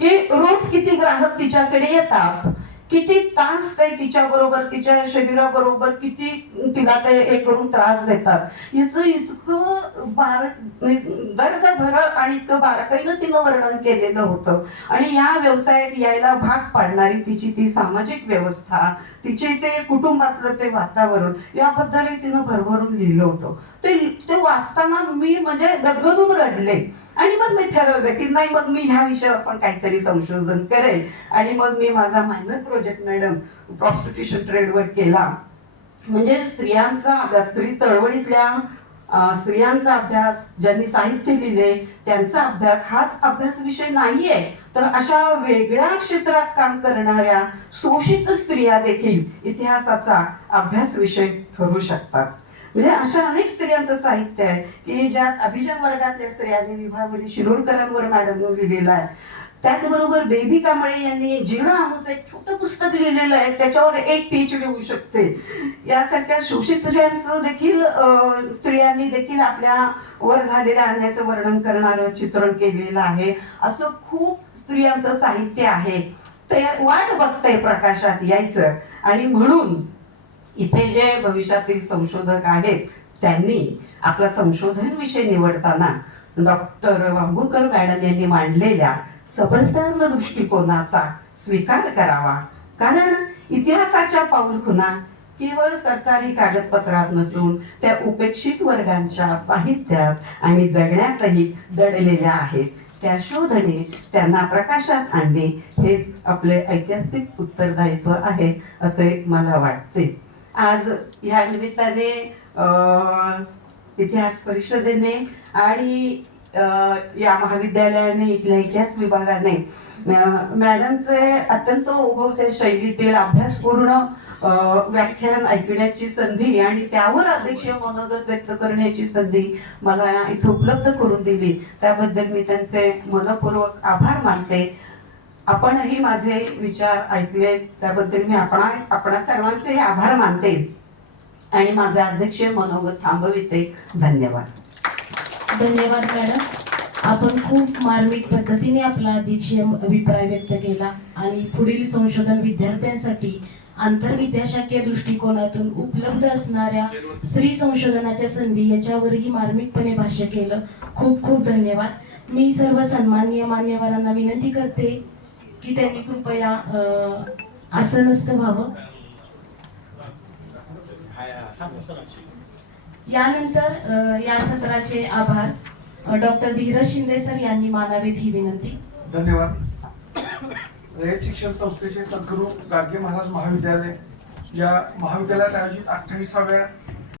की रोज किती ग्राहक तिच्याकडे येतात, किती तास ते तिच्या बरोबर, तिच्या शरीराबरोबर किती तिला ते हे करून त्रास देतात. याचं इतकं दर्द भरळ आणि इतकं बारकाईनं तिनं वर्णन केलेलं होतं. आणि या व्यवसायात यायला भाग पाडणारी तिची ती सामाजिक व्यवस्था, तिचे ते कुटुंबातलं ते वातावरण, याबद्दलही तिनं भरभरून लिहिलं होतं. ते वाचताना मी म्हणजे गदगदून रडले. आणि मग मी ठरवलं की नाही, मग मी ह्या विषयावर पण काहीतरी संशोधन करेल. आणि मग मी माझा मायनर प्रोजेक्ट मॅडम प्रॉस्टिट्यूशन ट्रेडवर केला. म्हणजे स्त्रियांचा अभ्यास, स्त्री चळवळीतल्या स्त्रियांचा अभ्यास, ज्यांनी साहित्य लिहिले त्यांचा अभ्यास, हाच अभ्यास विषय नाहीये, तर अशा वेगळ्या क्षेत्रात काम करणाऱ्या शोषित स्त्रिया देखील इतिहासाचा अभ्यास विषय ठरू शकतात. म्हणजे अशा अनेक स्त्रियांचं साहित्य आहे की ज्यात अभिजन वर्गातल्या स्त्रियांनी, विभावरी शिरोडकरांवर मॅडम लिहिलेलं आहे. त्याचबरोबर बेबी कांबळे यांनी जीर्ण आमूचं एक छोटं पुस्तक लिहिलेलं आहे, त्याच्यावर एक PhD होऊ शकते. यासारख्या शोषित स्त्रियांचं देखील स्त्रियांनी देखील आपल्या वर झालेल्या अन्यायाचं वर्णन करणारं चित्रण केलेलं आहे. असं खूप स्त्रियांचं साहित्य आहे, ते वाट बघतंय प्रकाशात यायचं. आणि म्हणून इथे जे भविष्यातील संशोधक आहेत त्यांनी आपला संशोधन विषय निवडताना डॉक्टर वांबुरकर मॅडम यांनी मांडलेल्या सबलटर्न दृष्टिकोनाचा स्वीकार करावा. कारण इतिहासाच्या पाऊलखुणा केवळ सरकारी कागदपत्रात नसून त्या उपेक्षित वर्गांच्या साहित्यात आणि जगण्यातही दडलेल्या आहेत. त्या शोधणे, त्यांना प्रकाशात आणणे हेच आपले ऐतिहासिक उत्तरदायित्व आहे असे मला वाटते. आज ह्या निमित्ताने इतिहास परिषदेने आणि या महाविद्यालयाने, इथल्या इतिहास विभागाने मॅडमचे अत्यंत ओघवत्या शैलीतील अभ्यासपूर्ण व्याख्यान ऐकण्याची संधी आणि त्यावर अध्यक्षीय मनोगत व्यक्त करण्याची संधी मला इथे उपलब्ध करून दिली, त्याबद्दल मी त्यांचे मनपूर्वक आभार मानते. आपणही माझे विचार ऐकले त्याबद्दल मी आपणा सर्वांचे आभार मानते आणि माझे अध्यक्षीय मनोगत थांबविते. धन्यवाद. धन्यवाद मॅडम. आपण खूप मार्मिक पद्धतीने आपला अध्यक्षीय अभिप्राय व्यक्त केला आणि पुढील संशोधन विद्यार्थ्यांसाठी आंतरविद्याशाखीय दृष्टिकोनातून उपलब्ध असणाऱ्या स्त्री संशोधनाच्या संधी याच्यावरही मार्मिकपणे भाष्य केलं. खूप खूप धन्यवाद. मी सर्व सन्माननीय मान्यवरांना विनंती करते की त्यांनी कृपया आसनस्थ व्हावं. यानंतर या सत्राचे आभार डॉक्टर धीरज शिंदे सर यांनी मानावेत ही विनंती. धन्यवाद. रयत शिक्षण संस्थेचे सद्गुरू गाडगे महाराज महाविद्यालय या महाविद्यालयात आयोजित 28व्या